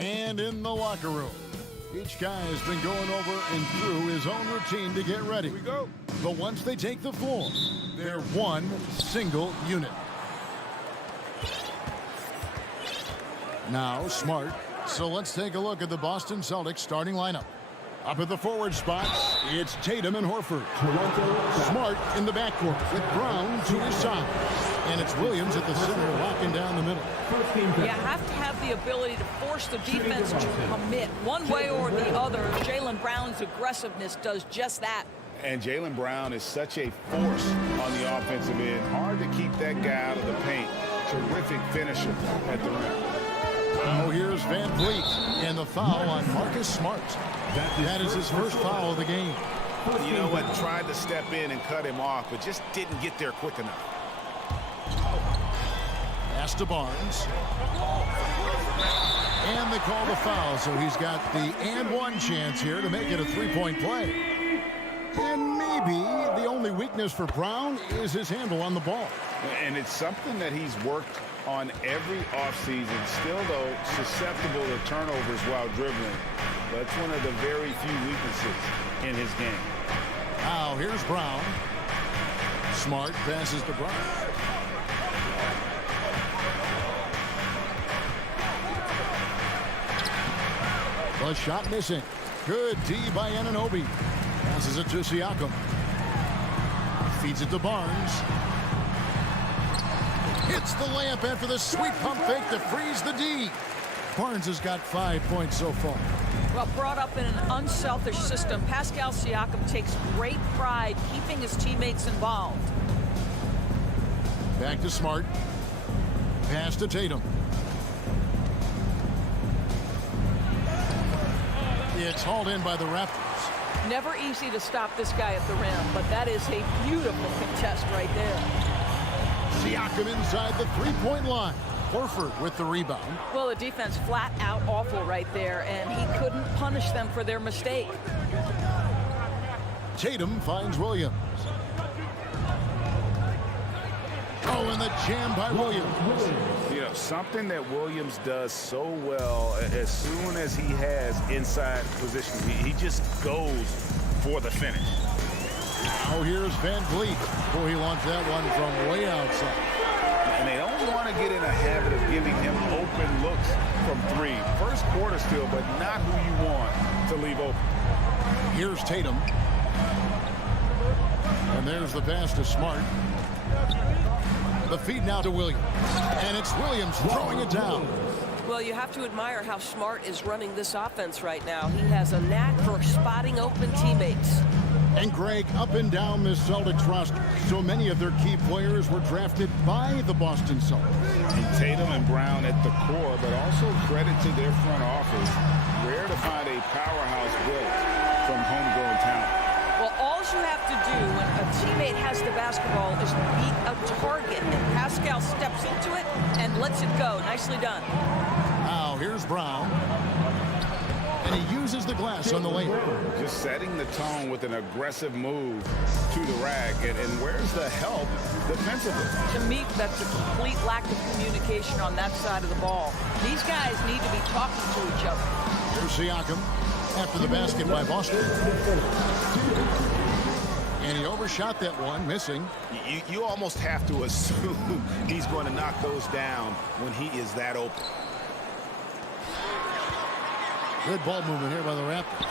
And in the locker room, each guy has been going over and through his own routine to get ready. Here we go. But once they take the floor, they're one single unit. Now Smart. So let's take a look at the Boston Celtics starting lineup. Up at the forward spots, it's Tatum and Horford. Smart in the backcourt with Brown to his side. And it's Williams at the center, locking down the middle. You have to have the ability to force the defense to commit one way or the other. Jaylen Brown's aggressiveness does just that. And Jaylen Brown is such a force on the offensive end. Hard to keep that guy out of the paint. Terrific finisher at the rim. Oh, here's Van Vliet, and the foul on Marcus Smart. That is his first foul of the game. You know what? Tried to step in and cut him off, but just didn't get there quick enough. Pass to Barnes. And they call the foul, so he's got the and one chance here to make it a three-point play. And maybe the only weakness for Brown is his handle on the ball. And it's something that he's worked on every offseason. Still, though, susceptible to turnovers while dribbling. That's one of the very few weaknesses in his game. Now, here's Brown. Smart passes to Brown. The shot missing. Good D by Anunoby. Passes it to Siakam. Feeds it to Barnes. Hits the layup after the sweet pump fake to freeze the D. Barnes has got 5 points so far. Well, brought up in an unselfish system, Pascal Siakam takes great pride keeping his teammates involved. Back to Smart. Pass to Tatum. It's hauled in by the Raptors. Never easy to stop this guy at the rim, but that is a beautiful contest right there. Siakam inside the three-point line. Horford with the rebound. Well, the defense flat out awful right there, and he couldn't punish them for their mistake. Tatum finds Williams. Oh, and the jam by Williams. You know, something that Williams does so well as soon as he has inside position, he just goes for the finish. Now here's Van Vliet. Boy, he launched that one from way outside. And they don't want to get in a habit of giving him open looks from three. First quarter still, but not who you want to leave open. Here's Tatum. And there's the pass to Smart. The feed now to Williams. And it's Williams throwing it down. Well, you have to admire how Smart is running this offense right now. He has a knack for spotting open teammates. And Greg, up and down this Celtics roster, so many of their key players were drafted by the Boston Celtics. And Tatum and Brown at the core, but also credit to their front office. Rare to find a powerhouse built from homegrown talent. Well, all you have to do when a teammate has the basketball is beat a target, and Pascal steps into it and lets it go. Nicely done. Now here's Brown. And he uses the glass on the lane. Just setting the tone with an aggressive move to the rack. And where's the help defensively? To me, that's a complete lack of communication on that side of the ball. These guys need to be talking to each other. Here's Siakam after the basket by Boston. And he overshot that one, missing. You almost have to assume he's going to knock those down when he is that open. Good ball movement here by the Raptors.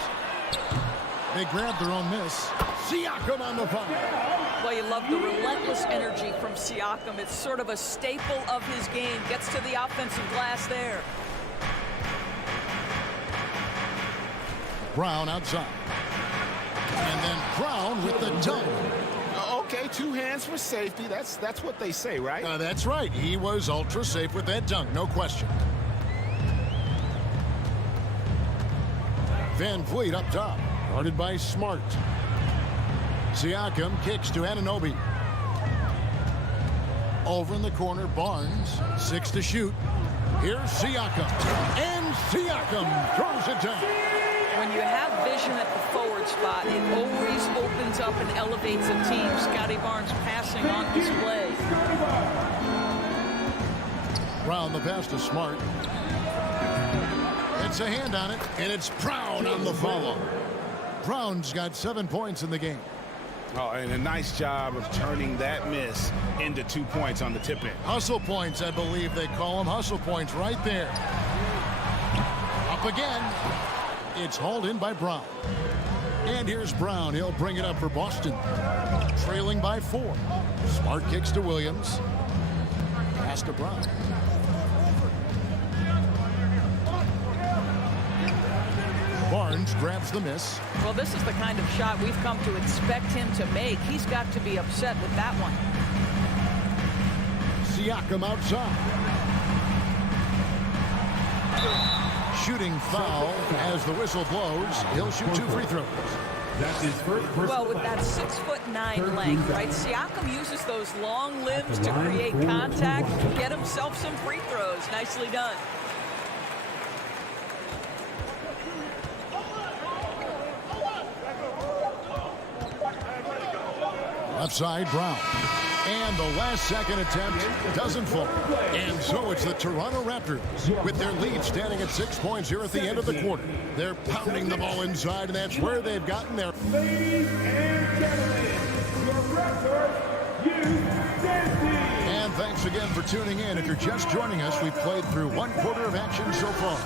They grab their own miss. Siakam on the foul. Well, you love the relentless energy from Siakam. It's sort of a staple of his game. Gets to the offensive glass there. Brown outside. And then Brown with the dunk. Okay, 2 hands for safety. That's what they say, right? That's right. He was ultra safe with that dunk, no question. Van Vliet up top, guarded by Smart. Siakam kicks to Anunoby. Over in the corner, Barnes, 6 to shoot. Here's Siakam, and Siakam throws it down. When you have vision at the forward spot, it always opens up and elevates a team. Scotty Barnes passing on display. Brown the pass to Smart. Gets a hand on it, and it's Brown on the follow. Brown's got 7 points in the game. Oh, and a nice job of turning that miss into 2 points on the tip in. Hustle points, I believe they call them. Hustle points right there. Up again. It's hauled in by Brown. And here's Brown. He'll bring it up for Boston. Trailing by 4. Smart kicks to Williams. Pass to Brown. Barnes grabs the miss. Well, this is the kind of shot we've come to expect him to make. He's got to be upset with that one. Siakam outside. Shooting foul as the whistle blows. He'll shoot 2 free throws. That's his first Well, with that 6'9" length, right? Siakam uses those long limbs to create contact, get himself some free throws. Nicely done. Left side, Brown. And the last-second attempt doesn't fall. And so it's the Toronto Raptors with their lead standing at 6 points here at the end of the quarter. They're pounding the ball inside, and that's where they've gotten their... Ladies and gentlemen, your Raptors, you And thanks again for tuning in. If you're just joining us, we've played through 1 quarter of action so far.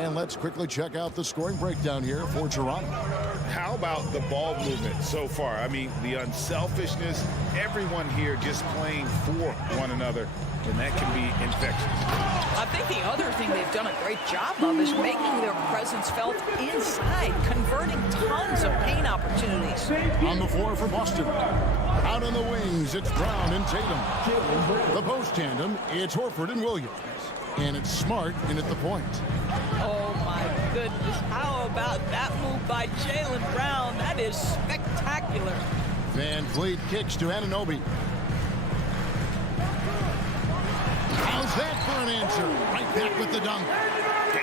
And let's quickly check out the scoring breakdown here for Toronto. How about the ball movement so far? I mean, the unselfishness, everyone here just playing for one another, and that can be infectious. I think the other thing they've done a great job of is making their presence felt inside, converting tons of paint opportunities. On the floor for Boston. Out on the wings, it's Brown and Tatum. The post tandem, it's Horford and Williams. And it's Smart in at the point. Oh, my goodness. How about that move by Jaylen Brown? That is spectacular. Van Vliet kicks to Anunoby. How's that for an answer? Right back with the dunk.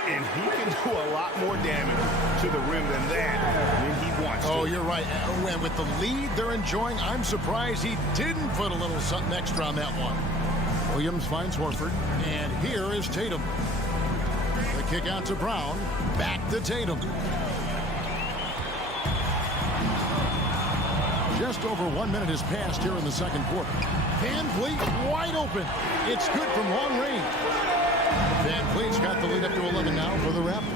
And he can do a lot more damage to the rim than that when he wants to. Oh, you're right. And with the lead they're enjoying, I'm surprised he didn't put a little something extra on that one. Williams finds Horford, and here is Tatum. The kick out to Brown, back to Tatum. Just over 1 minute has passed here in the second quarter. Van Vliet wide open. It's good from long range. Van Vliet's got the lead up to 11 now for the Raptors.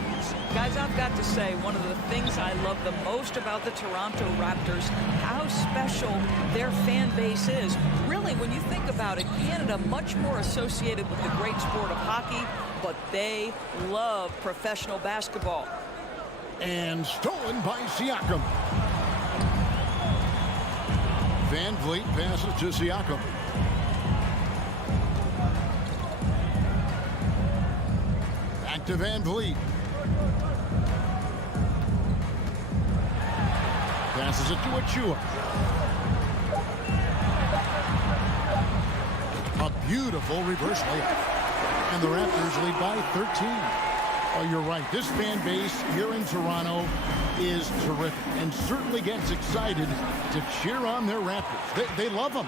Guys, I've got to say, one of the things I love the most about the Toronto Raptors, how special their fan base is. Really, when you think about it, Canada much more associated with the great sport of hockey, but they love professional basketball. And stolen by Siakam. Van Vliet passes to Siakam. Back to Van Vliet. Passes it to Achua. A beautiful reverse layup. And the Raptors lead by 13. Oh, you're right. This fan base here in Toronto is terrific and certainly gets excited to cheer on their Raptors. They love them.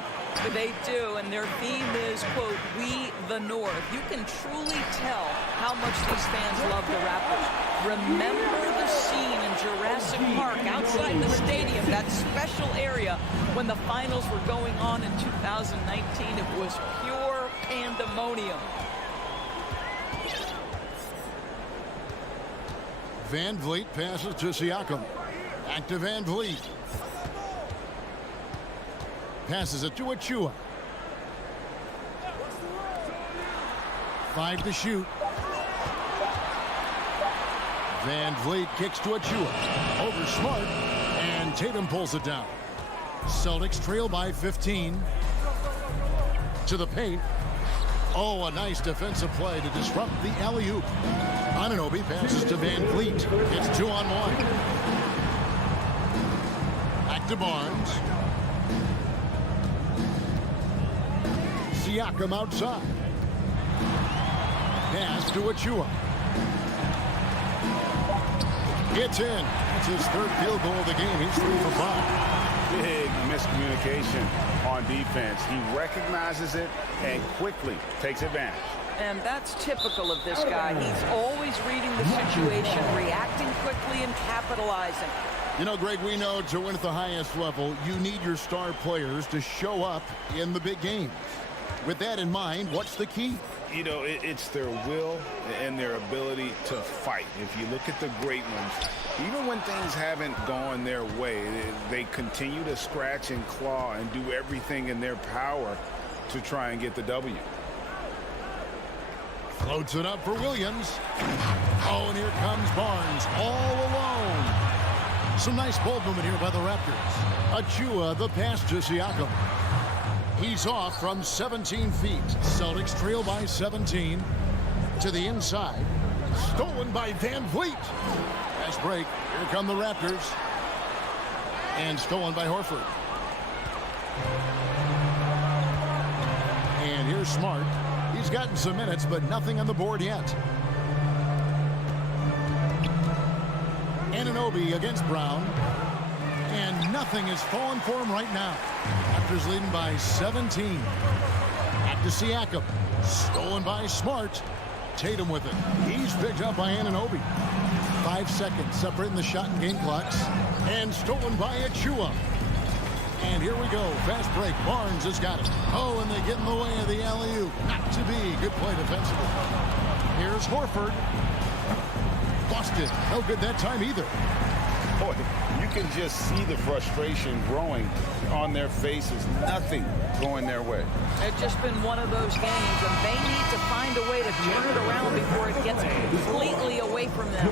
They do, and their theme is, quote, "We the North." You can truly tell how much these fans love the Raptors. Remember the scene in Jurassic Park outside the stadium, that special area when the finals were going on in 2019. It was pure pandemonium. Van Vliet passes to Siakam. Back to Van Vliet. Passes it to Achua. 5 to shoot. Van Vliet kicks to Achua. Over Smart. And Tatum pulls it down. Celtics trail by 15. To the paint. Oh, a nice defensive play to disrupt the alley-oop. Anunoby passes to Van Vliet. It's 2-on-1. Back to Barnes. Siakam outside. Pass to Achua. Gets in. That's his third field goal of the game. He's 3 for 5. Big miscommunication on defense. He recognizes it and quickly takes advantage. And that's typical of this guy. He's always reading the situation, reacting quickly, and capitalizing. You know, Greg, we know to win at the highest level, you need your star players to show up in the big games. With that in mind, what's the key? You know, it's their will and their ability to fight. If you look at the great ones, even when things haven't gone their way, they continue to scratch and claw and do everything in their power to try and get the W. Floats it up for Williams. Oh, and here comes Barnes all alone. Some nice ball movement here by the Raptors. Achua, the pass to Siakam. He's off from 17 feet. Celtics trail by 17. To the inside. Stolen by Van Vliet. Fast break. Here come the Raptors. And stolen by Horford. And here's Smart. He's gotten some minutes, but nothing on the board yet. Anunoby against Brown. And nothing is falling for him right now. Raptors leading by 17. Back to Siakam. Stolen by Smart. Tatum with it. He's picked up by Anunoby. 5 seconds separating the shot and game clocks. And stolen by Achua. And here we go. Fast break. Barnes has got it. Oh, and they get in the way of the alley-oop. Not to be. Good play defensively. Here's Horford. Busted. No good that time either. Boy, you can just see the frustration growing on their faces. Nothing going their way. It's just been one of those games, and they need to find a way to turn it around before it gets completely away from them.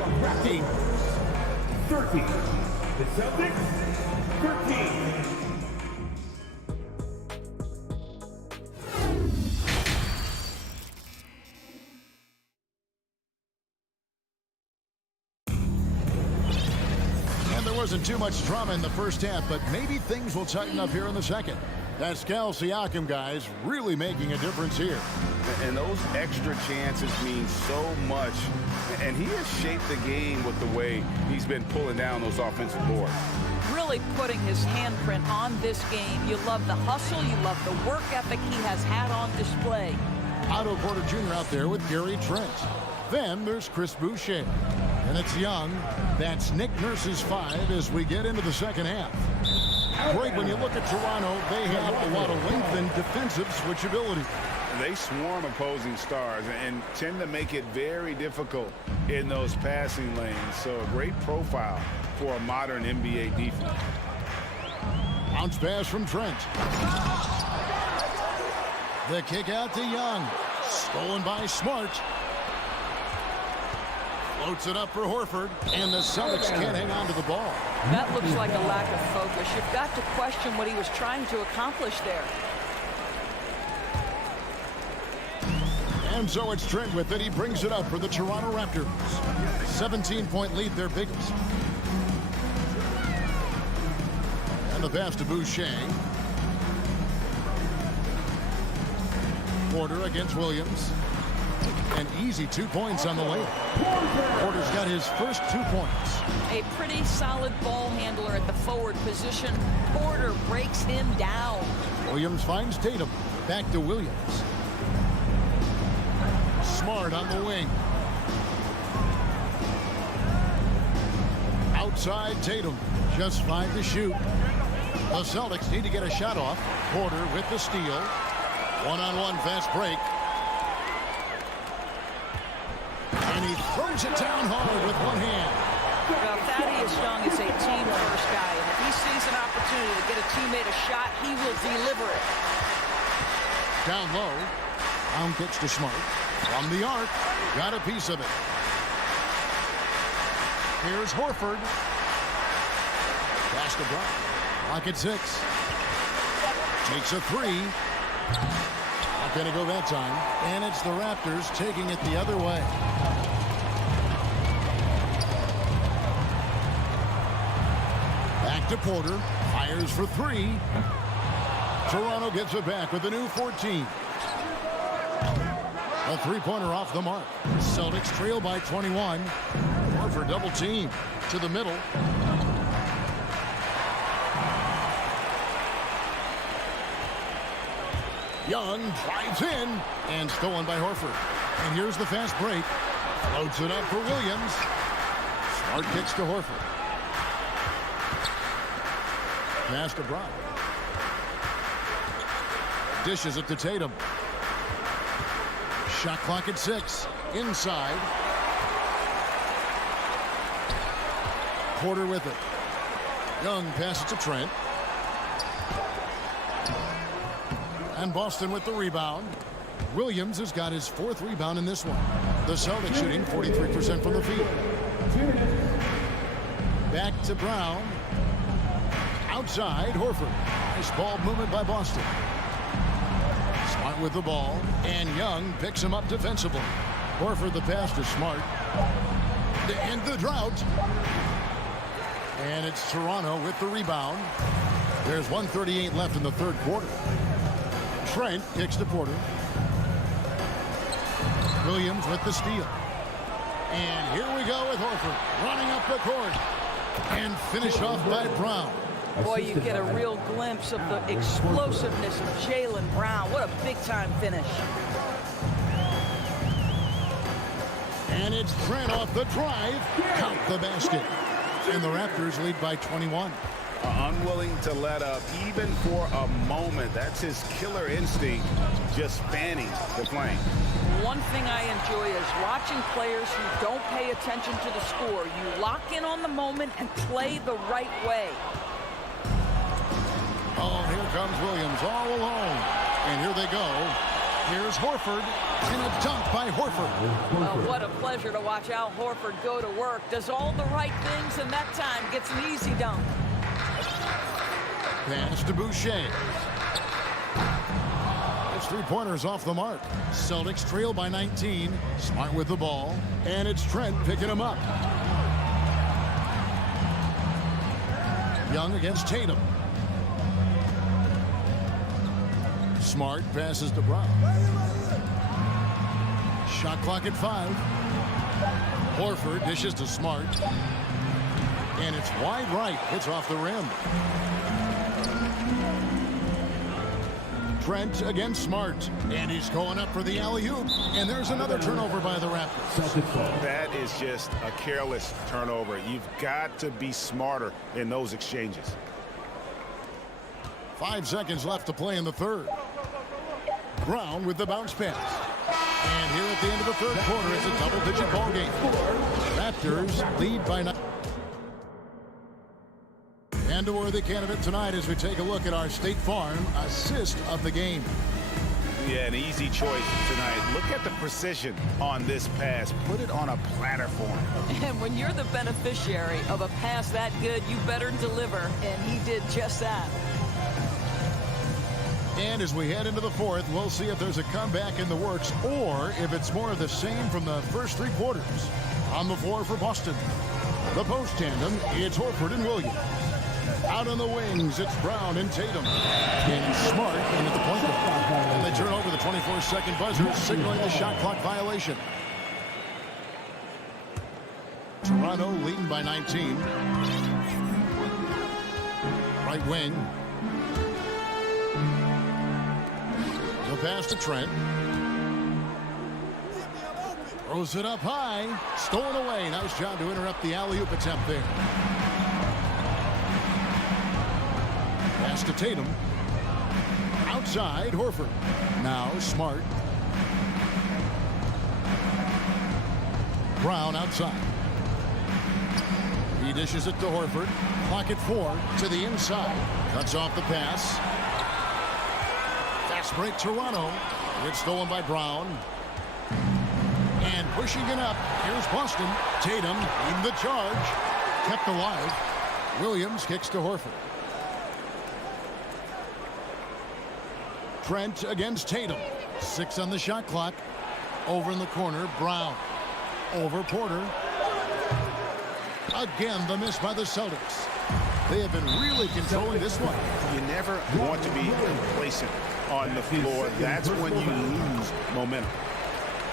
30. The Celtics, 13. Wasn't too much drama in the first half, but maybe things will tighten up here in the second. Pascal Siakam, guys, really making a difference here. And those extra chances mean so much. And he has shaped the game with the way he's been pulling down those offensive boards. Really putting his handprint on this game. You love the hustle. You love the work ethic he has had on display. Otto Porter Jr. out there with Gary Trent. Then there's Chris Boucher. And it's Young. That's Nick Nurse's 5 as we get into the second half. Great, when you look at Toronto, they have a lot of length and defensive switchability. They swarm opposing stars and tend to make it very difficult in those passing lanes. So a great profile for a modern NBA defense. Bounce pass from Trent. The kick out to Young. Stolen by Smart. Floats it up for Horford, and the Celtics can't hang on to the ball. That looks like a lack of focus. You've got to question what he was trying to accomplish there. And so it's Trent with it. He brings it up for the Toronto Raptors. 17-point lead, their biggest. And the pass to Boucher. Porter against Williams. An easy 2 points on the layup. Porter's got his first 2 points. A pretty solid ball handler at the forward position. Porter breaks him down. Williams finds Tatum. Back to Williams. Smart on the wing. Outside Tatum. Just 5 to shoot. The Celtics need to get a shot off. Porter with the steal. One-on-one fast break. And he throws it down hard with one hand. Well, Thaddeus Young is a team-first guy, and if he sees an opportunity to get a teammate a shot, he will deliver it. Down low. Brown kicks to Smart. From the arc. Got a piece of it. Here's Horford. Pass to Brown. Clock at 6. Takes a 3. Not going to go that time. And it's the Raptors taking it the other way. Back to Porter. Fires for 3. Toronto gets it back with a new 14. A three-pointer off the mark. Celtics trail by 21. Horford double team to the middle. Young drives in and stolen by Horford. And here's the fast break. Loads it up for Williams. Smart kicks to Horford. Pass to Brown. Dishes it to Tatum. Shot clock at 6. Inside. Porter with it. Young passes to Trent. And Boston with the rebound. Williams has got his 4th rebound in this one. The Celtics shooting 43% from the field. Back to Brown. Outside, Horford. Nice ball movement by Boston. Smart with the ball. And Young picks him up defensively. Horford the pass to Smart. To end the drought. And it's Toronto with the rebound. There's 1:38 left in the 3rd quarter. Trent kicks to Porter. Williams with the steal. And here we go with Horford running up the court. And finished off by Brown. Boy, you get a real glimpse of the explosiveness of Jaylen Brown. What a big-time finish. And it's Trent off the drive. Count the basket. And the Raptors lead by 21. Unwilling to let up even for a moment. That's his killer instinct, just fanning the flame. One thing I enjoy is watching players who don't pay attention to the score. You lock in on the moment and play the right way. Oh, here comes Williams all alone. And here they go. Here's Horford. And a dunk by Horford. Well, what a pleasure to watch Al Horford go to work. Does all the right things, and that time gets an easy dunk. Pass to Boucher. It's 3-pointers off the mark. Celtics trail by 19. Smart with the ball. And it's Trent picking him up. Young against Tatum. Smart passes to Brown. Shot clock at 5. Horford dishes to Smart. And it's wide right. It's off the rim. Trent against Smart. And he's going up for the alley-oop. And there's another turnover by the Raptors. That is just a careless turnover. You've got to be smarter in those exchanges. 5 seconds left to play in the 3rd. Brown with the bounce pass. And here at the end of the 3rd quarter, it's a double-digit ball game. Raptors lead by 9. And a worthy candidate tonight as we take a look at our State Farm assist of the game. Yeah, an easy choice tonight. Look at the precision on this pass. Put it on a platter for him. And when you're the beneficiary of a pass that good, you better deliver. And he did just that. And as we head into the 4th, we'll see if there's a comeback in the works or if it's more of the same from the first 3 quarters. On the floor for Boston, the post tandem, it's Horford and Williams. Out on the wings, it's Brown and Tatum. And Smart in at the point guard. And they turn over the 24-second buzzer, signaling the shot clock violation. Toronto leading by 19. Right wing. The pass to Trent. Throws it up high. Stolen away. Nice job to interrupt the alley-oop attempt there. Pass to Tatum. Outside, Horford. Now Smart. Brown outside. He dishes it to Horford. Clock at 4 to the inside. Cuts off the pass. Fast break Toronto. It's stolen by Brown. And pushing it up. Here's Boston. Tatum in the charge. Kept alive. Williams kicks to Horford. Trent against Tatum. 6 on the shot clock. Over in the corner, Brown. Over Porter. Again, the miss by the Celtics. They have been really controlling this one. You never want to be complacent on the floor. That's when you lose momentum.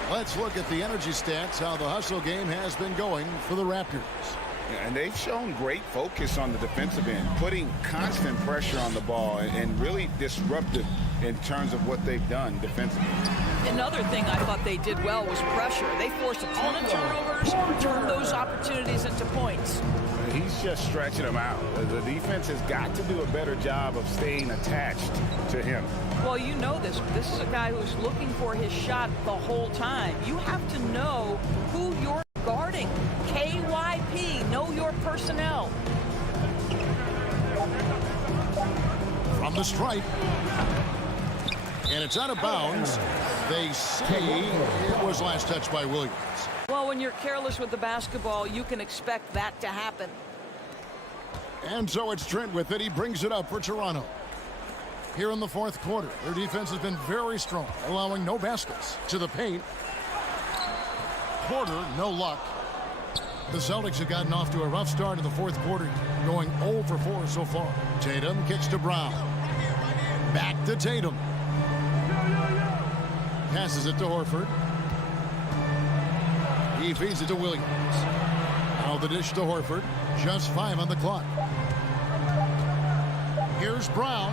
Let's look at the energy stats, how the hustle game has been going for the Raptors. And they've shown great focus on the defensive end, putting constant pressure on the ball and really disruptive in terms of what they've done defensively. Another thing I thought they did well was pressure. They forced opponent turnovers, turned those opportunities into points. He's just stretching them out. The defense has got to do a better job of staying attached to him. Well, you know this. This is a guy who's looking for his shot the whole time. You have to know who you're guarding. KYP, know your personnel. From the stripe. And it's out of bounds. They say it was last touched by Williams. Well, when you're careless with the basketball, you can expect that to happen. And so it's Trent with it. He brings it up for Toronto. Here in the fourth quarter, their defense has been very strong, allowing no baskets to the paint. Porter, no luck. The Celtics have gotten off to a rough start in the fourth quarter, going 0 for 4 so far. Tatum kicks to Brown. Back to Tatum. Passes it to Horford. He feeds it to Williams. Now the dish to Horford. Just 5 on the clock. Here's Brown.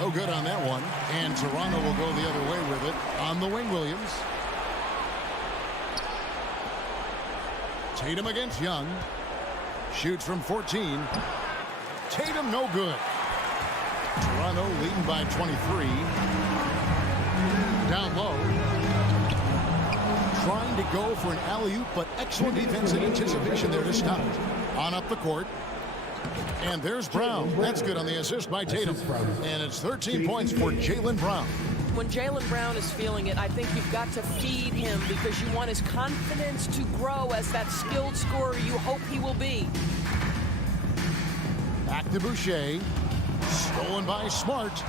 No good on that one. And Toronto will go the other way with it on the wing, Williams. Tatum against Young. Shoots from 14. Tatum no good. Toronto leading by 23. Down low. Trying to go for an alley-oop, but excellent defense and anticipation there to stop it. On up the court. And there's Brown. That's good on the assist by Tatum. And it's 13 points for Jaylen Brown. When Jaylen Brown is feeling it, I think you've got to feed him because you want his confidence to grow as that skilled scorer you hope he will be. Back to Boucher. Stolen by Smart.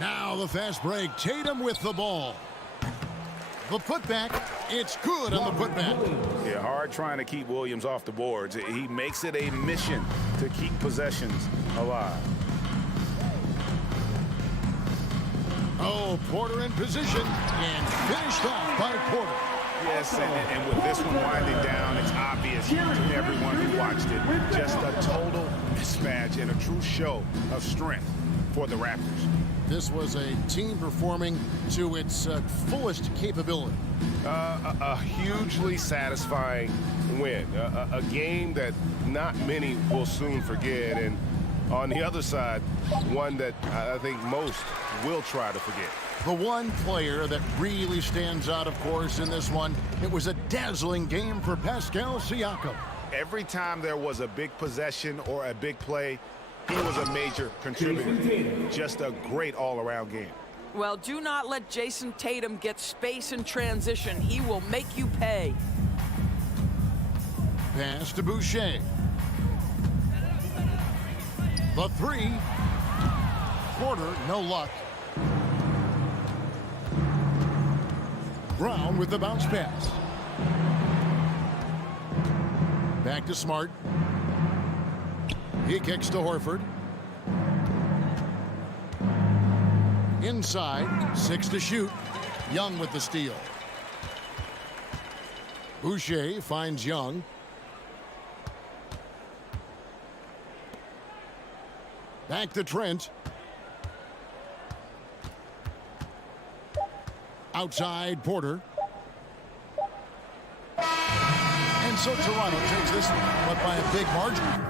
Now the fast break. Tatum with the ball. The putback. It's good on the putback. Yeah, hard trying to keep Williams off the boards. He makes it a mission to keep possessions alive. Oh, Porter in position and finished off by Porter. Yes, and with this one winding down, it's obvious to everyone who watched it. Just a total mismatch and a true show of strength for the Raptors. This was a team performing to its fullest capability. A hugely satisfying win. A game that not many will soon forget. And on the other side, one that I think most will try to forget. The one player that really stands out, of course, in this one, it was a dazzling game for Pascal Siakam. Every time there was a big possession or a big play, he was a major contributor. Just a great all-around game. Well, do not let Jason Tatum get space in transition. He will make you pay. Pass to Boucher. The three. Porter, no luck. Brown with the bounce pass. Back to Smart. He kicks to Horford. Inside, 6 to shoot. Young with the steal. Boucher finds Young. Back to Trent. Outside, Porter. And so Toronto takes this one, but by a big margin.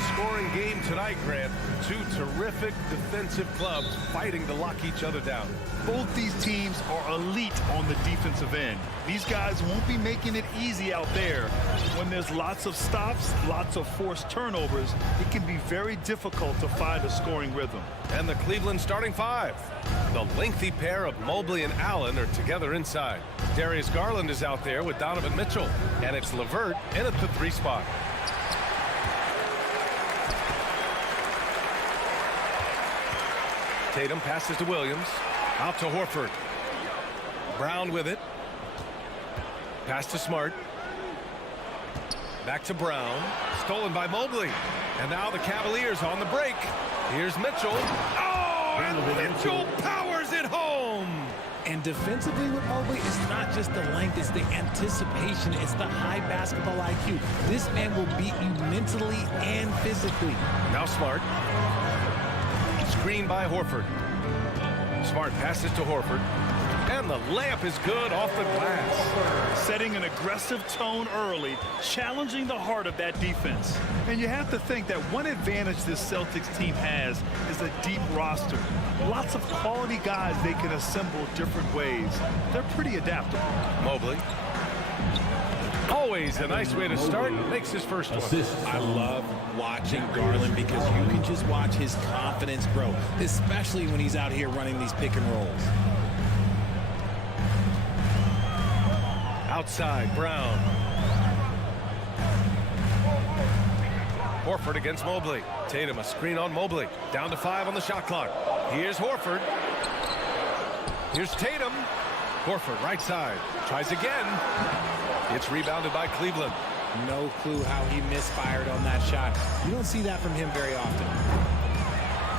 high-scoring game tonight, Grant. Two terrific defensive clubs fighting to lock each other down. Both these teams are elite on the defensive end. These guys won't be making it easy out there. When there's lots of stops, lots of forced turnovers, it can be very difficult to find a scoring rhythm. And the Cleveland starting five. The lengthy pair of Mobley and Allen are together inside. Darius Garland is out there with Donovan Mitchell. And it's LeVert in at the 3 spot. Tatum passes to Williams. Out to Horford. Brown with it. Pass to Smart. Back to Brown. Stolen by Mobley. And now the Cavaliers on the break. Here's Mitchell. Oh, and Mitchell powers it home. And defensively with Mobley, it's not just the length, it's the anticipation, it's the high basketball IQ. This man will beat you mentally and physically. Now Smart. Screen by Horford. Smart passes to Horford. And the layup is good off the glass. Setting an aggressive tone early, challenging the heart of that defense. And you have to think that one advantage this Celtics team has is a deep roster. Lots of quality guys they can assemble different ways. They're pretty adaptable. Mobley. Always a nice way to start. Makes his first one. I love watching Garland because you can just watch his confidence grow, especially when he's out here running these pick and rolls. Outside, Brown. Horford against Mobley. Tatum, a screen on Mobley. Down to 5 on the shot clock. Here's Horford. Here's Tatum. Horford, right side. Tries again. It's rebounded by Cleveland. No clue how he misfired on that shot. You don't see that from him very often.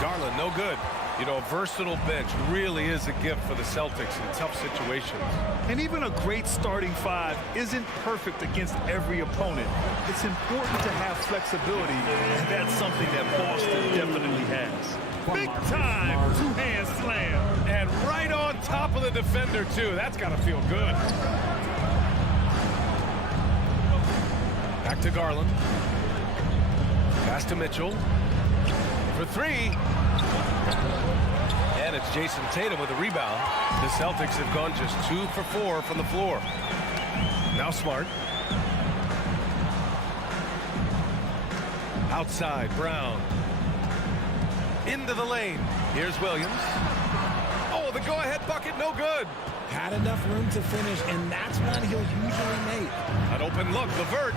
Garland, no good. You know, a versatile bench really is a gift for the Celtics in tough situations. And even a great starting five isn't perfect against every opponent. It's important to have flexibility, and that's something that Boston definitely has. Big time two-hand slam. And right on top of the defender, too. That's got to feel good. Back to Garland. Pass to Mitchell. For 3. And it's Jason Tatum with a rebound. The Celtics have gone just 2 for 4 from the floor. Now Smart. Outside, Brown. Into the lane. Here's Williams. Oh, the go-ahead bucket, no good. Had enough room to finish, and that's one he'll usually make. An open look, LeVert.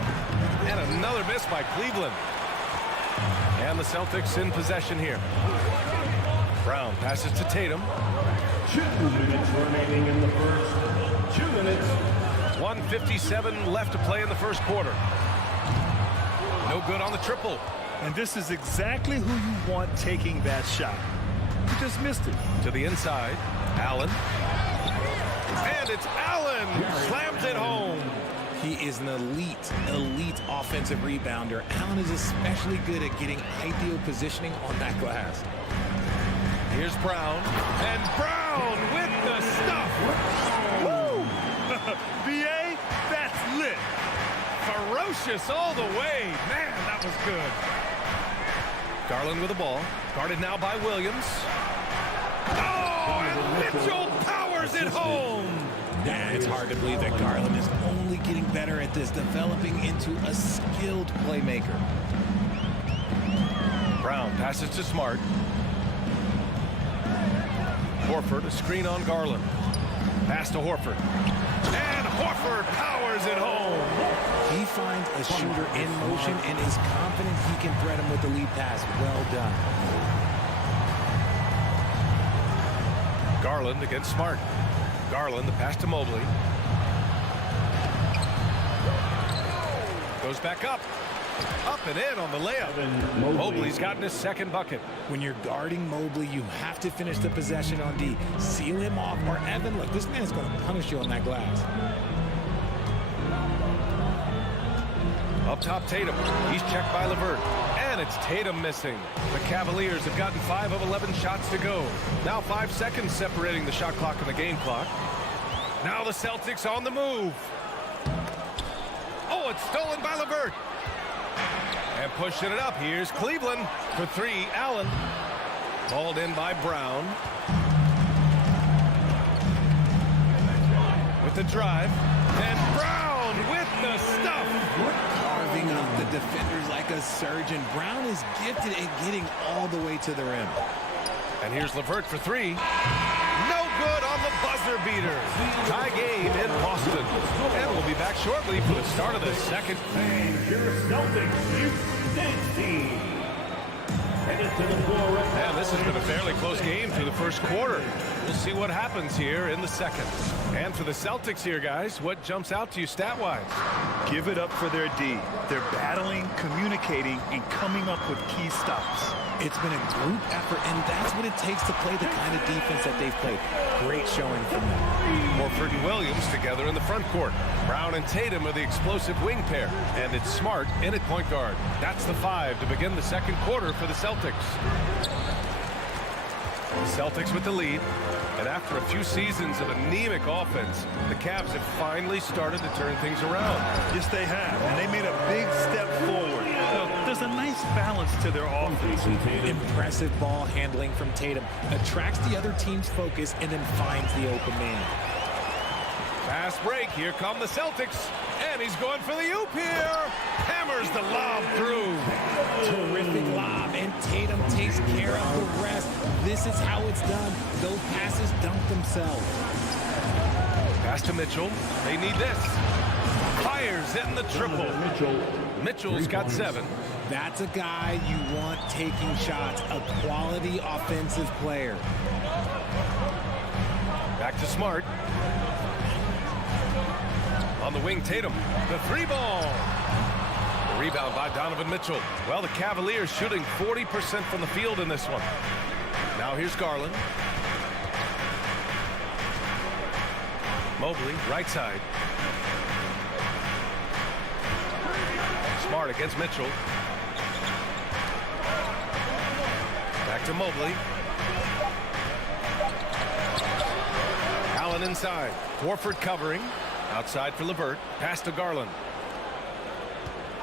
And another miss by Cleveland. And the Celtics in possession here. Brown passes to Tatum. 2 minutes remaining in the first. 2 minutes. 1:57 left to play in the first quarter. No good on the triple. And this is exactly who you want taking that shot. He just missed it. To the inside, Allen. And it's Allen who slams it home. He is an elite offensive rebounder. Allen is especially good at getting ideal positioning on that glass. Here's Brown. And Brown with the stuff. Woo! B.A., that's lit. Ferocious all the way. Man, that was good. Garland with the ball. Guarded now by Williams. Oh, and Mitchell powers it home. It's hard to believe that Garland is only getting better at this, developing into a skilled playmaker. Brown passes to Smart. Horford, a screen on Garland. Pass to Horford. And Horford powers it home. He finds a shooter in motion and is confident he can thread him with the lead pass. Well done. Garland against Smart. Garland, the pass to Mobley. Goes back up. Up and in on the layup. Mobley's gotten his second bucket. When you're guarding Mobley, you have to finish the possession on D. Seal him off, or Evan, look, this man's going to punish you on that glass. Up top, Tatum. He's checked by LeVert. And it's Tatum missing. The Cavaliers have gotten 5 of 11 shots to go. Now 5 seconds separating the shot clock and the game clock. Now the Celtics on the move. Oh, it's stolen by LeVert. And pushing it up. Here's Cleveland for three. Allen. Hauled in by Brown. With the drive. And Brown with the stuff. Carving up the defenders like a surgeon. Brown is gifted at getting all the way to the rim. And here's LeVert for three. No good on the buzzer beater. Tie game in Boston. And we'll be back shortly for the start of the second. Your Celtics Houston team. Headed to the floor right now. And this has been a fairly close game through the first quarter. We'll see what happens here in the second. And for the Celtics here, guys, what jumps out to you stat-wise? Give it up for their D. They're battling, communicating, and coming up with key stops. It's been a group effort, and that's what it takes to play the kind of defense that they've played. Great showing from them. Horford and Williams together in the front court. Brown and Tatum are the explosive wing pair. And it's Smart in at point guard. That's the 5 to begin the second quarter for the Celtics. The Celtics with the lead. And after a few seasons of anemic offense, the Cavs have finally started to turn things around. Yes, they have. And they made a big step forward. There's a nice balance to their offense. Impressive ball handling from Tatum. Attracts the other team's focus and then finds the open man. Fast break. Here come the Celtics. And he's going for the oop here. Hammers the lob through. Terrific lob, and Tatum takes care of the rest. This is how it's done. Those passes dunk themselves. Pass to Mitchell. They need this. Fires in the triple. Mitchell's got 7. That's a guy you want taking shots, a quality offensive player. Back to Smart. On the wing, Tatum. The 3-ball. The rebound by Donovan Mitchell. Well, the Cavaliers shooting 40% from the field in this one. Now here's Garland. Mobley, right side. Smart against Mitchell. Back to Mobley. Allen inside. Horford covering. Outside for LeVert. Pass to Garland.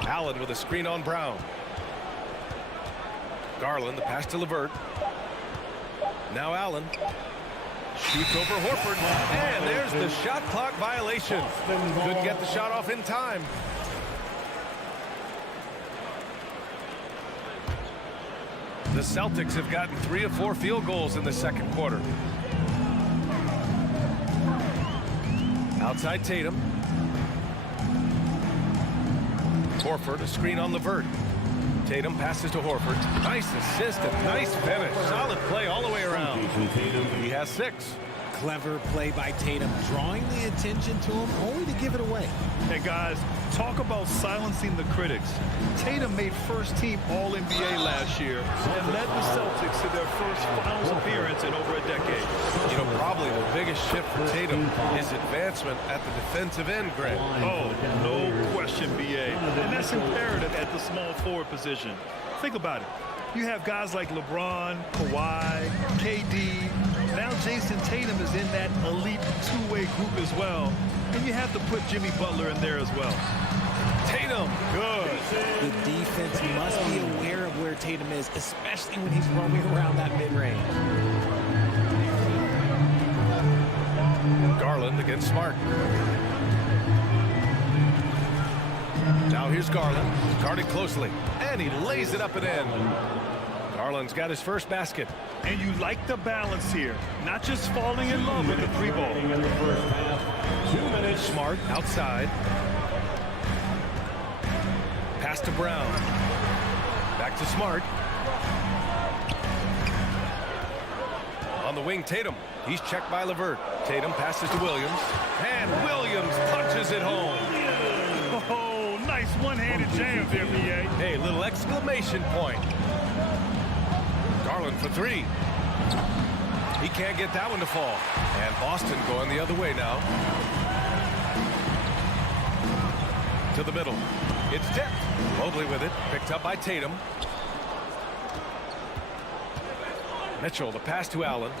Allen with a screen on Brown. Garland, the pass to LeVert. Now Allen. Shoots over Horford. And there's the shot clock violation. Couldn't get the shot off in time. The Celtics have gotten 3 of 4 field goals in the second quarter. Outside Tatum. Horford, a screen on LeVert. Tatum passes to Horford. Nice assist and nice finish. Solid play all the way around. He has 6. Clever play by Tatum, drawing the attention to him, only to give it away. Hey, guys, talk about silencing the critics. Tatum made first-team All-NBA last year and led the Celtics to their first finals appearance in over a decade. You know, probably the biggest shift for Tatum is advancement at the defensive end, Greg. Oh, no question, B.A. And that's imperative at the small forward position. Think about it. You have guys like LeBron, Kawhi, KD. Now Jason Tatum is in that elite two-way group as well. And you have to put Jimmy Butler in there as well. Tatum, good. The defense must be aware of where Tatum is, especially when he's roaming around that mid-range. Garland against Smart. Now here's Garland, guarded closely, and he lays it up and in. Garland's got his first basket. And you like the balance here, not just falling in love with the 3-ball. In the first half, 2 minutes. Smart outside. Pass to Brown. Back to Smart. On the wing, Tatum. He's checked by LeVert. Tatum passes to Williams. And Williams punches it home. Oh, nice one-handed jam there, B.A. Hey, little exclamation point. Garland for 3. He can't get that one to fall. And Boston going the other way now. To the middle. It's tipped. Mobley with it. Picked up by Tatum. Mitchell, the pass to Allen.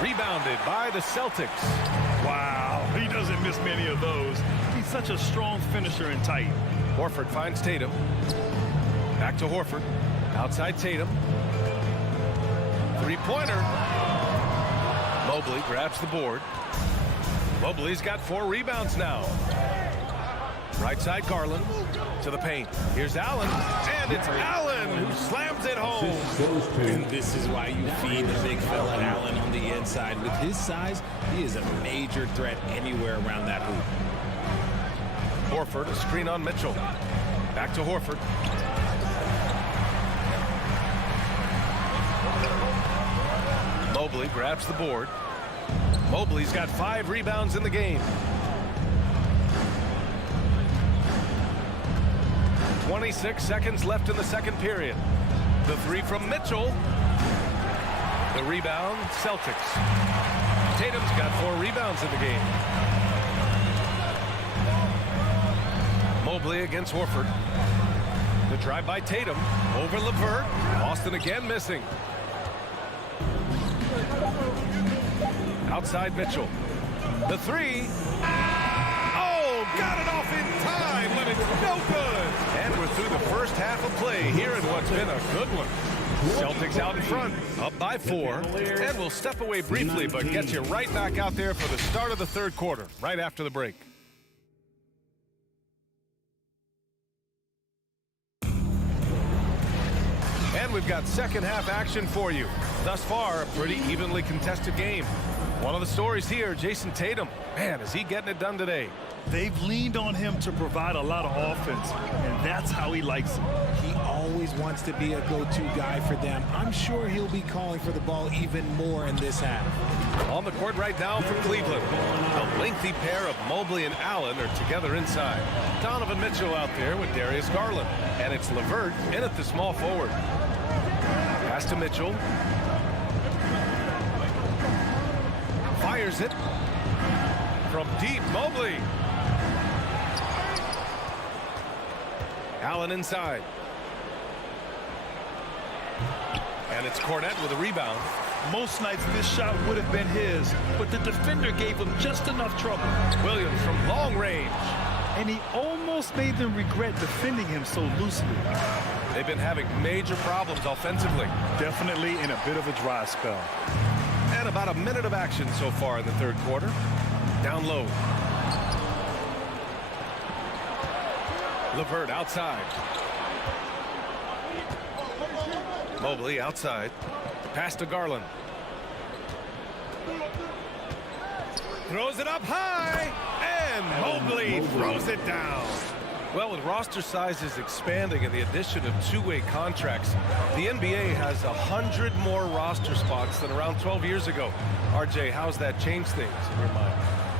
Rebounded by the Celtics. Wow. he doesn't miss many of those. He's such a strong finisher and tight. Horford finds Tatum. Back to Horford. Outside Tatum. Three-pointer. Mobley grabs the board. Mobley's got 4 rebounds now. Right side Garland to the paint. Here's Allen, and it's Allen who slams it home. And this is why you feed the big fella Allen on the inside. With his size, he is a major threat anywhere around that hoop. Horford, a screen on Mitchell. Back to Horford. Mobley grabs the board. Mobley's got 5 rebounds in the game. 26 seconds left in the second period. The 3 from Mitchell. The rebound, Celtics. Tatum's got 4 rebounds in the game. Mobley against Horford. The drive by Tatum over LeVert. Boston again missing. Outside Mitchell. The 3. Oh, got it off in time, but it's no good. And we're through the first half of play here in what's been a good one. Celtics out in front, up by 4. And we'll step away briefly, but get you right back out there for the start of the third quarter, right after the break. And we've got second half action for you. Thus far, a pretty evenly contested game. One of the stories here, Jason Tatum. Man, is he getting it done today? They've leaned on him to provide a lot of offense, and that's how he likes it. He always wants to be a go-to guy for them. I'm sure he'll be calling for the ball even more in this half. On the court right now for Cleveland. The lengthy pair of Mobley and Allen are together inside. Donovan Mitchell out there with Darius Garland. And it's LeVert in at the small forward. Pass to Mitchell. Fires it. From deep, Mobley. Allen inside. And it's Cornette with a rebound. Most nights this shot would have been his, but the defender gave him just enough trouble. Williams from long range. And he almost made them regret defending him so loosely. They've been having major problems offensively. Definitely in a bit of a dry spell. And about a minute of action so far in the third quarter. Down low. LeVert outside. Mobley outside. Pass to Garland. Throws it up high. And Mobley throws it down. Well, with roster sizes expanding and the addition of two-way contracts, the NBA has 100 more roster spots than around 12 years ago. RJ, how's that changed things in your mind?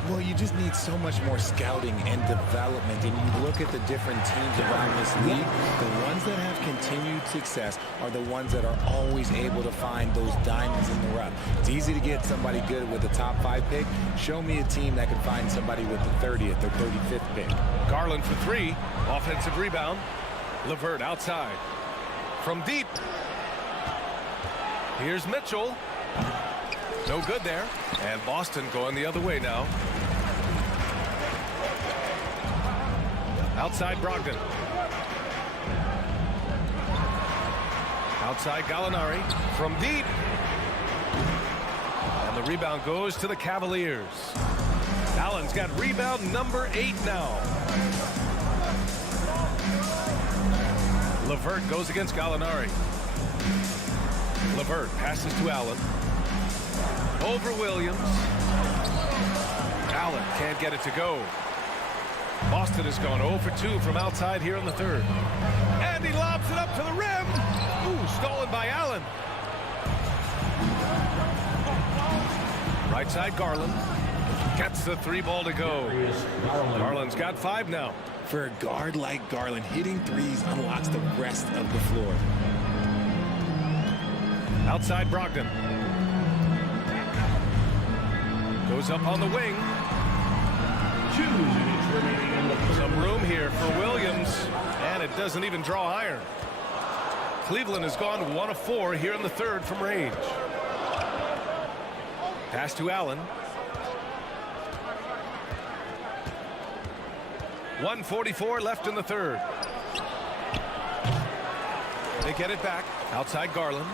Well, you just need so much more scouting and development. And you look at the different teams around this league, the ones that have continued success are the ones that are always able to find those diamonds in the rough. It's easy to get somebody good with the top 5 pick. Show me a team that can find somebody with the 30th or 35th pick. Garland for 3. Offensive rebound. LeVert outside. From deep. Here's Mitchell. No good there. And Boston going the other way now. Outside Brogdon. Outside Gallinari. From deep. And the rebound goes to the Cavaliers. Allen's got rebound number 8 now. LeVert goes against Gallinari. LeVert passes to Allen. Over Williams. Allen can't get it to go. Boston has gone 0 for 2 from outside here in the third. And he lobs it up to the rim. Ooh, stolen by Allen. Right side Garland. Gets the 3 ball to go. Garland's got 5 now. For a guard like Garland, hitting threes unlocks the rest of the floor. Outside Brogdon. Goes up on the wing. 2 minutes remaining in the third. Some room here for Williams, and it doesn't even draw iron. Cleveland has gone 1 of 4 here in the third from range. Pass to Allen. 1:44 left in the third. They get it back. Outside Garland.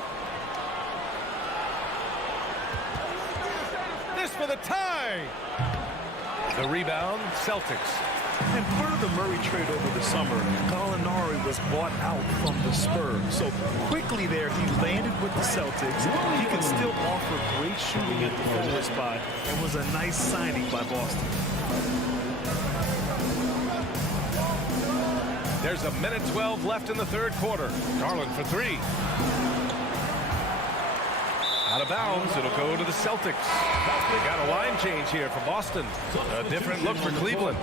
This for the tie. The rebound, Celtics. And part of the Murray trade over the summer, Gallinari was bought out from the Spurs. So quickly there, he landed with the Celtics. He can still offer great shooting at the forward spot and was a nice signing by Boston. There's 1:12 left in the third quarter. Garland for three. Out of bounds. It'll go to the Celtics. They got a line change here for Boston. A different look for Cleveland.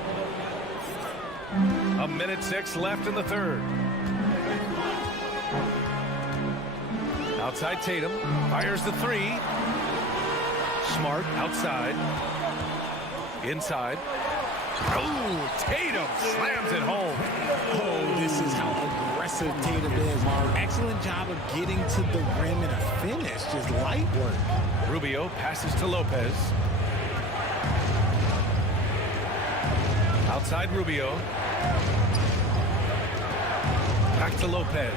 1:06 left in the third. Outside Tatum. Fires the three. Smart outside. Inside. Oh, Tatum slams it home. Oh, this is how aggressive Tatum is. Excellent job of getting to the rim and a finish. Just light work. Rubio passes to Lopez. Outside Rubio. Back to Lopez.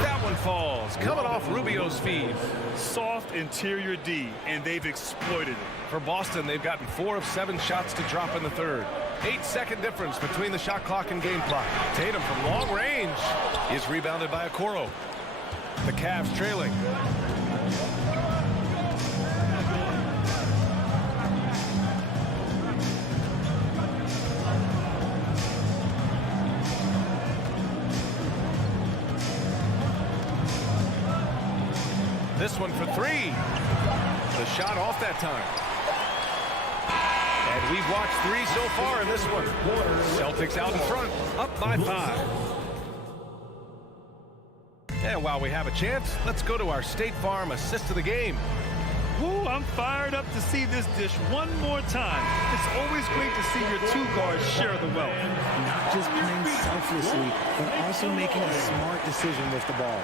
That one falls. Coming off Rubio's feed. Soft interior D, and they've exploited it. For Boston, they've gotten 4 of 7 shots to drop in the third. 8-second difference between the shot clock and game clock. Tatum from long range is rebounded by Okoro. The Cavs trailing. This one for three. The shot off that time. And we've watched 3 so far in this one. Celtics out in front, up by 5. And while we have a chance, let's go to our State Farm assist of the game. Ooh, I'm fired up to see this dish one more time. It's always great to see your two guards share the wealth. Not just playing selflessly, but also making a smart decision with the ball.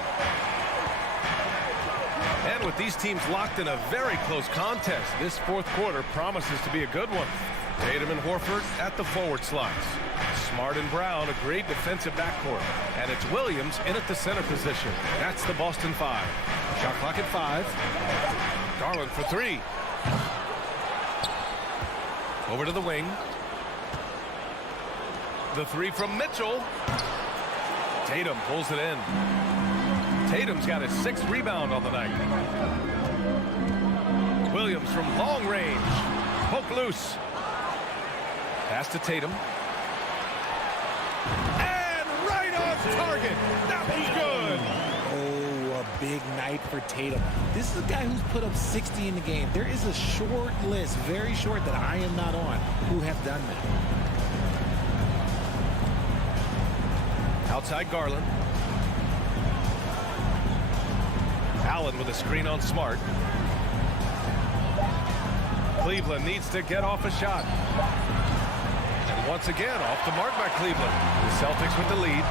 And with these teams locked in a very close contest, this fourth quarter promises to be a good one. Tatum and Horford at the forward slots. Smart and Brown, a great defensive backcourt. And it's Williams in at the center position. That's the Boston 5. Shot clock at 5. Garland for 3. Over to the wing. The 3 from Mitchell. Tatum pulls it in. Tatum's got his 6th rebound on the night. Williams from long range. Poke loose. Pass to Tatum. And right on target. That one's good. Oh, a big night for Tatum. This is a guy who's put up 60 in the game. There is a short list, very short, that I am not on, who have done that. Outside Garland. Allen with a screen on Smart. Cleveland needs to get off a shot. And once again, off the mark by Cleveland. The Celtics with the lead.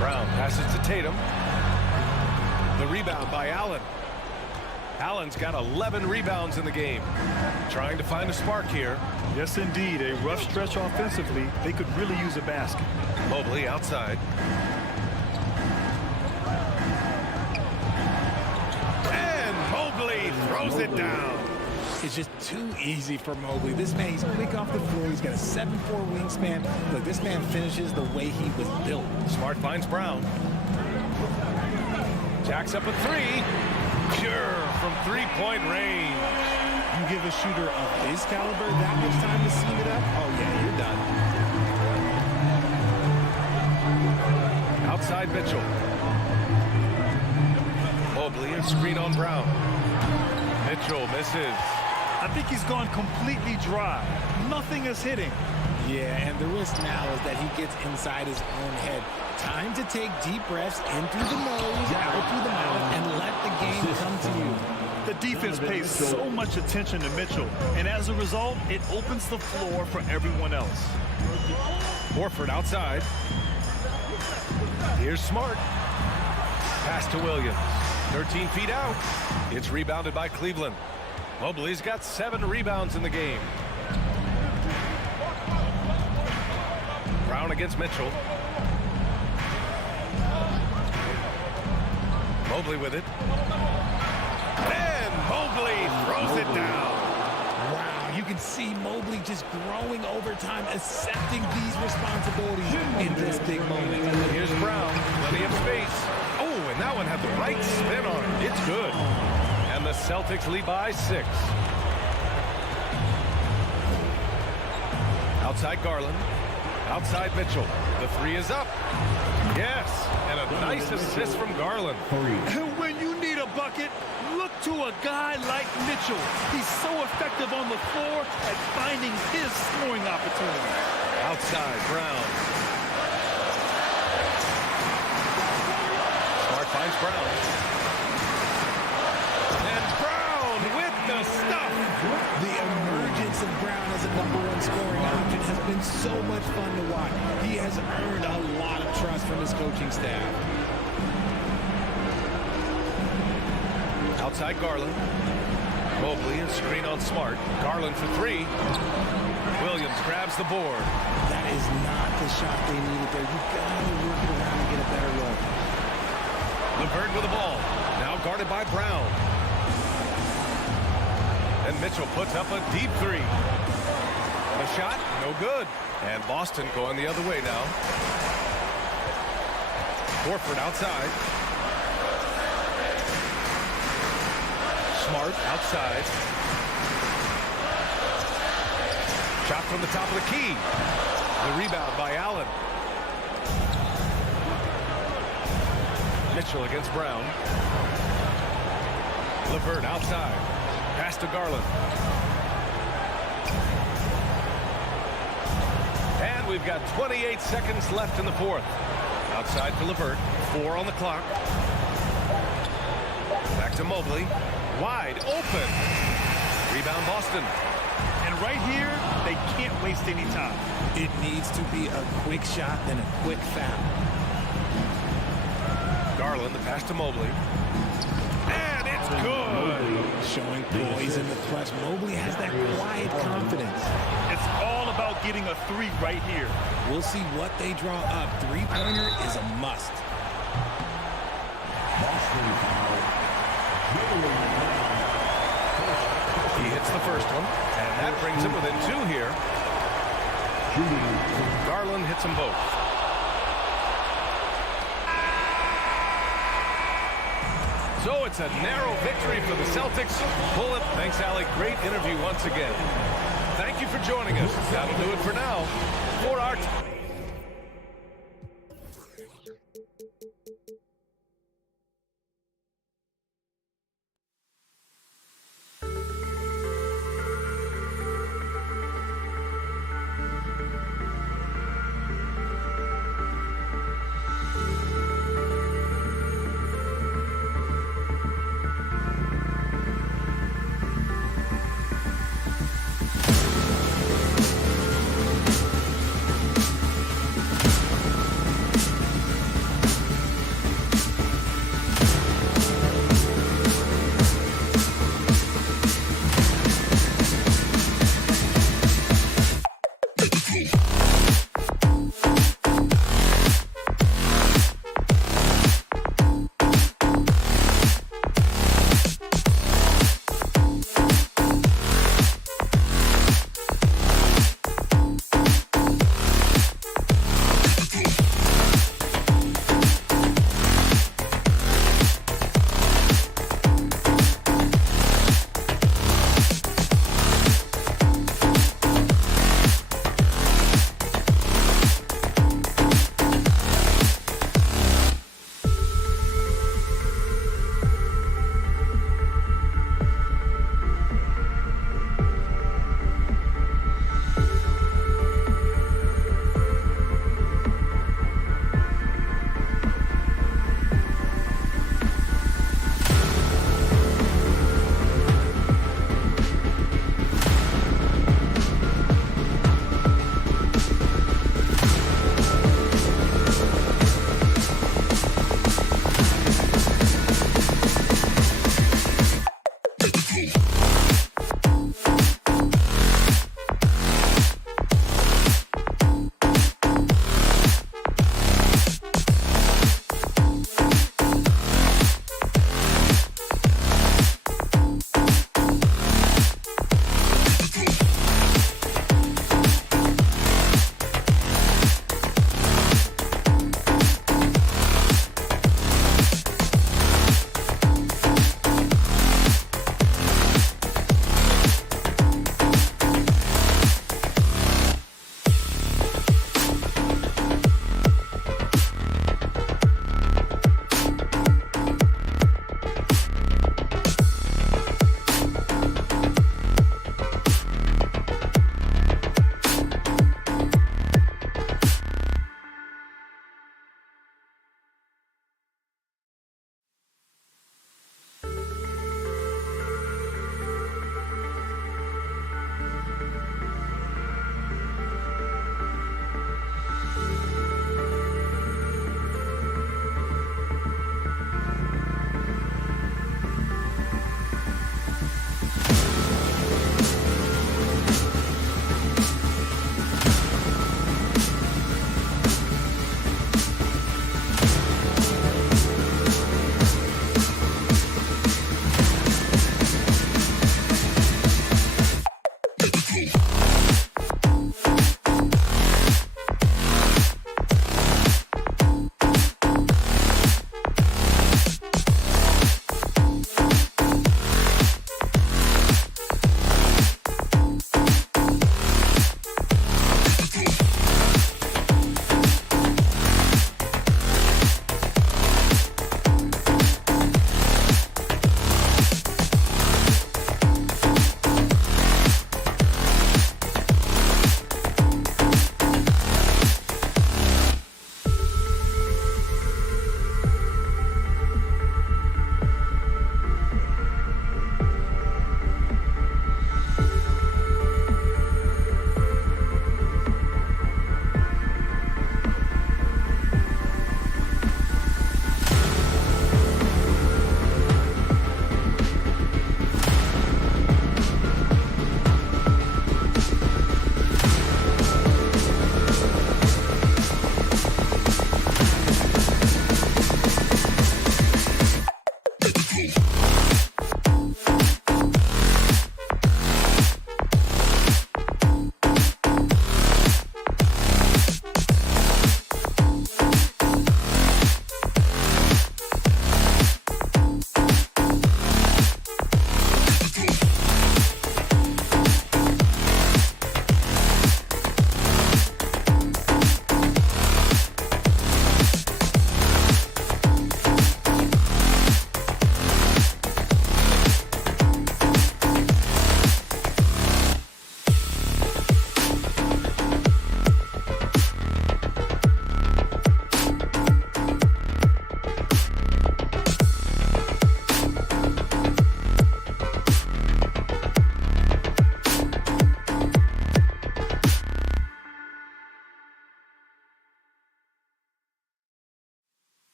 Brown passes to Tatum. The rebound by Allen. Allen's got 11 rebounds in the game. Trying to find a spark here. Yes, indeed. A rough stretch offensively. They could really use a basket. Mobley outside. Throws it down. It's just too easy for Mobley. This man, he's quick off the floor. He's got a 7'4" wingspan. Look, this man finishes the way he was built. Smart finds Brown. Jacks up a 3. Pure from 3-point range. You give a shooter of his caliber that much time to seam it up? Oh, yeah, you're done. Outside Mitchell. Mobley, a screen on Brown. Mitchell misses. I think he's gone completely dry. Nothing is hitting. Yeah, and the risk now is that he gets inside his own head. Time to take deep breaths in through the nose, out through the mouth, and let the game come to you. The defense pays so much attention to Mitchell, and as a result, it opens the floor for everyone else. Horford outside. Here's Smart. Pass to Williams. 13 feet out. It's rebounded by Cleveland. Mobley's got 7 rebounds in the game. Brown against Mitchell. Mobley with it. And Mobley throws it down. Wow, you can see Mobley just growing over time, accepting these responsibilities in this big moment. Here's Brown, plenty of space. Oh, and that one had the right spin on it. It's good. And the Celtics lead by 6. Outside Garland. Outside Mitchell. The 3 is up. Yes, and a nice assist from Garland. And when you need a bucket, look to a guy like Mitchell. He's so effective on the floor at finding his scoring opportunity. Outside, Brown. Smart finds Brown. And Brown with the stuff. The emergence of Brown as a #1 scoring option has been so much fun to watch. He has earned a lot of trust from his coaching staff. Outside Garland. Mobley, a screen on Smart. Garland for 3. Williams grabs the board. That is not the shot they needed there. You've got to work it around and get a better look. LeVert with the ball. Now guarded by Brown. And Mitchell puts up a deep 3. The shot, no good. And Boston going the other way now. Horford outside. Smart outside. Shot from the top of the key. The rebound by Allen. Mitchell against Brown. LeVert outside. Pass to Garland. And we've got 28 seconds left in the 4th. Outside to LeVert. 4 on the clock. Back to Mobley. Wide open. Rebound Boston. And right here, they can't waste any time. It needs to be a quick shot and a quick foul. Garland, the pass to Mobley. And it's good. Showing poise in the clutch. Mobley has that quiet confidence. It's all about getting a 3 right here. We'll see what they draw up. 3-pointer is a must. He hits the first one, and that brings him within 2 here. Garland hits them both. So it's a narrow victory for the Celtics. Bullet, thanks, Alec. Great interview once again. Thank you for joining us. That'll do it for now. For our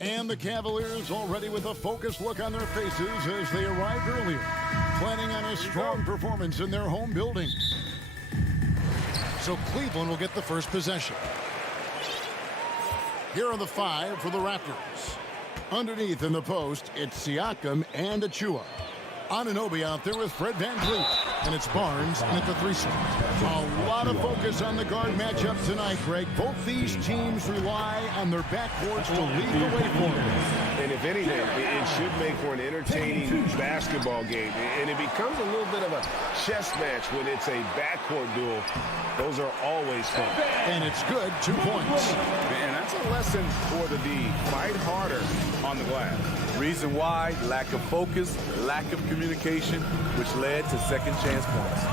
And the Cavaliers already with a focused look on their faces as they arrived earlier, planning on a strong performance in their home building. So Cleveland will get the first possession. Here are the 5 for the Raptors. Underneath in the post, it's Siakam and Achua. Anunoby out there with Fred VanVleet. And it's Barnes in at the 3 spot. A lot of focus on the guard matchup tonight, Greg. Both these teams rely on their backcourts to lead the way for them. And if anything, it should make for an entertaining basketball game. And it becomes a little bit of a chess match when it's a backcourt duel. Those are always fun. And it's good, 2 points. And that's a lesson for the D. Fight harder on the glass. Reason why, lack of focus, lack of communication, which led to second chance points.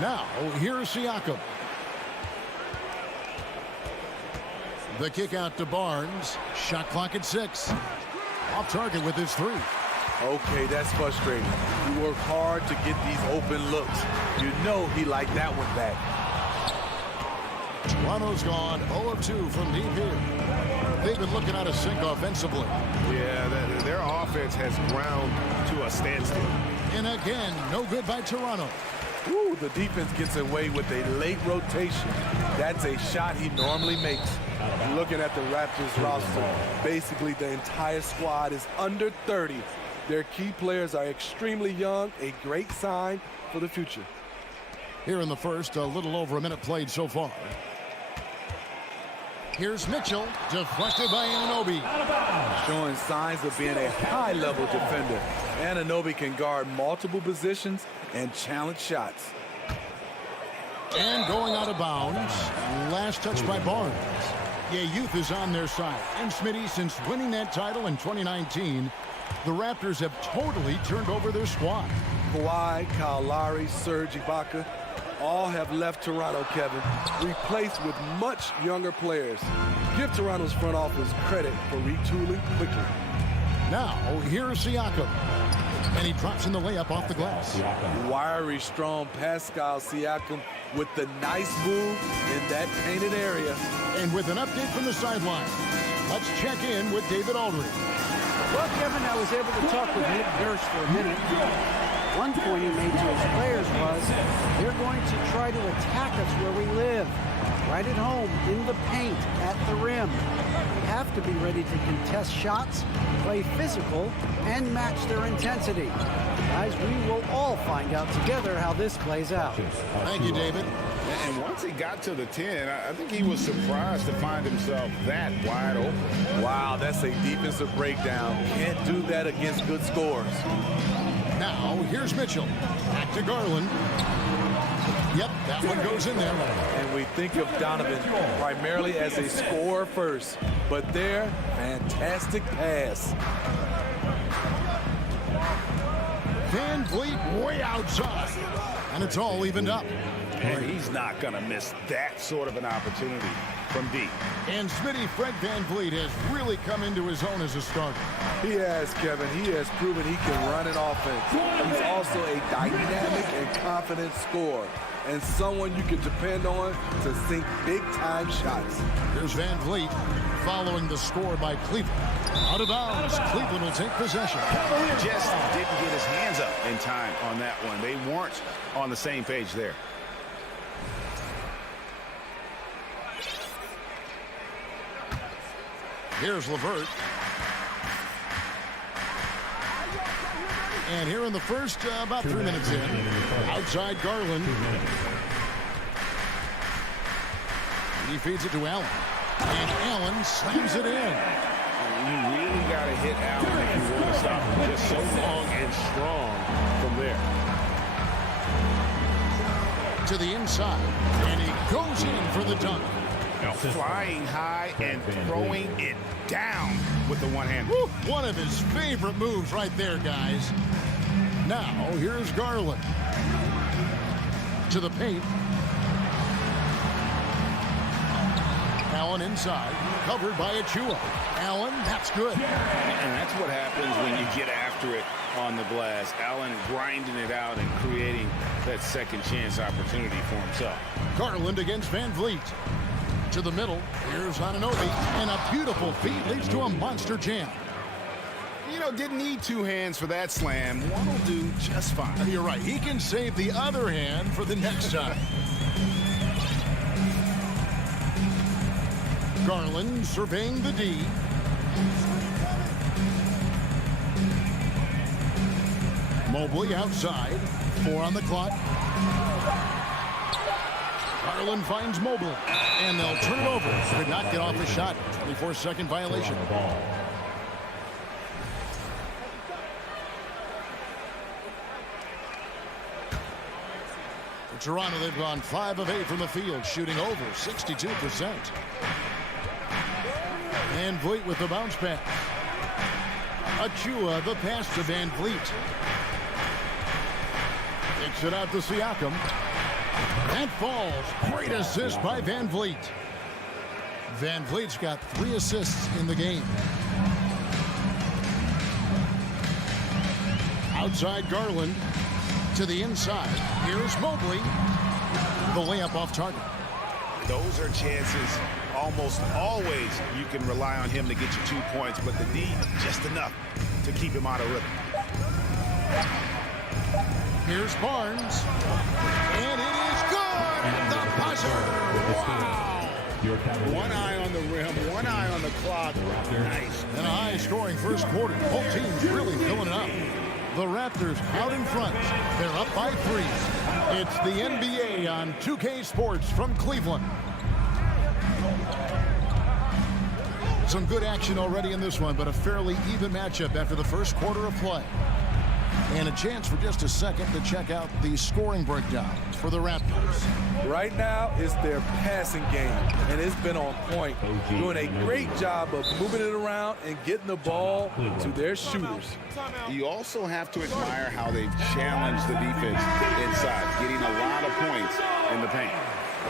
Now, here's Siakam. The kick out to Barnes. Shot clock at 6. Off target with his 3. Okay, that's frustrating. You work hard to get these open looks. You know he liked that one back. Toronto's gone 0 of 2 from deep here. They've been looking out of sync offensively. Yeah, their offense has ground to a standstill. And again, no good by Toronto. Ooh, the defense gets away with a late rotation. That's a shot he normally makes. Looking at the Raptors roster, basically the entire squad is under 30. Their key players are extremely young, a great sign for the future. Here in the first, a little over a minute played so far. Here's Mitchell, deflected by Anunoby. Showing signs of being a high-level defender. Anunoby can guard multiple positions and challenge shots. And going out of bounds, last touch by Barnes. Yeah, youth is on their side. And Smitty, since winning that title in 2019, the Raptors have totally turned over their squad. Kawhi, Kyle Lowry, Serge Ibaka, all have left Toronto, Kevin, replaced with much younger players. Give Toronto's front office credit for retooling quickly. Now, here's Siakam. And he drops in the layup off the glass. Wiry, strong Pascal Siakam with the nice move in that painted area. And with an update from the sideline, let's check in with David Aldridge. Well, Kevin, I was able to talk with Nick Nurse for a minute. One point he made to his players was, they're going to try to attack us where we live, right at home, in the paint, at the rim. We have to be ready to contest shots, play physical, and match their intensity. Guys, we will all find out together how this plays out. Thank you, David. And once he got to the 10, I think he was surprised to find himself that wide open. Wow, that's a defensive breakdown. Can't do that against good scores. Now, here's Mitchell. Back to Garland. Yep, that one goes in there. And we think of Donovan primarily as a scorer first, but there, fantastic pass. VanVleet way outside. And it's all evened up. And he's not going to miss that sort of an opportunity from deep. And Smitty, Fred VanVleet has really come into his own as a starter. He has, Kevin. He has proven he can run an offense. He's also a dynamic and confident scorer, and someone you can depend on to sink big-time shots. Here's VanVleet following the score by Cleveland. Out of bounds, Cleveland will take possession. Just didn't get his hands up in time on that one. They weren't on the same page there. Here's LeVert. And here in the first, about 3 minutes in, outside Garland. He feeds it to Allen. And Allen slams it in. You really got to hit Allen if you want to stop him. Just so long and strong from there. To the inside. And he goes in for the dunk. Now flying high and throwing it down with the one hand. Woo, one of his favorite moves right there, guys. Now, here's Garland. To the paint. Allen inside, covered by Achua. Allen, that's good. And that's what happens when you get after it on the glass. Allen grinding it out and creating that second chance opportunity for himself. Garland against VanVleet. To the middle. Here's Anunoby. And a beautiful feed leads to a monster jam. You know, didn't need two hands for that slam. One will do just fine. You're right. He can save the other hand for the next time. Garland surveying the D. Mobley outside. 4 on the clock. Garland finds Mobley. And they'll turn it over. Could not get off the shot. 24-second violation. For Toronto, they've gone 5 of 8 from the field, shooting over 62%. Van Vliet with the bounce pass. Achua, the pass to Van Vliet. Kicks it out to Siakam. That falls. Great assist by Van Vliet. Van Vliet's got 3 assists in the game. Outside Garland. To the inside. Here's Mobley. The layup off target. Those are chances almost always you can rely on him to get you 2 points, but the D, just enough to keep him out of rhythm. Here's Barnes. And it is good! The buzzer! Wow! One eye on the rim, one eye on the clock. Nice. And a high-scoring first quarter. Both teams really filling it up. The Raptors out in front. They're up by 3. It's the NBA on 2K Sports from Cleveland. Some good action already in this one, but a fairly even matchup after the first quarter of play. And a chance for just a second to check out the scoring breakdown for the Raptors. Right now, it's their passing game, and it's been on point, doing a great job of moving it around and getting the ball to their shooters. You also have to admire how they've challenged the defense inside, getting a lot of points in the paint.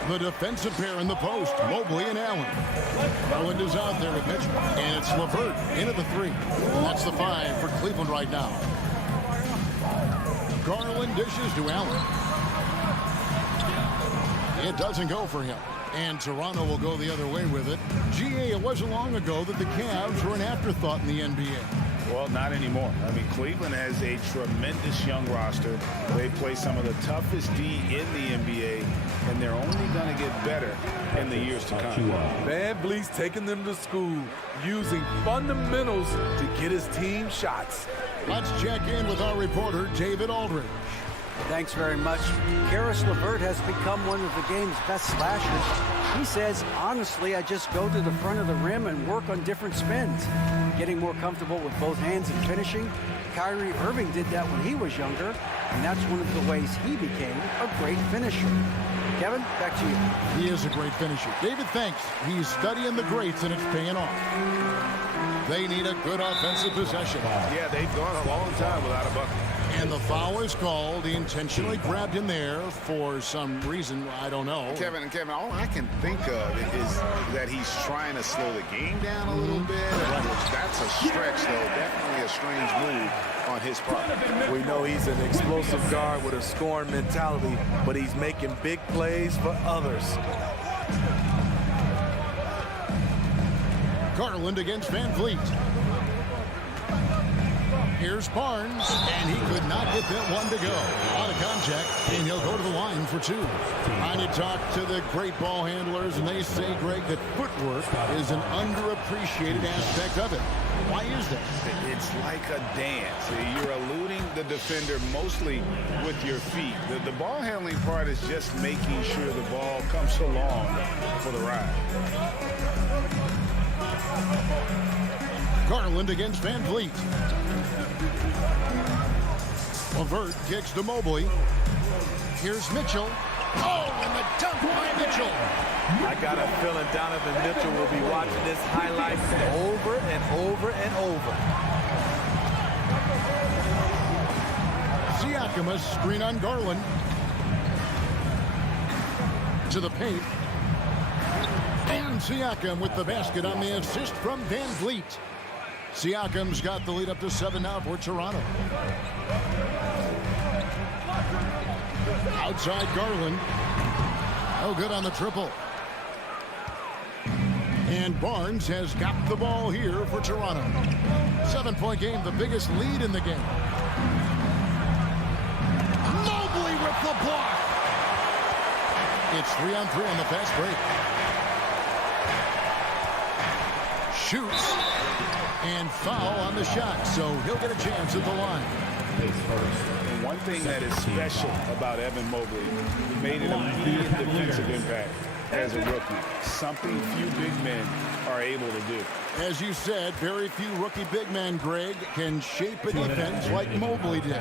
The defensive pair in the post, Mobley and Allen. Garland is out there with Mitchell, and it's LeVert into the 3. And that's the 5 for Cleveland right now. Garland dishes to Allen. It doesn't go for him. And Toronto will go the other way with it. GA, it wasn't long ago that the Cavs were an afterthought in the NBA. Well, not anymore. I mean, Cleveland has a tremendous young roster. They play some of the toughest D in the NBA, and they're only going to get better in the years to come. Van Vliet's taking them to school, using fundamentals to get his team shots. Let's check in with our reporter, David Aldridge. Thanks very much. Karis LeVert has become one of the game's best slashers. He says, honestly, I just go to the front of the rim and work on different spins. Getting more comfortable with both hands and finishing. Kyrie Irving did that when he was younger, and that's one of the ways he became a great finisher. Kevin, back to you. He is a great finisher. David, thanks. He's studying the greats, and it's paying off. They need a good offensive possession. Yeah, they've gone a long time without a bucket. And the foul is called. He intentionally grabbed him there for some reason. I don't know. Kevin, all I can think of is that he's trying to slow the game down a little bit. That's a stretch, though. Definitely a strange move on his part. We know he's an explosive guard with a scoring mentality, but he's making big plays for others. Garland against Van Vliet. Here's Barnes, and he could not get that one to go. Out of contact, and he'll go to the line for 2. I need to talk to the great ball handlers, and they say, Greg, that footwork is an underappreciated aspect of it. Why is that? It's like a dance. You're eluding the defender mostly with your feet. The ball handling part is just making sure the ball comes along for the ride. Garland against Van Vliet. LeVert kicks to Mobley. Here's Mitchell. Oh, and the dunk by Mitchell. I got a feeling Donovan Mitchell will be watching this highlight over and over and over. Siakam, a screen on Garland. To the paint. And Siakam with the basket on the assist from Van Vliet. Siakam's got the lead up to 7 now for Toronto. Outside Garland. No good on the triple. And Barnes has got the ball here for Toronto. 7-point game, the biggest lead in the game. Mobley with the block. It's 3-on-3 on the fast break. Shoots. And foul on the shot, so he'll get a chance at the line. One thing that is special about Evan Mobley, made an immediate defensive impact as a rookie. Something few big men are able to do. As you said, very few rookie big men, Greg, can shape a defense like Mobley did.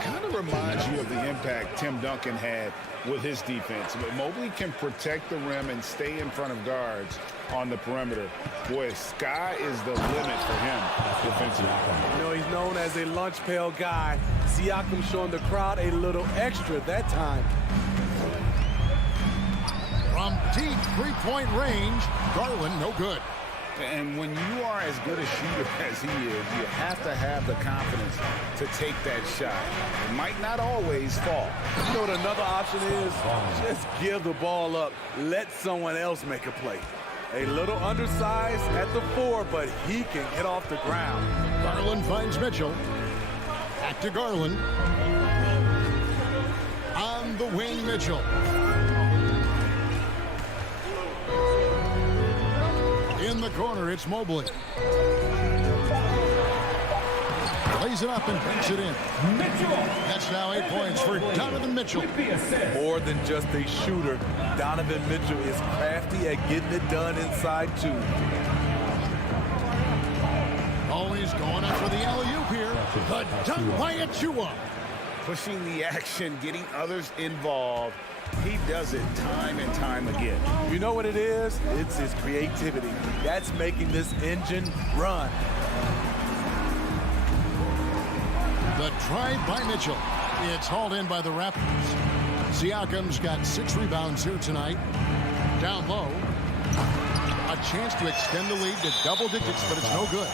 Kind of reminds you of the impact Tim Duncan had with his defense. But Mobley can protect the rim and stay in front of guards on the perimeter. Boy, sky is the limit for him defensively. You know, he's known as a lunch pail guy. Siakam showing the crowd a little extra that time. From deep three-point range, Garland no good. And when you are as good a shooter as he is, you have to have the confidence to take that shot. It might not always fall. You know what another option is? Just give the ball up. Let someone else make a play. A little undersized at the 4, but he can get off the ground. Garland finds Mitchell. Back to Garland. On the wing, Mitchell. In the corner, it's Mobley. Lays it up and banks it in. That's now 8 points for Donovan Mitchell. More than just a shooter, Donovan Mitchell is crafty at getting it done inside, too. Always going up for the alley-oop here. The dunk by Achua. Pushing the action, getting others involved. He does it time and time again. You know what it is? It's his creativity. That's making this engine run. The drive by Mitchell. It's hauled in by the Raptors. Siakam's got 6 rebounds here tonight. Down low. A chance to extend the lead to double digits, but it's no good.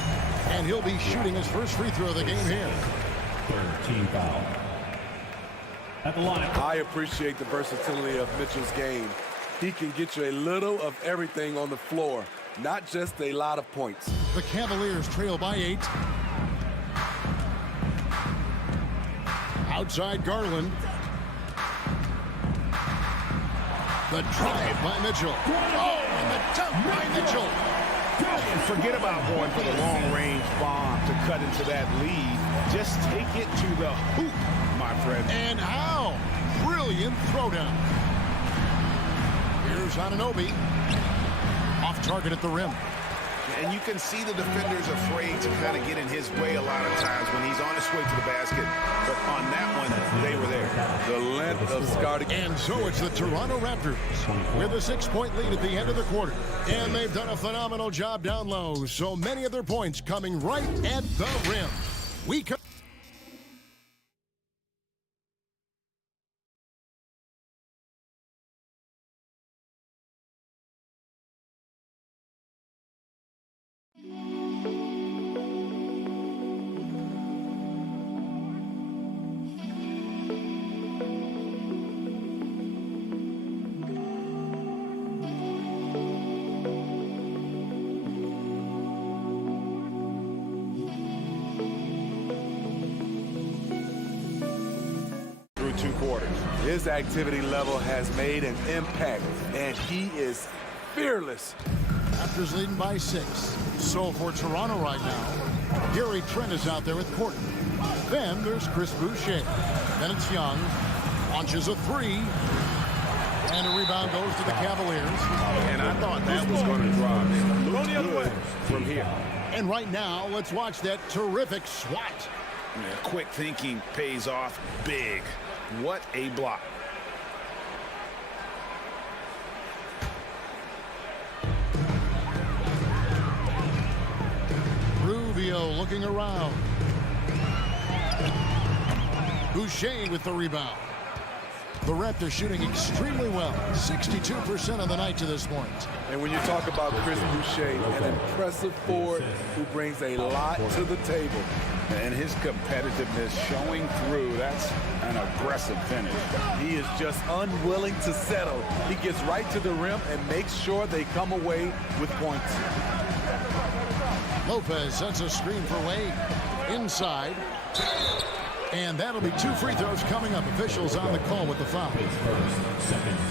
And he'll be shooting his first free throw of the game here. Third team foul. At the line. I appreciate the versatility of Mitchell's game. He can get you a little of everything on the floor, not just a lot of points. The Cavaliers trail by 8. Outside Garland. The drive by Mitchell. Oh, and the dunk by Mitchell. Forget about going for the long-range bomb to cut into that lead. Just take it to the hoop, my friend. And how? Brilliant throwdown. Here's Anunoby. Off target at the rim. And you can see the defenders afraid to kind of get in his way a lot of times when he's on his way to the basket. But on that one, they were there. The length of scouting. And so it's the Toronto Raptors with a 6-point lead at the end of the quarter. And they've done a phenomenal job down low. So many of their points coming right at the rim. We come. Through 2 quarters. His activity level has made an impact, and he is fearless. Raptors leading by 6. So for Toronto right now, Gary Trent is out there with court. Then there's Chris Boucher. Then it's Young. Launches a 3. And a rebound goes to the Cavaliers. And I thought that was going to drop. Looked good from here. And right now, let's watch that terrific swat. Yeah, quick thinking pays off big. What a block. Rubio looking around. Boucher with the rebound. The Raptors shooting extremely well, 62% on the night to this point. And when you talk about Chris Boucher, an impressive forward who brings a lot to the table. And his competitiveness showing through. That's an aggressive finish. He is just unwilling to settle. He gets right to the rim and makes sure they come away with points. Lopez sets a screen for Wade. Inside. And that'll be 2 free throws coming up. Officials on the call with the foul.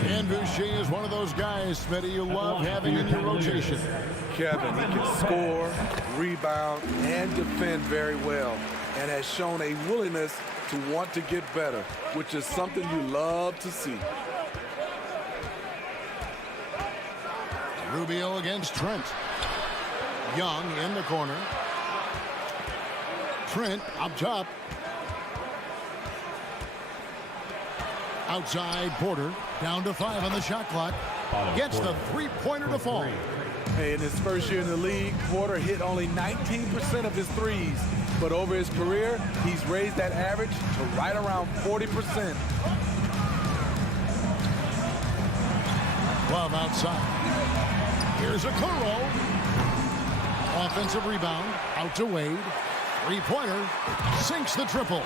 And Boucher is one of those guys, Smitty, you love having in your rotation. Kevin, he can score, rebound, and defend very well, and has shown a willingness to want to get better, which is something you love to see. Rubio against Trent. Young in the corner. Trent up top. Outside Porter, down to 5 on the shot clock. Gets the three-pointer to fall. Hey, in his first year in the league, Porter hit only 19% of his threes. But over his career, he's raised that average to right around 40%. Love outside. Here's a Okoro. Offensive rebound, out to Wade. Three-pointer, sinks the triple.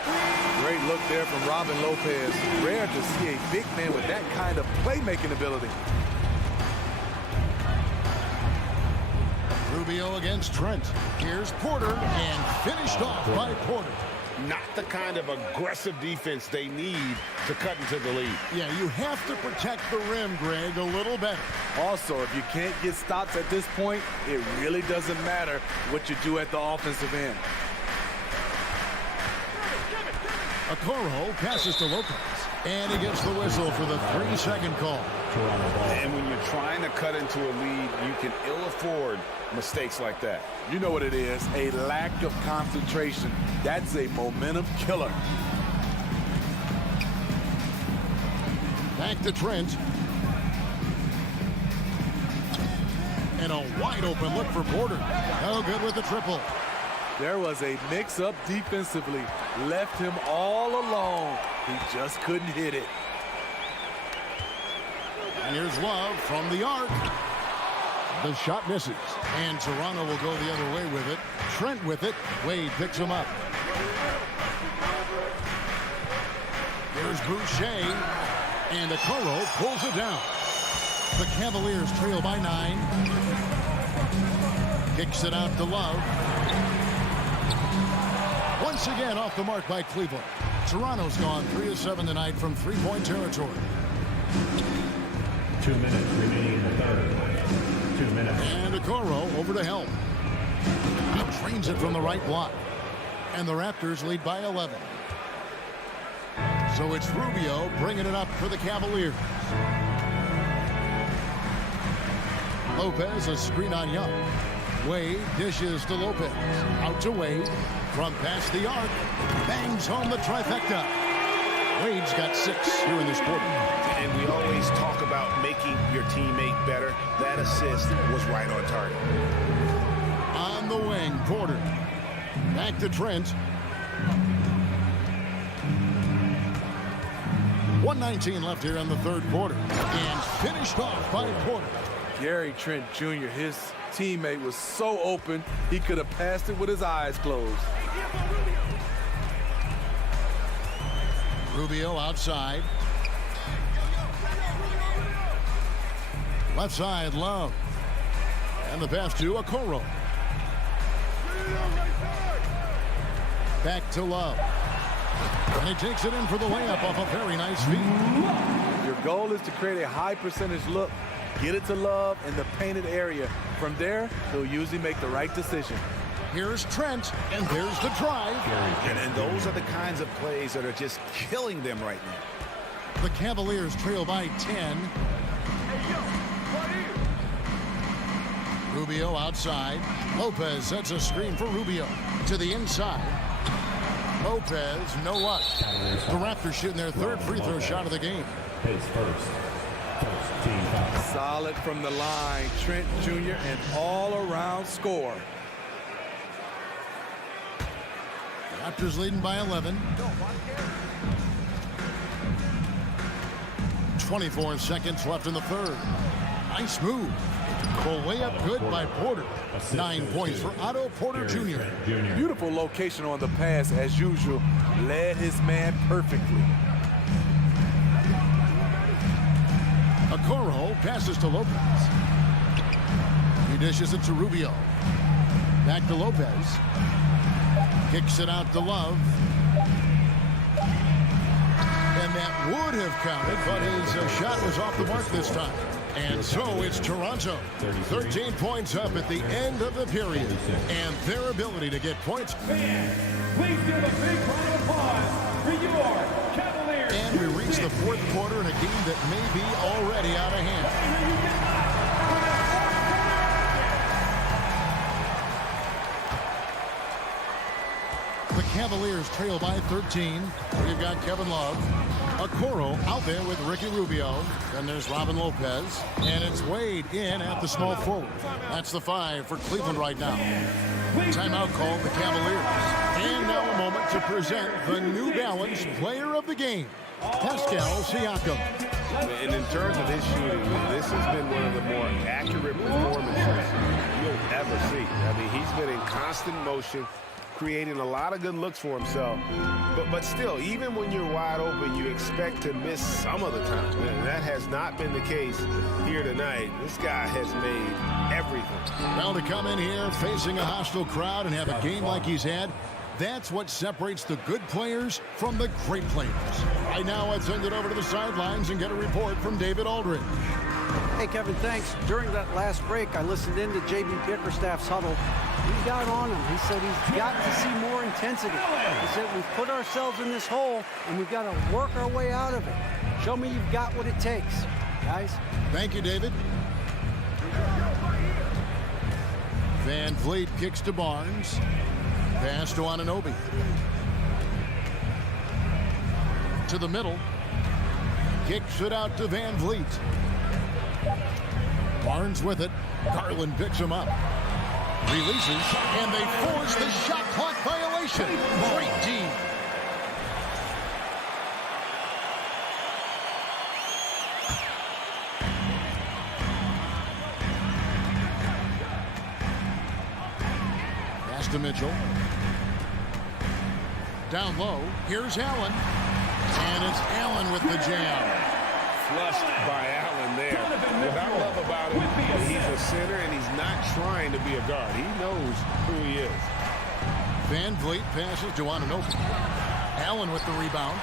Great look there from Robin Lopez. Rare to see a big man with that kind of playmaking ability. Rubio against Trent. Here's Porter, and finished off by Porter. Not the kind of aggressive defense they need to cut into the lead. Yeah, you have to protect the rim, Greg, a little better. Also, if you can't get stops at this point, it really doesn't matter what you do at the offensive end. Okoro passes to Lopez, and he gets the whistle for the 3-second call. And when you're trying to cut into a lead, you can ill afford mistakes like that. You know what it is, a lack of concentration. That's a momentum killer. Back to Trent. And a wide open look for Porter. No good with the triple. There was a mix-up defensively. Left him all alone. He just couldn't hit it. And here's Love from the arc. The shot misses. And Toronto will go the other way with it. Trent with it. Wade picks him up. Here's Boucher. And Okoro pulls it down. The Cavaliers trail by 9. Kicks it out to Love. Once again off the mark by Cleveland. Toronto's gone 3 of 7 tonight from three-point territory. 2 minutes remaining in the third. 2 minutes. And Okoro over to help. He trains it from the right block. And the Raptors lead by 11. So it's Rubio bringing it up for the Cavaliers. Lopez, a screen on Young. Wade dishes to Lopez. Out to Wade. From past the arc. Bangs home the trifecta. Wade's got 6 here in this quarter. And we always talk about making your teammate better. That assist was right on target. On the wing, Porter. Back to Trent. 1:19 left here in the third quarter. And finished off by Porter. Gary Trent Jr., his teammate, was so open, he could have passed it with his eyes closed. Rubio outside. Left side, Love. And the pass to Okoro. Back to Love. And he takes it in for the layup off a very nice feed. Your goal is to create a high percentage look. Get it to Love in the painted area. From there, he'll usually make the right decision. Here's Trent, and there's the drive. And those are the kinds of plays that are just killing them right now. The Cavaliers trail by 10. Rubio outside. Lopez sets a screen for Rubio. To the inside. Lopez, no luck. The Raptors shooting their third free throw shot of the game. Pace first. First team foul. Solid from the line. Trent Jr., an all-around score. Raptors leading by 11. 24 seconds left in the third. Nice move. Full layup good by Porter. 9 points for Otto Porter Jr. Beautiful location on the pass as usual. Led his man perfectly. Okoro passes to Lopez. He dishes it to Rubio. Back to Lopez. Kicks it out to Love. And that would have counted, but his shot was off the mark this time. And so it's Toronto. 13 points up at the end of the period. And their ability to get points. Fans, please give a big round of applause for your Cavaliers. And we reach the fourth quarter in a game that may be already out of hand. The Cavaliers trail by 13. We've got Kevin Love. Okoro out there with Ricky Rubio. Then there's Robin Lopez. And it's Wade in at the small forward. That's the 5 for Cleveland right now. Timeout called the Cavaliers. And now a moment to present the New Balance Player of the Game, Pascal Siakam. And in terms of his shooting, this has been one of the more accurate performances you'll ever see. I mean, he's been in constant motion, creating a lot of good looks for himself. But still, even when you're wide open, you expect to miss some of the time. And that has not been the case here tonight. This guy has made everything. Well, to come in here facing a hostile crowd and have a game like he's had, that's what separates the good players from the great players. Right now, I'd send it over to the sidelines and get a report from David Aldridge. Hey, Kevin, thanks. During that last break, I listened in to J.B. Bickerstaff's huddle. He got on him. He said he's got to see more intensity. He said we've put ourselves in this hole, and we've got to work our way out of it. Show me you've got what it takes, guys. Thank you, David. Van Vliet kicks to Barnes. Pass to Anunoby. To the middle. Kicks it out to Van Vliet. Barnes with it. Garland picks him up. Releases, and they force the shot clock violation. Great D. Pass to Mitchell. Down low. Here's Allen. And it's Allen with the jam. Flushed by Allen there. What I love about him, he's a center and he's not trying to be a guard. He knows who he is. Van Vliet passes to Anunoby. Allen with the rebound.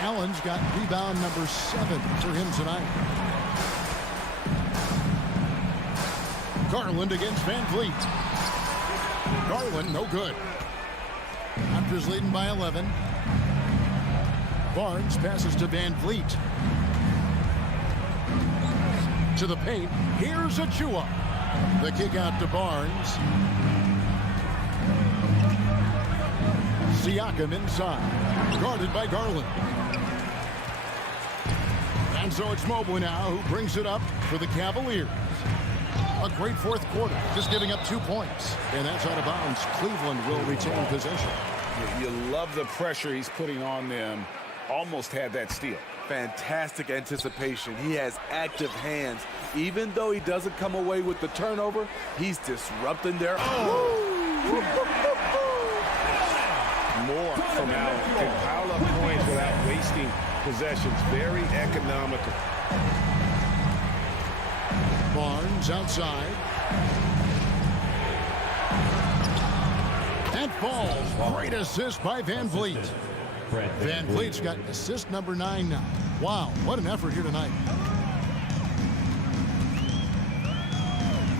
Allen's got rebound number 7 for him tonight. Garland against Van Vliet. Garland, no good. Raptors leading by 11. Barnes passes to Van Vliet. To the paint. Here's Achua. The kick out to Barnes. Siakam inside. Guarded by Garland. And so it's Mobley now who brings it up for the Cavaliers. A great fourth quarter, just giving up 2 points. And that's out of bounds. Cleveland will retain possession. You love the pressure he's putting on them. Almost had that steal. Fantastic anticipation. He has active hands. Even though he doesn't come away with the turnover, he's disrupting their More from Allen. Can pile up points without wasting possessions. Very economical. Barnes outside. And falls. Great assist by Van Vliet. Van Vliet's got assist number 9 now. Wow, what an effort here tonight.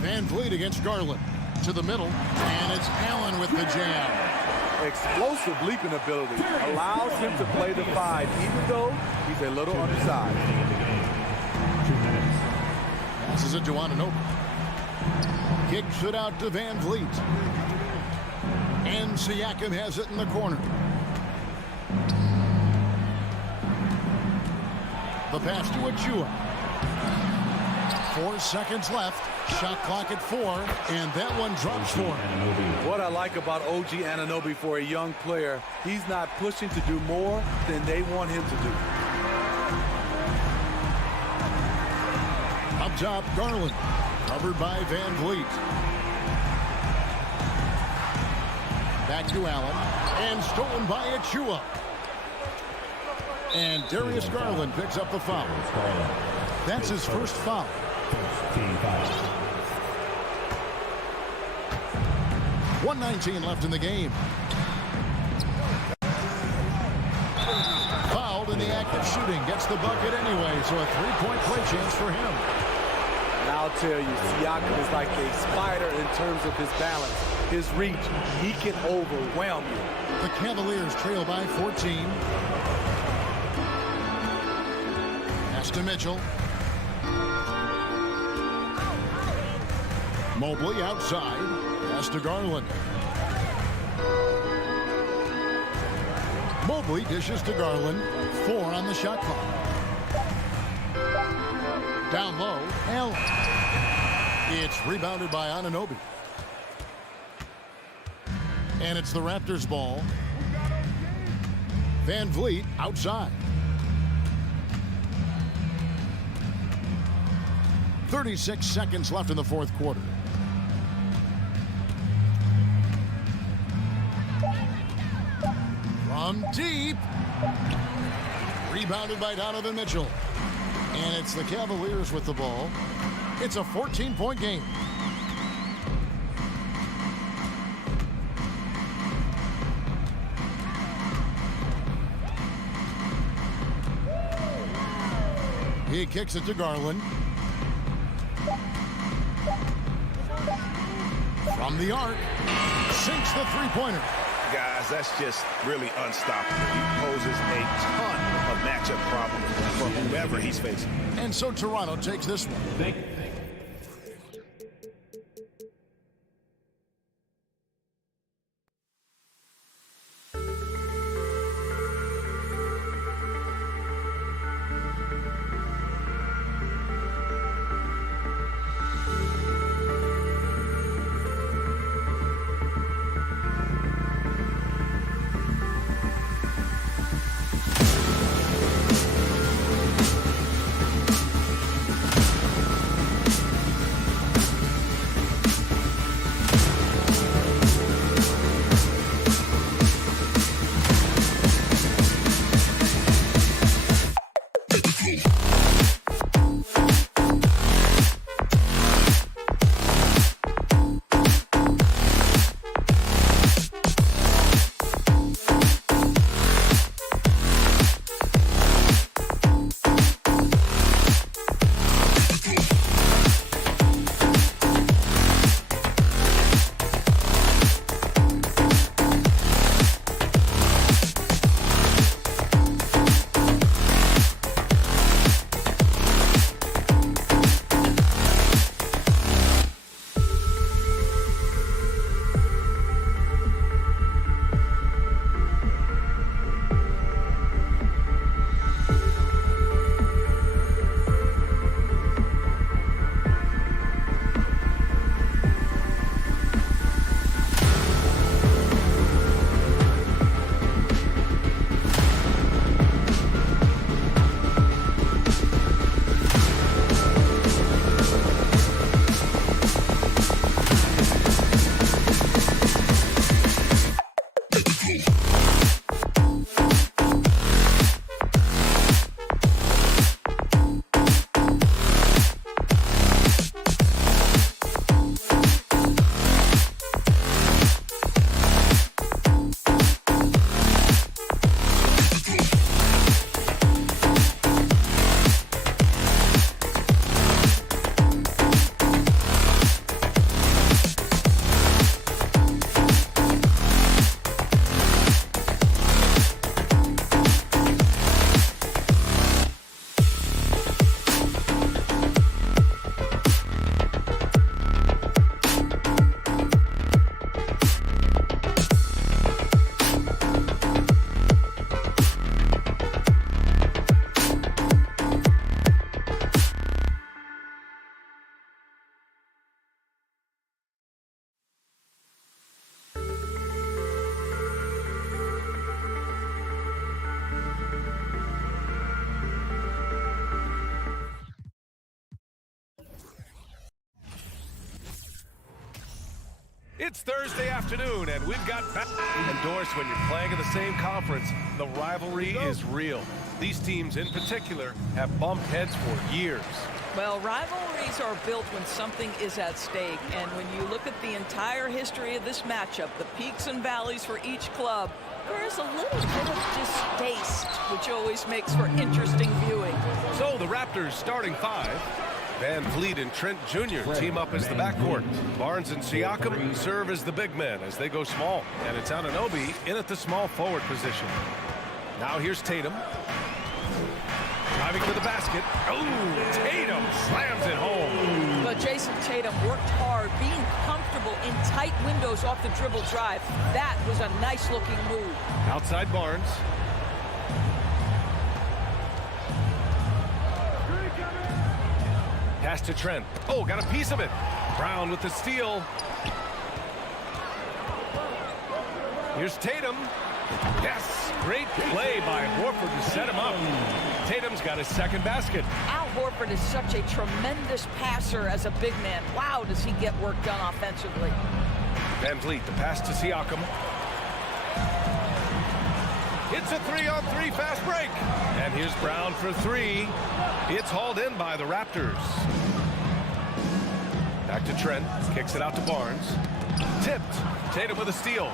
Van Vliet against Garland. To the middle, and it's Allen with the jam. explosive leaping ability. Allows him to play the 5, even though he's a little undersized. Passes it to Anunoby. Kicks it out to Van Vliet. And Siakam has it in the corner. The pass to Achua. 4 seconds left. Shot clock at 4, and that one drops for him. What I like about OG Anunoby for a young player, he's not pushing to do more than they want him to do. Up top, Garland. Covered by Van Vliet. Back to Allen. And stolen by Achua. And Darius Garland picks up the foul. That's his first foul. 1:19 left in the game. Fouled in the act of shooting. Gets the bucket anyway, so a three-point play chance for him. And I'll tell you, Siakam is like a spider in terms of his balance, his reach. He can overwhelm you. The Cavaliers trail by 14. Pass to Mitchell. Mobley outside. Pass to Garland. Mobley dishes to Garland. 4 on the shot clock. Down low, Allen. It's rebounded by Anunoby. And it's the Raptors' ball. Van Vliet outside. 36 seconds left in the fourth quarter. From deep. Rebounded by Donovan Mitchell. And it's the Cavaliers with the ball. It's a 14-point game. He kicks it to Garland. From the arc. Sinks the three-pointer. Guys, that's just really unstoppable. He poses a ton of matchup problems for whoever he's facing. And so Toronto takes this one. It's Thursday afternoon, and we've got endorsed when you're playing in the same conference. The rivalry is real. These teams in particular have bumped heads for years. Well, rivalries are built when something is at stake. And when you look at the entire history of this matchup, the peaks and valleys for each club, there's a little bit of distaste, which always makes for interesting viewing. So the Raptors starting five. Van Vliet and Trent Jr. team up as the backcourt. Barnes and Siakam serve as the big men as they go small. And it's Anunoby in at the small forward position. Now here's Tatum. Driving to the basket. Oh, Tatum slams it home. But Jason Tatum worked hard, being comfortable in tight windows off the dribble drive. That was a nice-looking move. Outside Barnes. Pass to Trent. Oh, got a piece of it. Brown with the steal. Here's Tatum. Yes, great play by Horford to set him up. Tatum's got his second basket. Al Horford is such a tremendous passer as a big man. Wow, does he get work done offensively. Van Vliet, the pass to Siakam. It's a 3-on-3 fast break. And here's Brown for three. It's hauled in by the Raptors. Back to Trent. Kicks it out to Barnes. Tipped. Tatum with a steal.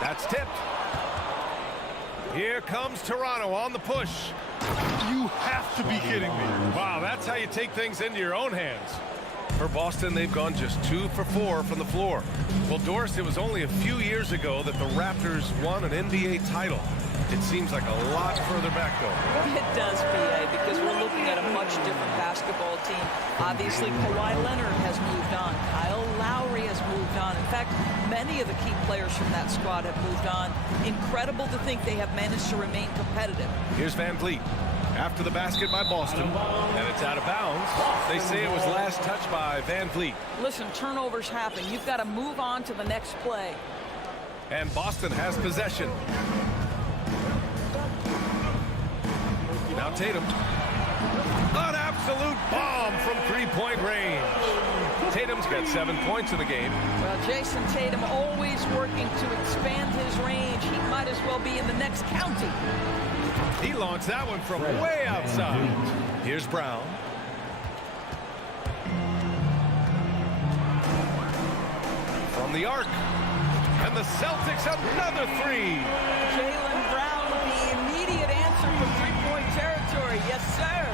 That's tipped. Here comes Toronto on the push. You have to be kidding me. Wow, that's how you take things into your own hands. For Boston, they've gone just 2 for 4 from the floor. Well, Doris, it was only a few years ago that the Raptors won an NBA title. It seems like a lot further back, though. It does, PA, because we're looking at a much different basketball team. Obviously, Kawhi Leonard has moved on. Kyle Lowry has moved on. In fact, many of the key players from that squad have moved on. Incredible to think they have managed to remain competitive. Here's Van Vliet. After the basket by Boston, and it's out of bounds. They say it was last touched by Van Vliet. Listen, turnovers happen. You've got to move on to the next play. And Boston has possession. Now Tatum. An absolute bomb from three-point range. Tatum's got 7 points in the game. Well, Jason Tatum always working to expand his range. He might as well be in the next county. He launched that one from way outside. Here's Brown. From the arc. And the Celtics another three. Jaylen Brown with the immediate answer from three-point territory. Yes, sir.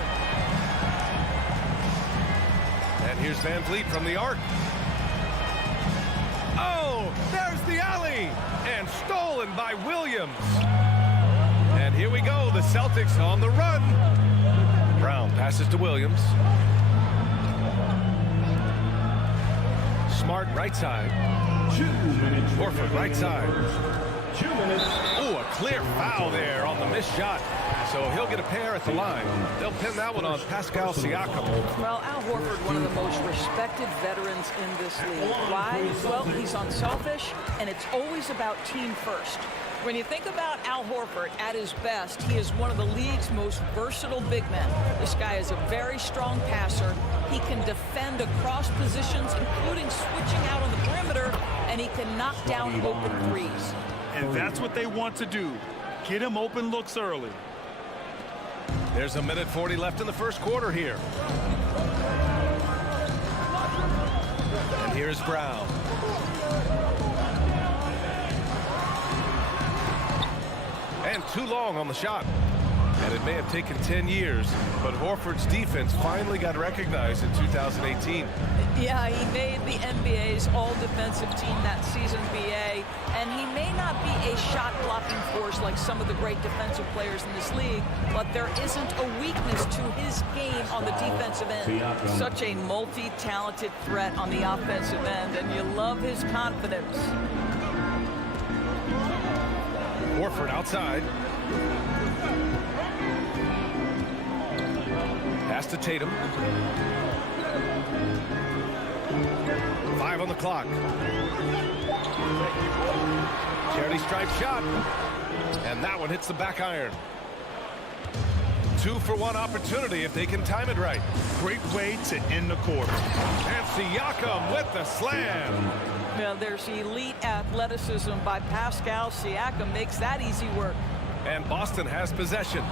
And here's Van Vliet from the arc. Oh, there's the alley. And stolen by Williams. And here we go, the Celtics on the run. Brown passes to Williams. Smart right side. Horford right side. Oh, a clear foul there on the missed shot. So he'll get a pair at the line. They'll pin that one on Pascal Siakam. Well, Al Horford, one of the most respected veterans in this league. Why? Well, he's unselfish, and it's always about team first. When you think about Al Horford at his best, he is one of the league's most versatile big men. This guy is a very strong passer. He can defend across positions, including switching out on the perimeter, and he can knock down open threes. And that's what they want to do. Get him open looks early. There's a minute 40 left in the first quarter here. And here's Brown. And too long on the shot. And it may have taken 10 years, but Horford's defense finally got recognized in 2018. Yeah, he made the NBA's all-defensive team that season, BA, and he may not be a shot-blocking force like some of the great defensive players in this league, but there isn't a weakness to his game on the defensive end. Such a multi-talented threat on the offensive end, and you love his confidence. Horford outside. Pass to Tatum. 5 on the clock. Charity stripe shot. And that one hits the back iron. 2-for-1 opportunity if they can time it right. Great way to end the quarter. And Siakam with the slam. Now, there's elite athleticism by Pascal Siakam. Makes that easy work. And Boston has possession.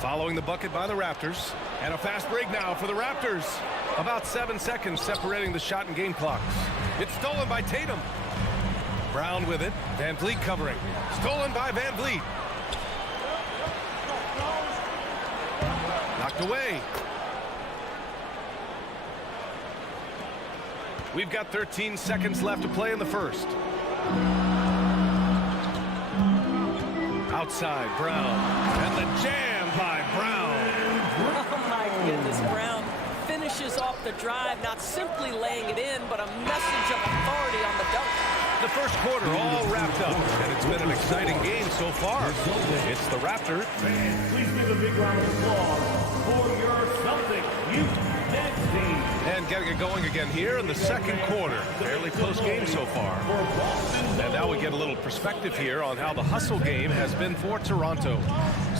Following the bucket by the Raptors. And a fast break now for the Raptors. About 7 seconds separating the shot and game clocks. It's stolen by Tatum. Brown with it. Van Vliet covering. Stolen by Van Vliet. Knocked away. We've got 13 seconds left to play in the first. Outside, Brown. And the jam by Brown. Oh, my goodness. Brown finishes off the drive, not simply laying it in, but a message of authority on the dunk. The first quarter all wrapped up, and it's been an exciting game so far. It's the Raptors. Please give a big round of applause for your Celtics youth team. And getting it going again here in the second quarter. Fairly close game so far. And now we get a little perspective here on how the hustle game has been for Toronto.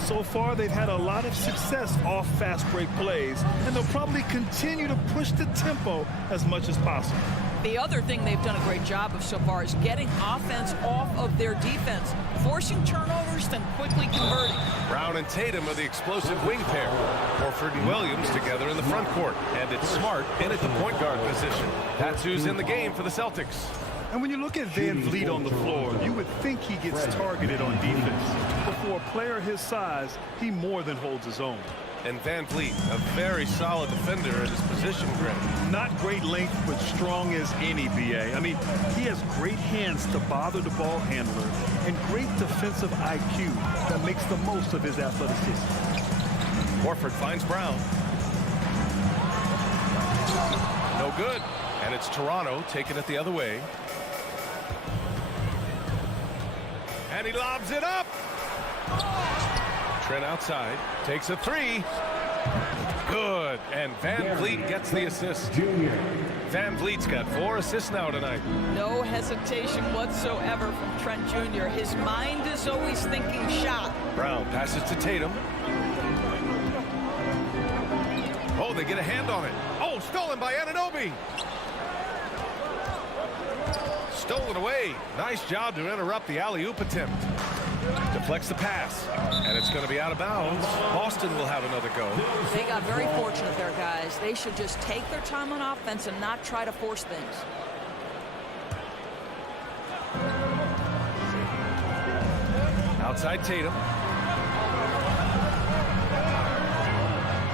So far, they've had a lot of success off fast break plays, and they'll probably continue to push the tempo as much as possible. The other thing they've done a great job of so far is getting offense off of their defense, forcing turnovers, then quickly converting. Brown and Tatum are the explosive wing pair. Horford and Williams together in the front court. And it's Smart in at the point guard position. That's who's in the game for the Celtics. And when you look at Van Vliet on the floor, you would think he gets targeted on defense. But for a player his size, he more than holds his own. And Van Vliet, a very solid defender at his position grid. Not great length, but strong as any, BA. I mean, he has great hands to bother the ball handler and great defensive IQ that makes the most of his athleticism. Horford finds Brown. No good. And it's Toronto taking it the other way. And he lobs it up. Trent outside, takes a three. Good, and Van Vliet gets the assist. Van Vliet's got 4 assists now tonight. No hesitation whatsoever from Trent Jr. His mind is always thinking shot. Brown passes to Tatum. Oh, they get a hand on it. Oh, stolen by Anunoby. Stolen away. Nice job to interrupt the alley-oop attempt. Deflects the pass, and it's going to be out of bounds. Boston will have another go. They got very fortunate there, guys. They should just take their time on offense and not try to force things. Outside Tatum.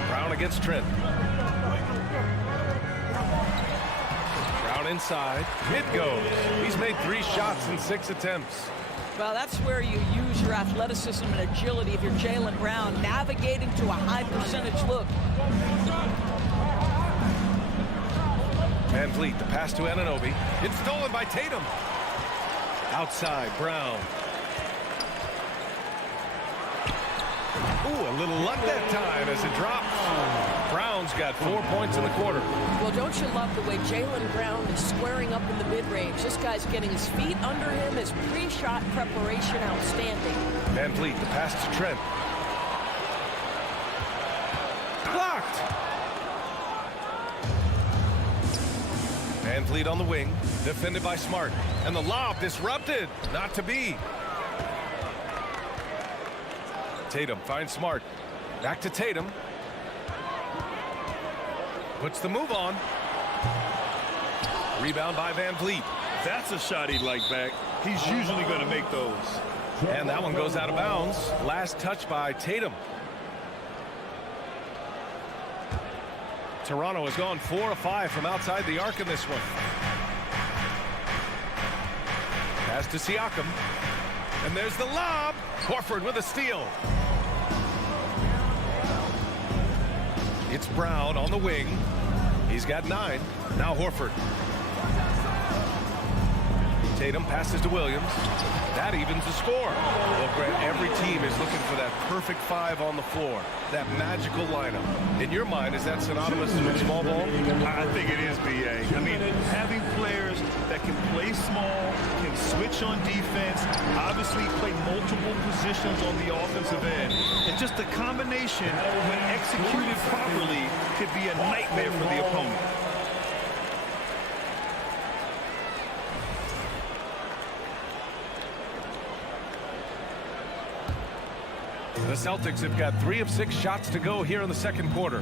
Brown against Trent. Brown inside. It goes. He's made 3 shots in 6 attempts. Well, that's where you use your athleticism and agility if you're Jaylen Brown, navigating to a high percentage look. Van Vliet, the pass to Anunoby. It's stolen by Tatum. Outside, Brown. Ooh, a little luck that time as it drops. Brown's got 4 points in the quarter. Well, don't you love the way Jaylen Brown is squaring up in the mid-range? This guy's getting his feet under him. His pre-shot preparation outstanding. Van Vliet, the pass to Trent. Blocked. Van Vliet on the wing, defended by Smart. And the lob disrupted. Not to be. Tatum finds Smart. Back to Tatum. Puts the move on. Rebound by Van Vliet. That's a shot he'd like back. He's usually going to make those. And that one goes out of bounds. Last touch by Tatum. Toronto has gone 4 of 5 from outside the arc in this one. Pass to Siakam. And there's the lob. Horford with a steal. It's Brown on the wing. He's got 9. Now Horford. Tatum passes to Williams. That evens the score. Well, Grant, every team is looking for that perfect five on the floor, that magical lineup. In your mind, is that synonymous with small ball? I think it is, B.A. I mean, having players that can play small, can switch on defense, obviously play multiple positions on the offensive end. And just the combination, when executed properly, could be a nightmare for the opponent. The Celtics have got 3 of 6 shots to go here in the second quarter.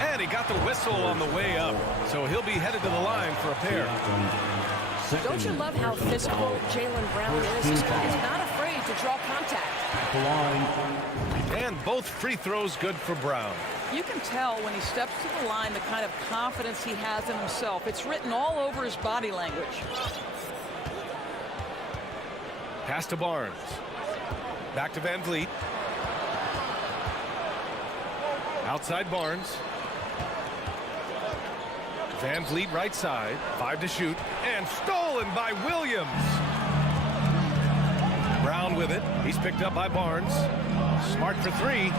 And he got the whistle on the way up, so he'll be headed to the line for a pair. Don't you love how physical Jaylen Brown is? This guy is not afraid to draw contact. And both free throws good for Brown. You can tell when he steps to the line the kind of confidence he has in himself. It's written all over his body language. Pass to Barnes. Back to Van Vliet. Outside Barnes. Van Vliet right side. 5 to shoot. And stolen by Williams. Brown with it. He's picked up by Barnes. Smart for 3.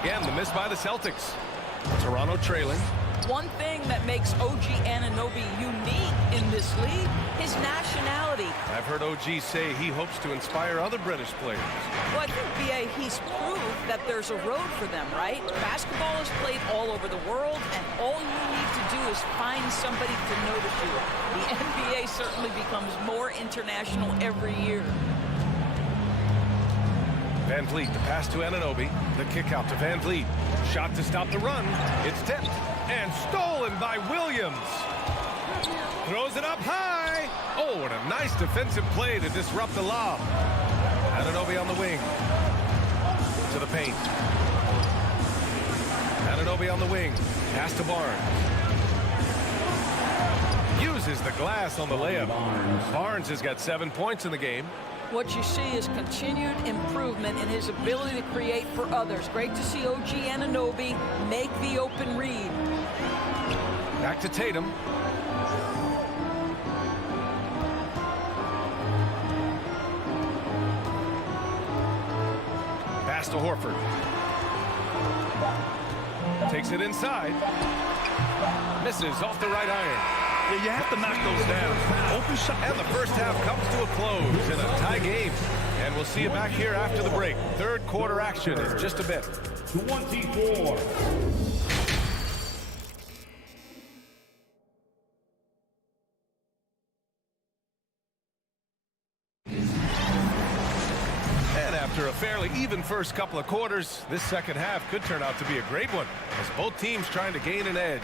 Again, the miss by the Celtics. Toronto trailing. One thing that makes OG Anunoby unique in this league, his nationality. I've heard OG say he hopes to inspire other British players. Well, I think, B.A., he's proved that there's a road for them, right? Basketball is played all over the world, and all you need to do is find somebody to notice you. The NBA certainly becomes more international every year. Van Vliet, the pass to Anunoby. The kick out to Van Vliet. Shot to stop the run. It's tipped and stolen by Williams. Throws it up high. Oh, and a nice defensive play to disrupt the lob. Anunoby on the wing. To the paint. Anunoby on the wing. Pass to Barnes. Uses the glass on the layup. Barnes has got 7 points in the game. What you see is continued improvement in his ability to create for others. Great to see OG Anunoby make the open read. Back to Tatum. Pass to Horford. Takes it inside. Misses off the right iron. Yeah, you have to knock those down. Open shot. And the first half comes to a close in a tie game. And we'll see you back here after the break. Third quarter action is just a bit. 24. And after a fairly even first couple of quarters, this second half could turn out to be a great one as both teams trying to gain an edge.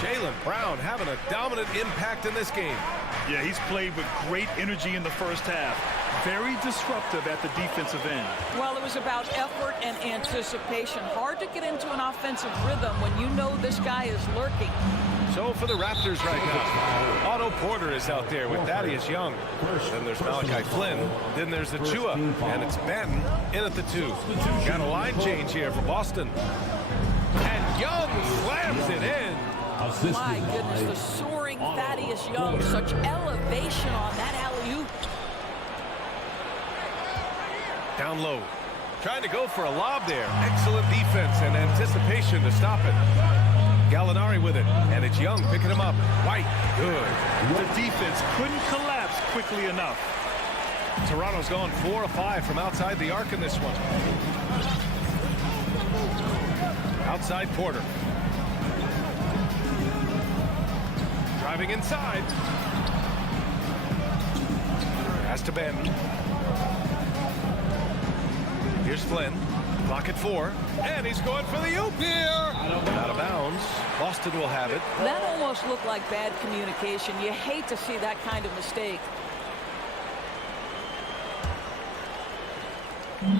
Jaylen Brown having a dominant impact in this game. Yeah, he's played with great energy in the first half. Very disruptive at the defensive end. Well, it was about effort and anticipation. Hard to get into an offensive rhythm when you know this guy is lurking. So for the Raptors right now, Otto Porter is out there with Thaddeus Young. Then there's Malachi Flynn. Then there's Achua. And it's Benton in at the 2. Got a line change here for Boston. And Young slams it in. My goodness, the soaring Thaddeus Young. Such elevation on that alley-oop. Down low. Trying to go for a lob there. Excellent defense and anticipation to stop it. Gallinari with it. And it's Young picking him up. White. Good. The defense couldn't collapse quickly enough. Toronto's gone 4 of 5 from outside the arc in this one. Outside Porter. Driving inside. Pass to Ben. Here's Flynn. Clock at 4. And he's going for the oop here. Out of bounds. Boston will have it. That almost looked like bad communication. You hate to see that kind of mistake.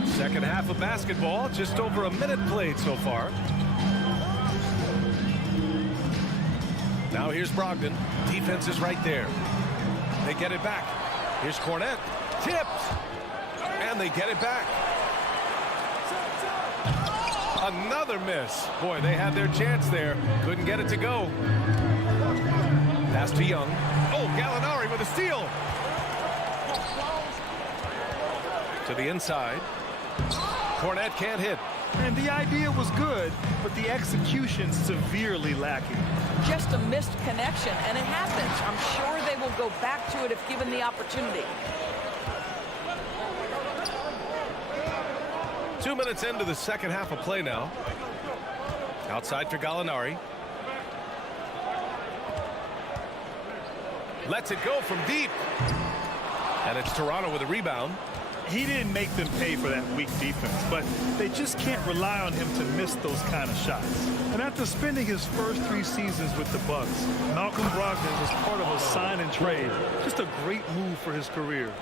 Second half of basketball. Just over a minute played so far. Now here's Brogdon. Defense is right there. They get it back. Here's Cornette. Tipped. And they get it back. Another miss. Boy, they had their chance there. Couldn't get it to go. Pass to Young. Oh, Gallinari with a steal. To the inside. Cornette can't hit. And the idea was good, but the execution severely lacking. Just a missed connection, and it happens. I'm sure they will go back to it if given the opportunity. 2 minutes into the second half of play now. Outside for Gallinari. Lets it go from deep. And it's Toronto with a rebound. He didn't make them pay for that weak defense, but they just can't rely on him to miss those kind of shots. And after spending his first 3 seasons with the Bucks, Malcolm Brogdon was part of a sign and trade. Just a great move for his career.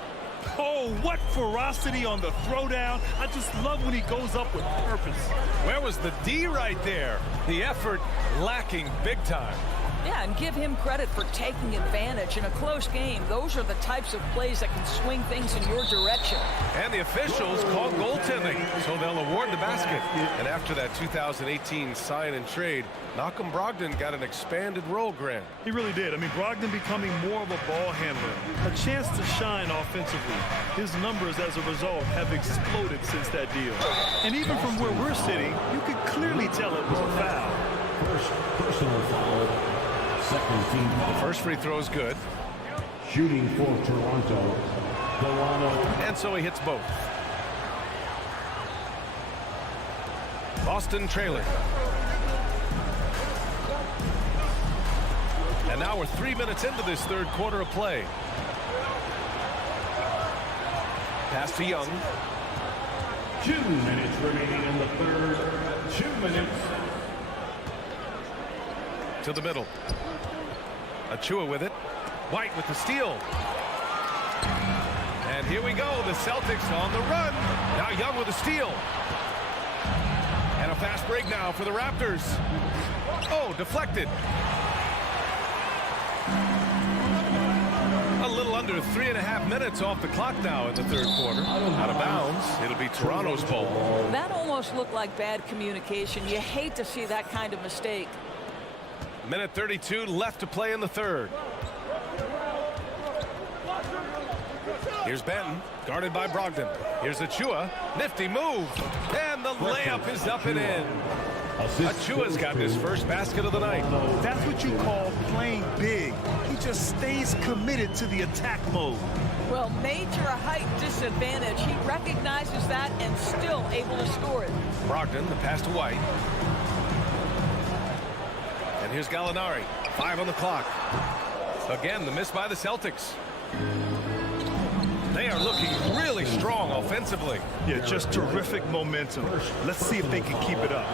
Oh, what ferocity on the throwdown. I just love when he goes up with purpose. Where was the D right there? The effort lacking big time. Yeah, and give him credit for taking advantage in a close game. Those are the types of plays that can swing things in your direction. And the officials called goaltending, so they'll award the basket. And after that 2018 sign and trade, Malcolm Brogdon got an expanded role, Grant. He really did. I mean, Brogdon becoming more of a ball handler, a chance to shine offensively. His numbers as a result have exploded since that deal. And even from where we're sitting, you could clearly tell it was a foul. First personal foul. Second team. The first free throw is good. Shooting for Toronto. And so he hits both. Boston trailing. And now we're 3 minutes into this third quarter of play. Pass to Young. 2 minutes remaining in the third. 2 minutes. To the middle. Achua with it. White with the steal. And here we go. The Celtics on the run. Now Young with a steal. And a fast break now for the Raptors. Oh, deflected. A little under 3.5 minutes off the clock now in the third quarter. Out of bounds. It'll be Toronto's ball. That almost looked like bad communication. You hate to see that kind of mistake. Minute 32 left to play in the third. Here's Benton, guarded by Brogdon. Here's Achua, nifty move, and the layup is up and in. Achua's got his first basket of the night. That's what you call playing big. He just stays committed to the attack mode. Well, major height disadvantage. He recognizes that and still able to score it. Brogdon, the pass to White. And here's Gallinari, 5 on the clock. Again, the miss by the Celtics. They are looking really strong offensively. Yeah, just terrific momentum. Let's see if they can keep it up.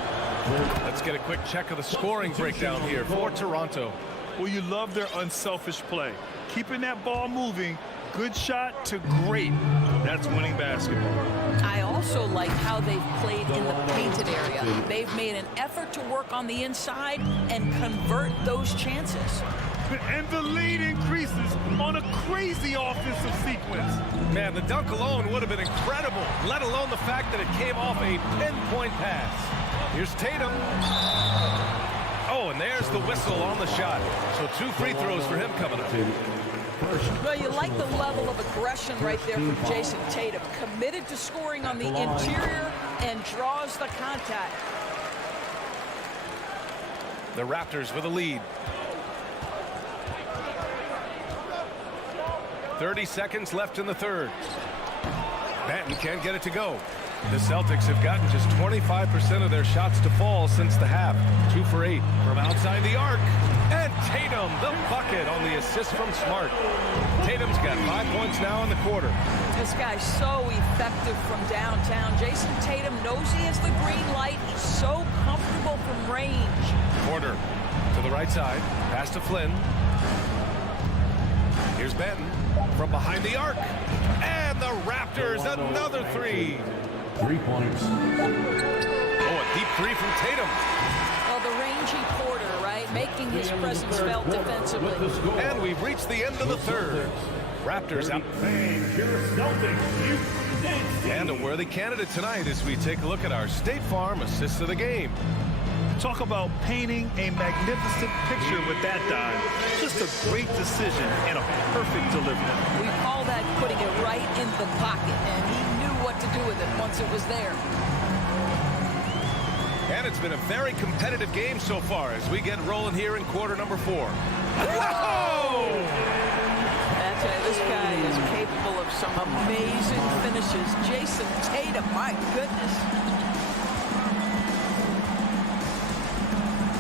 Let's get a quick check of the scoring breakdown here for Toronto. Well, you love their unselfish play. Keeping that ball moving, good shot to great. That's winning basketball. I also like how they've played in the painted area. They've made an effort to work on the inside and convert those chances. And the lead increases on a crazy offensive sequence. Man, the dunk alone would have been incredible, let alone the fact that it came off a pinpoint pass. Here's Tatum. Oh, and there's the whistle on the shot. So 2 free throws for him coming up. Well, you like the level of aggression right there from Jason Tatum. Committed to scoring on the interior and draws the contact. The Raptors with a lead. 30 seconds left in the third. Banton can't get it to go. The Celtics have gotten just 25% of their shots to fall since the half. 2 for 8 from outside the arc. And Tatum, the bucket on the assist from Smart. Tatum's got 5 points now in the quarter. This guy's so effective from downtown. Jason Tatum knows he has the green light. He's so comfortable from range. Porter to the right side. Pass to Flynn. Here's Benton from behind the arc. And the Raptors, another 3. 3 points. Oh, a deep 3 from Tatum. Well, the rangy Porter, right? Making his presence felt defensively. And we've reached the end of the third. Raptors out. Your Celtics, you dance. And a worthy candidate tonight as we take a look at our State Farm assist of the game. Talk about painting a magnificent picture with that dime. Just a great decision and a perfect delivery. We call that putting it right in the pocket, and he knew what to do with it once it was there. And it's been a very competitive game so far as we get rolling here in quarter number 4. Whoa! That's it. This guy is capable of some amazing finishes. Jason Tatum, my goodness.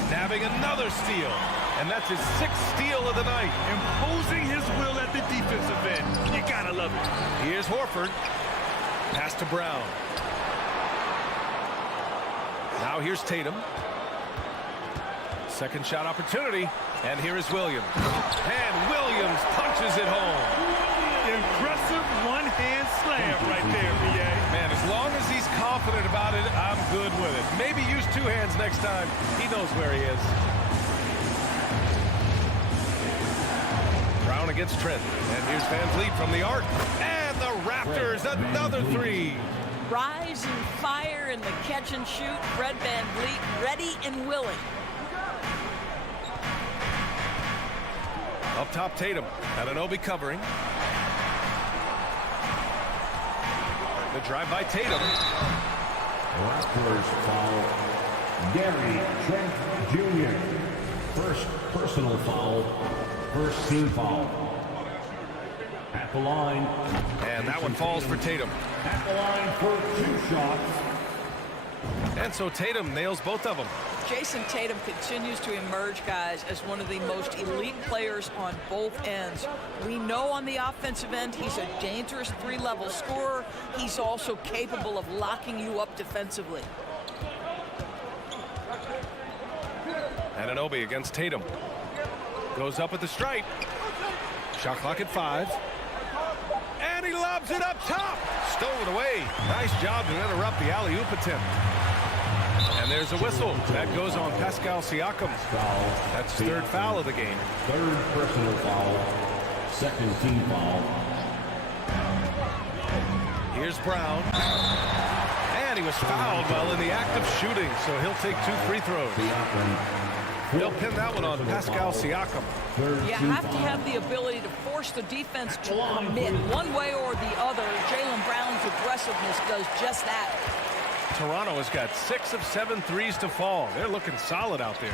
Nabbing another steal. And that's his 6th steal of the night. Imposing his will at the defensive end. You gotta love it. Here's Horford. Pass to Brown. Now here's Tatum. Second shot opportunity. And here is Williams. And Williams punches it home. Impressive one-hand slam right there, B.A. Man, as long as he's confident about it, I'm good with it. Maybe use 2 hands next time. He knows where he is. Brown against Trent. And here's Van Vliet from the arc. And the Raptors, another 3. Rise and fire in the catch and shoot. Fred Van Vliet ready and willing. Up top, Tatum. Anunoby covering. The drive by Tatum. Raptors foul. Gary Trent Jr. First personal foul. First team foul. At the line. And that one falls for Tatum. At the line for 2 shots. And so Tatum nails both of them. Jason Tatum continues to emerge, guys, as one of the most elite players on both ends. We know on the offensive end he's a dangerous 3-level scorer. He's also capable of locking you up defensively. Anunoby against Tatum. Goes up at the stripe. Shot clock at 5. And he lobs it up top. Stolen away. Nice job to interrupt the alley-oop attempt. And there's a whistle. That goes on Pascal Siakam. That's 3rd foul of the game. 3rd personal foul. 2nd team foul. Here's Brown. And he was fouled while in the act of shooting, so he'll take 2 free throws. They'll pin that one on Pascal Siakam. You have to have the ability to force the defense to commit one way or the other. Jaylen Brown's aggressiveness does just that. Toronto has got 6 of 7 threes to fall. They're looking solid out there.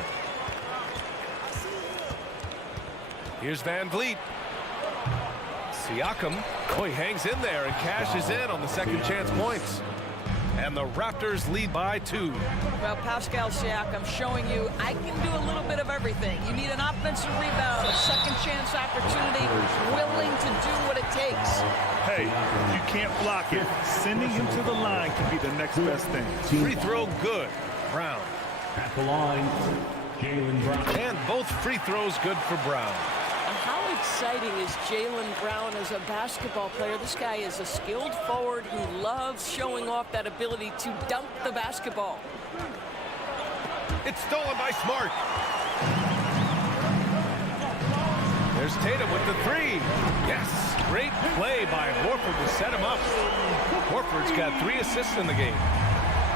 Here's Van Vliet. Siakam. Oh, he hangs in there and cashes in on the second chance points. And the Raptors lead by 2. Well, Pascal Siakam showing you I can do a little bit of everything. You need an offensive rebound, a second chance opportunity, willing to do what it takes. Hey, you can't block it. Sending him to the line can be the next best thing. Free throw good. Brown. At the line, Jaylen Brown. And both free throws good for Brown. And how exciting is Jaylen Brown as a basketball player? This guy is a skilled forward who loves showing off that ability to dunk the basketball. It's stolen by Smart. There's Tatum with the 3. Yes, great play by Horford to set him up. Horford's got 3 assists in the game.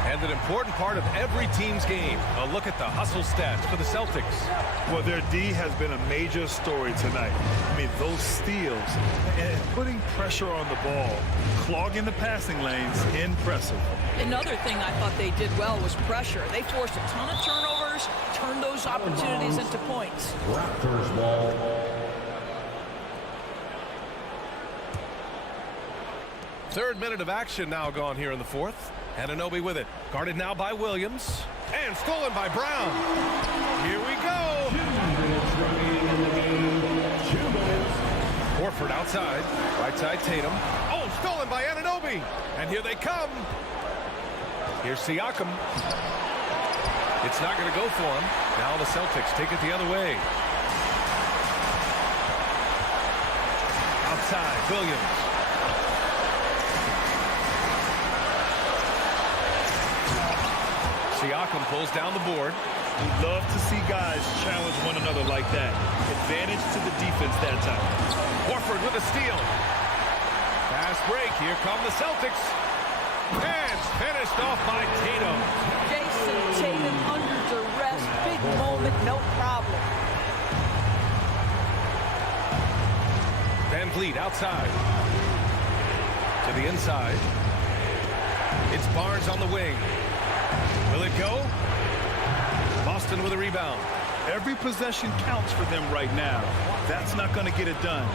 And an important part of every team's game. A look at the hustle stats for the Celtics. Well, their D has been a major story tonight. I mean, those steals and putting pressure on the ball, clogging the passing lanes, impressive. Another thing I thought they did well was pressure. They forced a ton of turnovers, turned those opportunities into points. Raptors ball. Third minute of action now gone here in the 4th. Anunoby with it. Guarded now by Williams. And stolen by Brown. Here we go. 2 minutes remaining in the game. 2 minutes. Horford outside. Right side Tatum. Oh, stolen by Anunoby. And here they come. Here's Siakam. It's not going to go for him. Now the Celtics take it the other way. Outside, Williams. Siakam pulls down the board. We love to see guys challenge one another like that. Advantage to the defense that time. Horford with a steal. Fast break. Here come the Celtics. And finished off by Tatum. Jason Tatum under duress. Big moment, no problem. Van Vliet outside. To the inside. It's Barnes on the wing. Will it go? Boston with a rebound. Every possession counts for them right now. That's not going to get it done.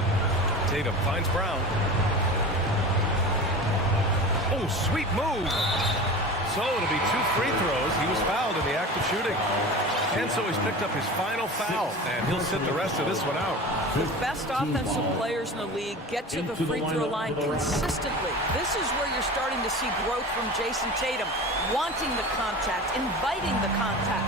Tatum finds Brown. Oh, sweet move. So it'll be 2 free throws. He was fouled in the act of shooting. And so he's picked up his final foul. And he'll sit the rest of this one out. The best offensive players in the league get to the free throw line consistently. This is where you're starting to see growth from Jason Tatum, wanting the contact, inviting the contact.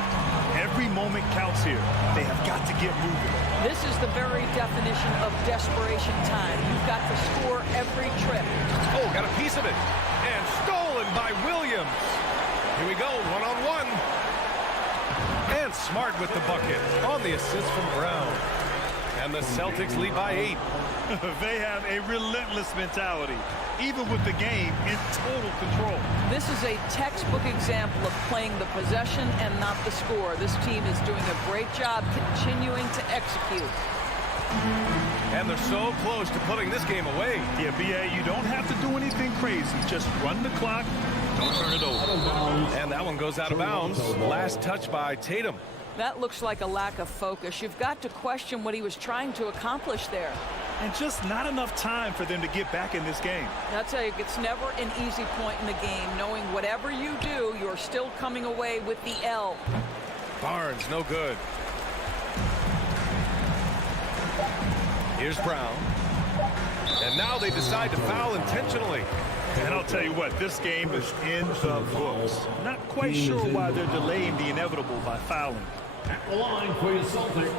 Every moment counts here. They have got to get moving. This is the very definition of desperation time. You've got to score every trip. Oh, got a piece of it. And stolen by Williams. Here we go, one-on-one. And Smart with the bucket on the assist from Brown. And the Celtics lead by 8. They have a relentless mentality, even with the game in total control. This is a textbook example of playing the possession and not the score. This team is doing a great job continuing to execute. And they're so close to putting this game away. Yeah, B.A., you don't have to do anything crazy. Just run the clock. Don't turn it over. And that one goes out of bounds. Last touch by Tatum. That looks like a lack of focus. You've got to question what he was trying to accomplish there. And just not enough time for them to get back in this game. I'll tell you, it's never an easy point in the game, knowing whatever you do, you're still coming away with the L. Barnes, no good. Here's Brown. And now they decide to foul intentionally. And I'll tell you what, this game is in the books. Not quite sure why they're delaying the inevitable by fouling. At the line for your Celtics,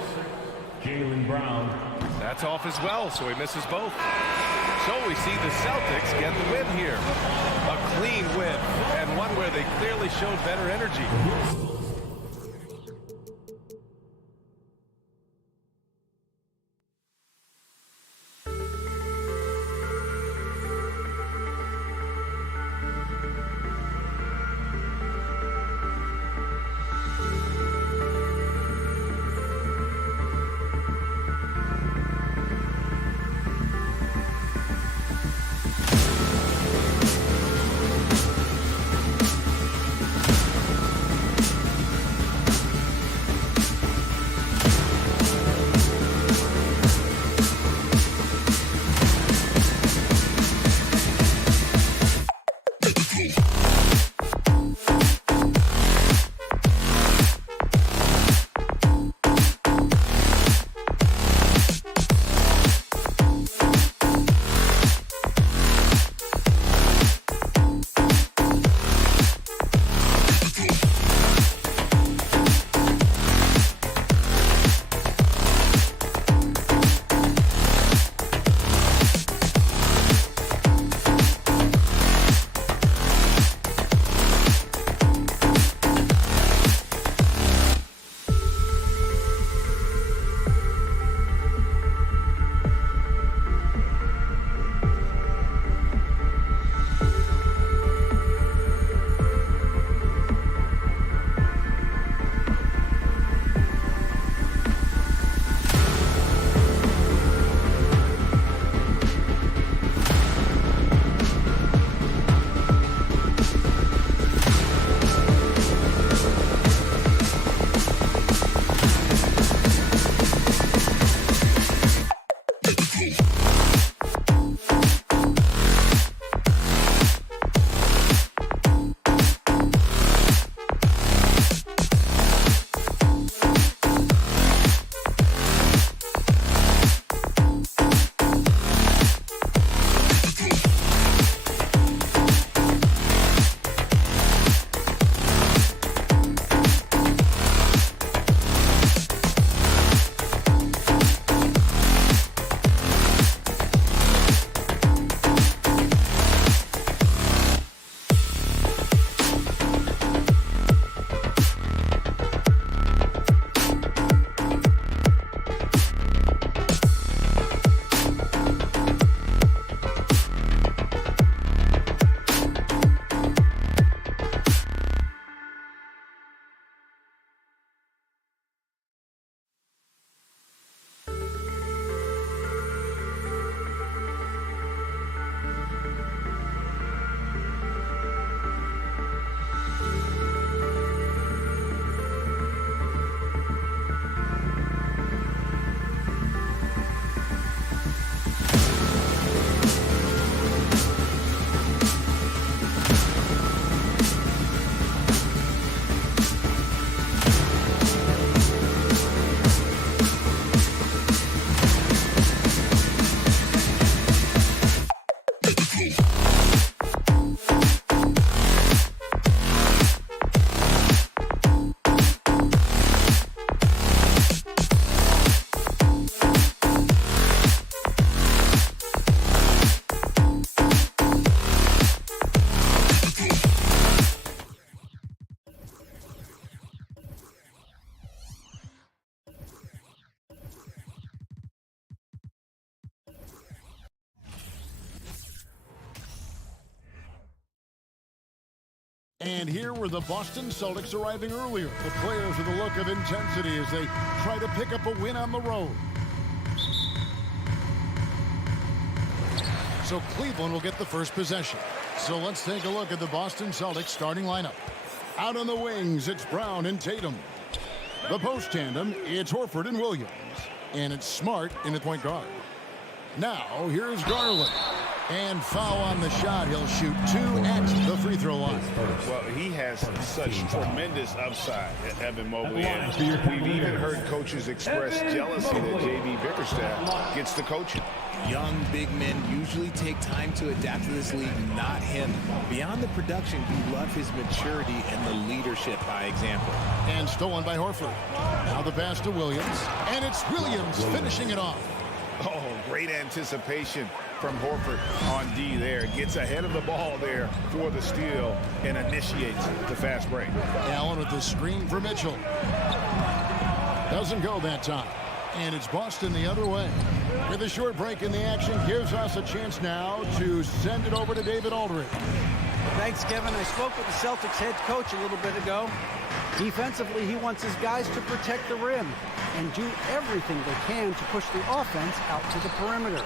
Jaylen Brown. That's off as well, so he misses both. So we see the Celtics get the win here. A clean win, and one where they clearly showed better energy. And here were the Boston Celtics arriving earlier. The players with a look of intensity as they try to pick up a win on the road. So Cleveland will get the first possession. So let's take a look at the Boston Celtics starting lineup. Out on the wings, it's Brown and Tatum. The post tandem, it's Horford and Williams. And it's Smart in the point guard. Now, here's Garland. And foul on the shot. He'll shoot 2 at the free throw line. Well, he has such tremendous upside, Evan Mobley. And we've even heard coaches express jealousy that J.B. Bickerstaff gets the coaching. Young big men usually take time to adapt to this league, not him. Beyond the production, you love his maturity and the leadership by example. And stolen by Horford. Now the pass to Williams. And it's Williams finishing it off. Oh, great anticipation from Horford on D there. Gets ahead of the ball there for the steal and initiates the fast break. Allen with the screen for Mitchell. Doesn't go that time. And it's Boston the other way. With a short break in the action, gives us a chance now to send it over to David Aldridge. Thanks, Kevin. I spoke with the Celtics head coach a little bit ago. Defensively, he wants his guys to protect the rim and do everything they can to push the offense out to the perimeter.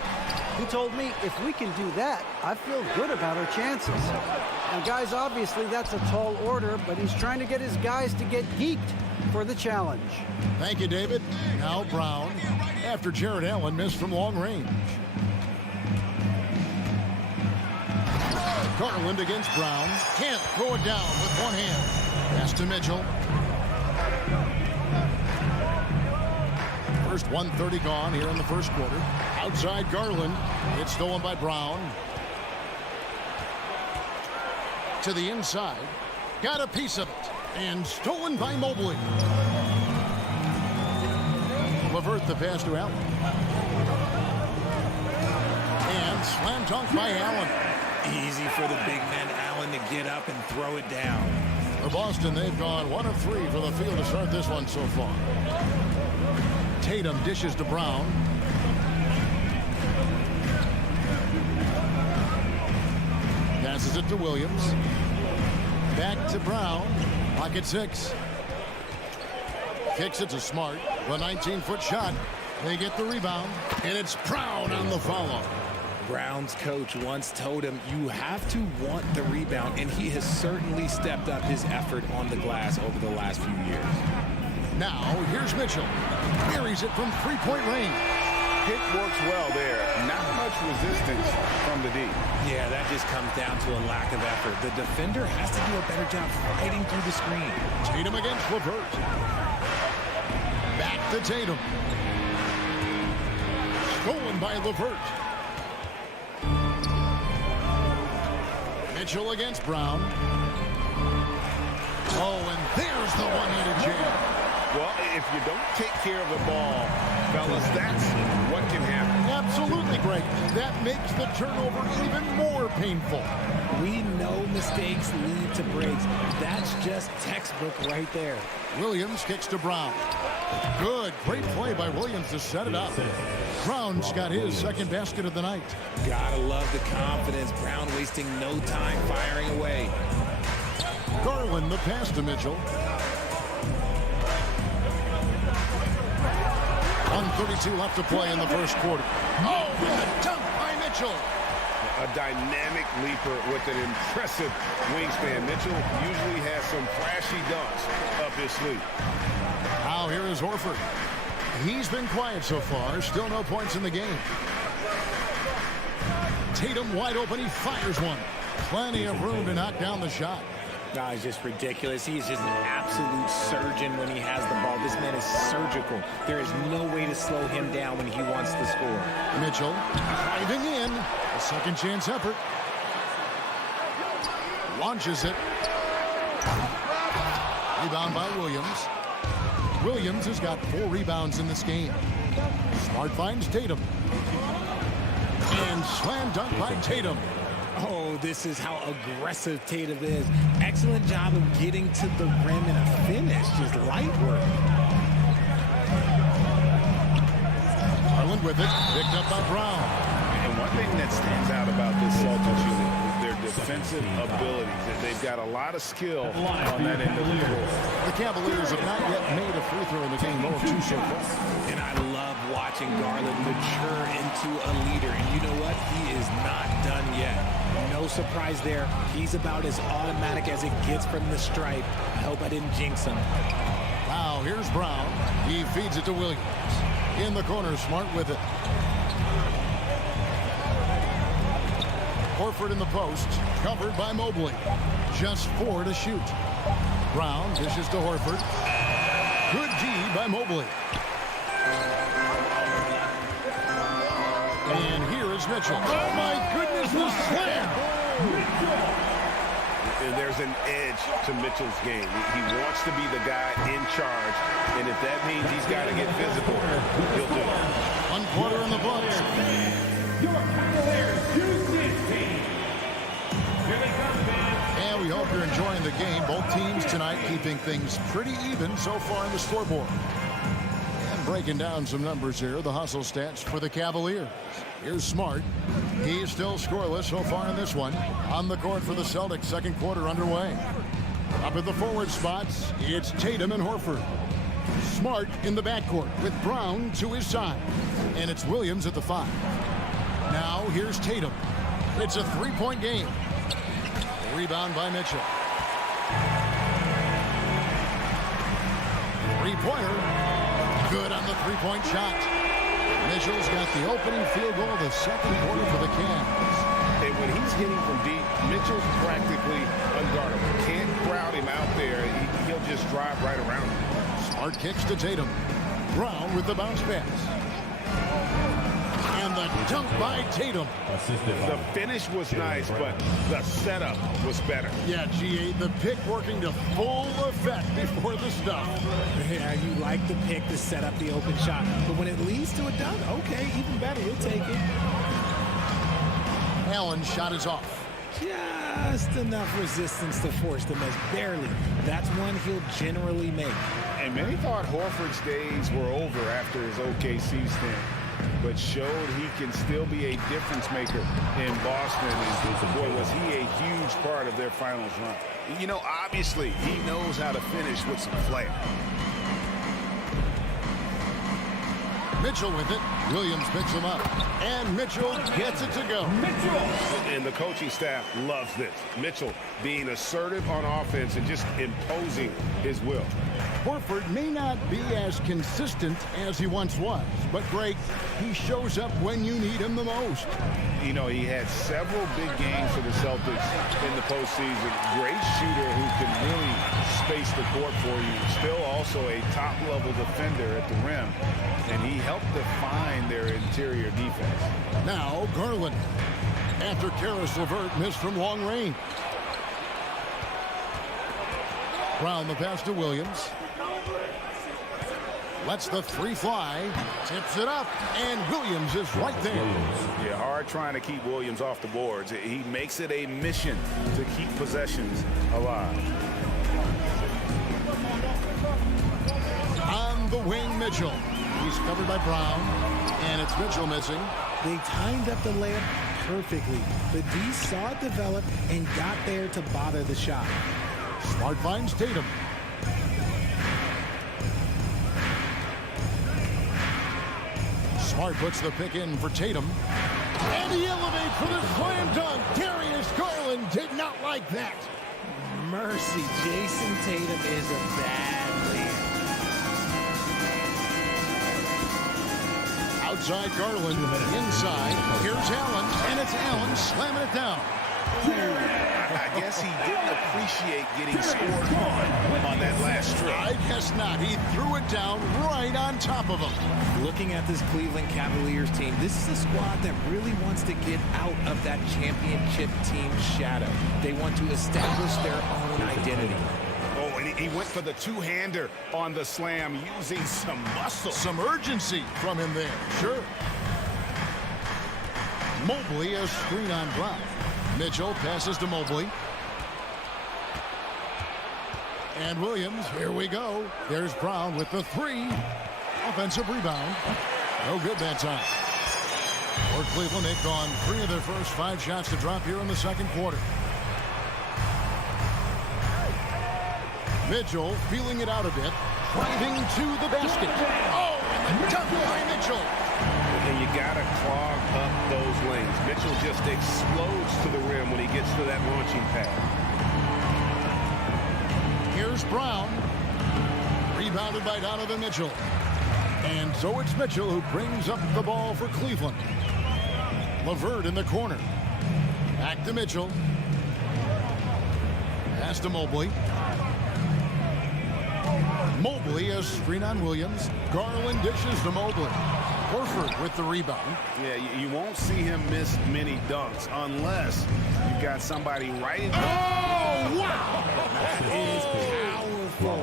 He told me if we can do that, I feel good about our chances. Now, guys, obviously that's a tall order, but he's trying to get his guys to get geeked for the challenge. Thank you, David. Now Brown, after Jared Allen missed from long range. Garland against Brown. Can't throw it down with one hand. Pass to Mitchell. First 1:30 gone here in the first quarter. Outside Garland. It's stolen by Brown. To the inside. Got a piece of it. And stolen by Mobley. LeVert the pass to Allen. And slam dunk by Allen. Easy for the big man Allen to get up and throw it down. For Boston, they've gone 1 of 3 for the field to start this one so far. Tatum dishes to Brown. Passes it to Williams. Back to Brown. Pocket 6. Kicks it to Smart. The 19-foot shot. They get the rebound. And it's Brown on the follow. Brown's coach once told him, you have to want the rebound, and he has certainly stepped up his effort on the glass over the last few years. Now, here's Mitchell. Buries it from three-point range. Pick works well there. Not much resistance from the D. Yeah, that just comes down to a lack of effort. The defender has to do a better job fighting through the screen. Tatum against LeVert. Back to Tatum. Stolen by LeVert. Mitchell against Brown. Oh, and there's the one-handed jam. Well, if you don't take care of the ball, fellas, that's what can happen. Absolutely, Greg. That makes the turnover even more painful. We know mistakes lead to breaks. That's just textbook right there. Williams kicks to Brown. Good. Great play by Williams to set it up. Brown's got his second basket of the night. Gotta love the confidence. Brown wasting no time firing away. Garland the pass to Mitchell. 1:32 left to play in the first quarter. Oh, and a dunk by Mitchell. A dynamic leaper with an impressive wingspan. Mitchell usually has some flashy dunks up his sleeve. Now here is Horford. He's been quiet so far. Still no points in the game. Tatum wide open. He fires one. Plenty of room to knock down the shot. No, he's just ridiculous. He's just an absolute surgeon when he has the ball. This man is surgical. There is no way to slow him down when he wants to score. Mitchell driving in. A second chance effort. Launches it. Rebound by Williams. Williams has got 4 rebounds in this game. Smart finds Tatum. And slam dunk by Tatum. Oh, this is how aggressive Tatum is. Excellent job of getting to the rim and a finish. Just light work. Garland with it. Picked up by Brown. And one thing that stands out about this Celtics unit is their defensive abilities. They've got a lot of skill on that end of the floor. The Cavaliers have not yet made a free throw in the game, 0-2 so far. And I love watching Garland mature into a leader. And you know what? He is not done yet. No surprise there. He's about as automatic as it gets from the stripe. I hope I didn't jinx him. Now here's Brown. He feeds it to Williams. In the corner, Smart with it. Horford in the post, covered by Mobley. Just 4 to shoot. Brown dishes to Horford. Good D by Mobley. And here is Mitchell. Oh my goodness, the slam! There's an edge to Mitchell's game. He wants to be the guy in charge, and if that means he's got to get physical, he'll do it. 1 quarter in the books. Your Cavaliers Houston team. Here they come, fans. And we hope you're enjoying the game. Both teams tonight keeping things pretty even so far on the scoreboard. And breaking down some numbers here, the hustle stats for the Cavaliers. Here's Smart. He's still scoreless so far in this one. On the court for the Celtics, second quarter underway. Up at the forward spots, it's Tatum and Horford. Smart in the backcourt with Brown to his side. And it's Williams at the 5. Now here's Tatum. It's a 3-point game. Rebound by Mitchell. 3-pointer. Good on the 3-point shot. Mitchell's got the opening field goal of the second quarter for the Cavs. And when he's hitting from deep, Mitchell's practically unguardable. Can't crowd him out there. He'll just drive right around him. Smart kicks to Tatum. Brown with the bounce pass. And the dunk by Tatum. The finish was nice, but the setup was better. Yeah, GA, the pick working to full effect before the stuff. Yeah, you like the pick to set up the open shot. But when it leads to a dunk, okay, even better. We'll take it. Allen's shot is off. Just enough resistance to force the miss. Barely. That's one he'll generally make. And many thought Horford's days were over after his OKC stint, but showed he can still be a difference maker in Boston. And boy, was he a huge part of their finals run. You know, obviously, he knows how to finish with some flair. Mitchell with it. Williams picks him up. And Mitchell gets it to go. And the coaching staff loves this. Mitchell being assertive on offense and just imposing his will. Horford may not be as consistent as he once was, but Greg, he shows up when you need him the most. You know, he had several big games for the Celtics in the postseason. Great shooter who can really space the court for you. Still also a top-level defender at the rim. And he helped define their interior defense. Now, Garland. After Karis LeVert missed from long range. Brown the pass to Williams. Lets the 3 fly. Tips it up. And Williams is right there. Yeah, hard trying to keep Williams off the boards. He makes it a mission to keep possessions alive. On the wing, Mitchell. He's covered by Brown. And it's Mitchell missing. They timed up the layup perfectly. The D saw it develop and got there to bother the shot. Smart finds Tatum. Smart puts the pick in for Tatum. And he elevates for the slam dunk. Darius Garland did not like that. Mercy, Jason Tatum is a bad man. Outside Garland, inside. Here's Allen, and it's Allen slamming it down. I guess he didn't appreciate getting scored on that last strip. I guess not. He threw it down right on top of him. Looking at this Cleveland Cavaliers team, this is a squad that really wants to get out of that championship team shadow. They want to establish their own identity. Oh, and he went for the two-hander on the slam using some muscle. Some urgency from him there. Sure. Mobley, a screen on Brown. Mitchell passes to Mobley. And Williams, here we go. There's Brown with the 3. Offensive rebound. No good that time. For Cleveland, they've gone 3 of their first 5 shots to drop here in the second quarter. Mitchell feeling it out a bit, driving to the basket. Oh, and the dunk by Mitchell. And you got to clog up those lanes. Mitchell just explodes to the rim when he gets to that launching pad. Here's Brown. Rebounded by Donovan Mitchell. And so it's Mitchell who brings up the ball for Cleveland. LeVert in the corner. Back to Mitchell. Pass to Mobley. Mobley has screen on Williams. Garland dishes to Mobley. Horford with the rebound. Yeah, you won't see him miss many dunks unless you've got somebody right in. Oh, wow! That is powerful.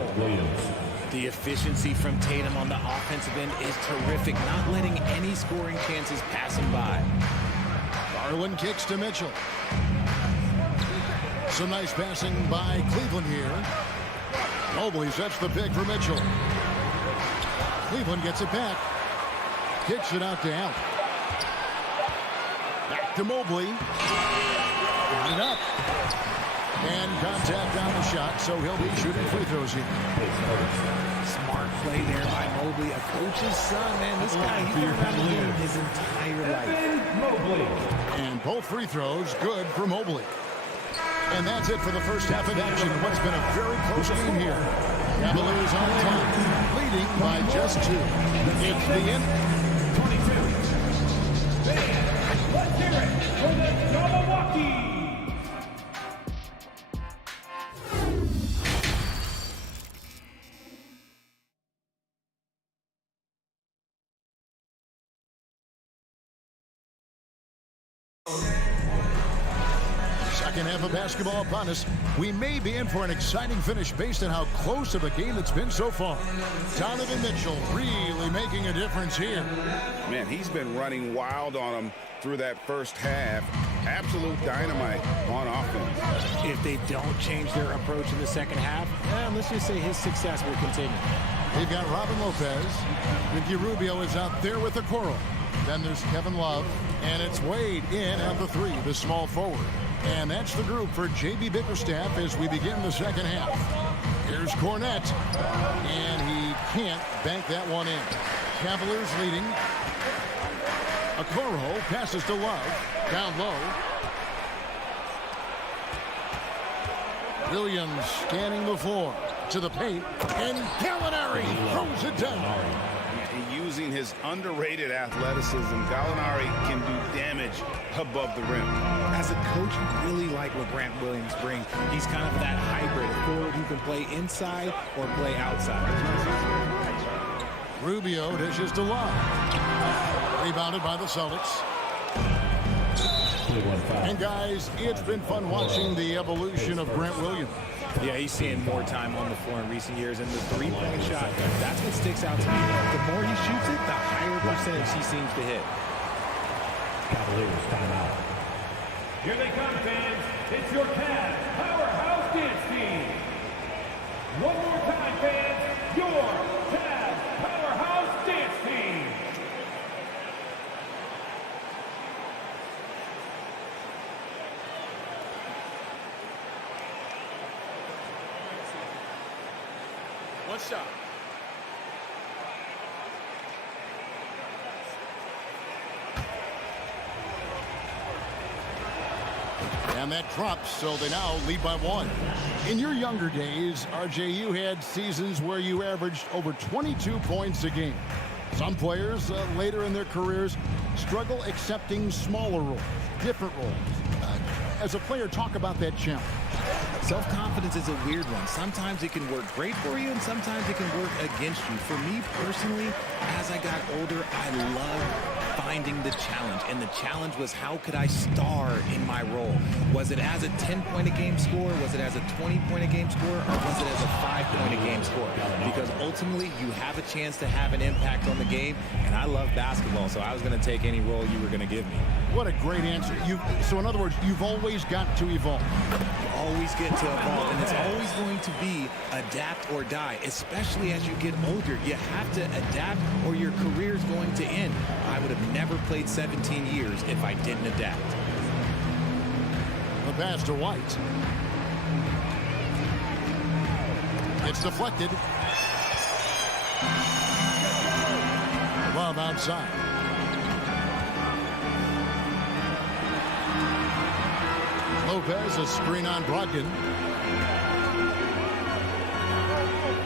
The efficiency from Tatum on the offensive end is terrific, not letting any scoring chances pass him by. Garland kicks to Mitchell. Some nice passing by Cleveland here. Mobley sets the pick for Mitchell. Cleveland gets it back. Kicks it out to Allen. Back to Mobley. Got it up. And contact on the shot, so he'll be shooting free throws here. Smart play there by Mobley, a coach's son, man. This guy, he's been around the game his entire life. And both free throws good for Mobley. And that's it for the first half of action. What's been a very close game here. Cavaliers on top, leading by just 2. It's the end. 22. Let's hear it for the Milwaukee. Second half of basketball upon us. We may be in for an exciting finish based on how close of a game it's been so far. Donovan Mitchell really making a difference here. Man, he's been running wild on him through that first half. Absolute dynamite on offense. If they don't change their approach in the second half, let's just say his success will continue. They've got Robin Lopez. Ricky Rubio is out there with the coral. Then there's Kevin Love. And it's Wade in at the 3, the small forward. And that's the group for J.B. Bickerstaff as we begin the second half. Here's Cornette. And he can't bank that one in. Cavaliers leading. Okoro passes to Love. Down low. Williams scanning the floor. To the paint. And Gallinari throws it down. Using his underrated athleticism, Gallinari can do damage above the rim. As a coach, you really like what Grant Williams brings. He's kind of that hybrid forward who can play inside or play outside. Rubio dishes to Love. Rebounded by the Celtics. And guys, it's been fun watching the evolution of Grant Williams. Yeah, he's seeing more time on the floor in recent years, and the three-point shot, that's what sticks out to me. The more he shoots it, the higher percentage he seems to hit. Cavaliers timeout. Here they come, fans. It's your Cavs powerhouse dance team. One more time, fans. Your Cavs powerhouse dance team. One shot. And that drops, so they now lead by 1. In your younger days, RJ, you had seasons where you averaged over 22 points a game. Some players later in their careers struggle accepting smaller roles, different roles. As a player, talk about that challenge. Self-confidence is a weird one. Sometimes it can work great for you, and sometimes it can work against you. For me personally, as I got older, I loved finding the challenge. And the challenge was, how could I star in my role? Was it as a 10-point-a-game scorer? Was it as a 20-point-a-game scorer? Or was it as a 5-point-a-game scorer? Because ultimately, you have a chance to have an impact on the game. And I love basketball, so I was going to take any role you were going to give me. What a great answer. So in other words, you've always got to evolve. You always get to evolve, and it's always going to be adapt or die, especially as you get older. You have to adapt or your career's going to end. I would have never played 17 years if I didn't adapt. The pass to White. It's deflected. Love outside. Lopez, a screen on Brogdon.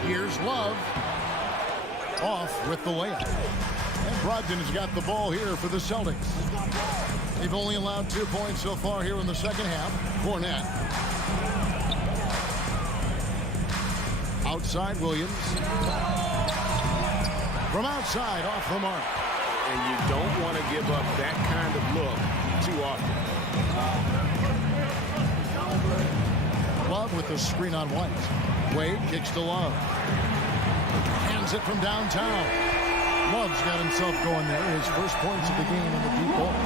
Here's Love. Off with the layup. And Brogdon has got the ball here for the Celtics. They've only allowed 2 points so far here in the second half. Fournette. Outside Williams. From outside, off the mark. And you don't want to give up that kind of look too often. Love with the screen on White. Wade kicks to Love. Hands it from downtown. Love's got himself going there. His first points of the game in the deep ball.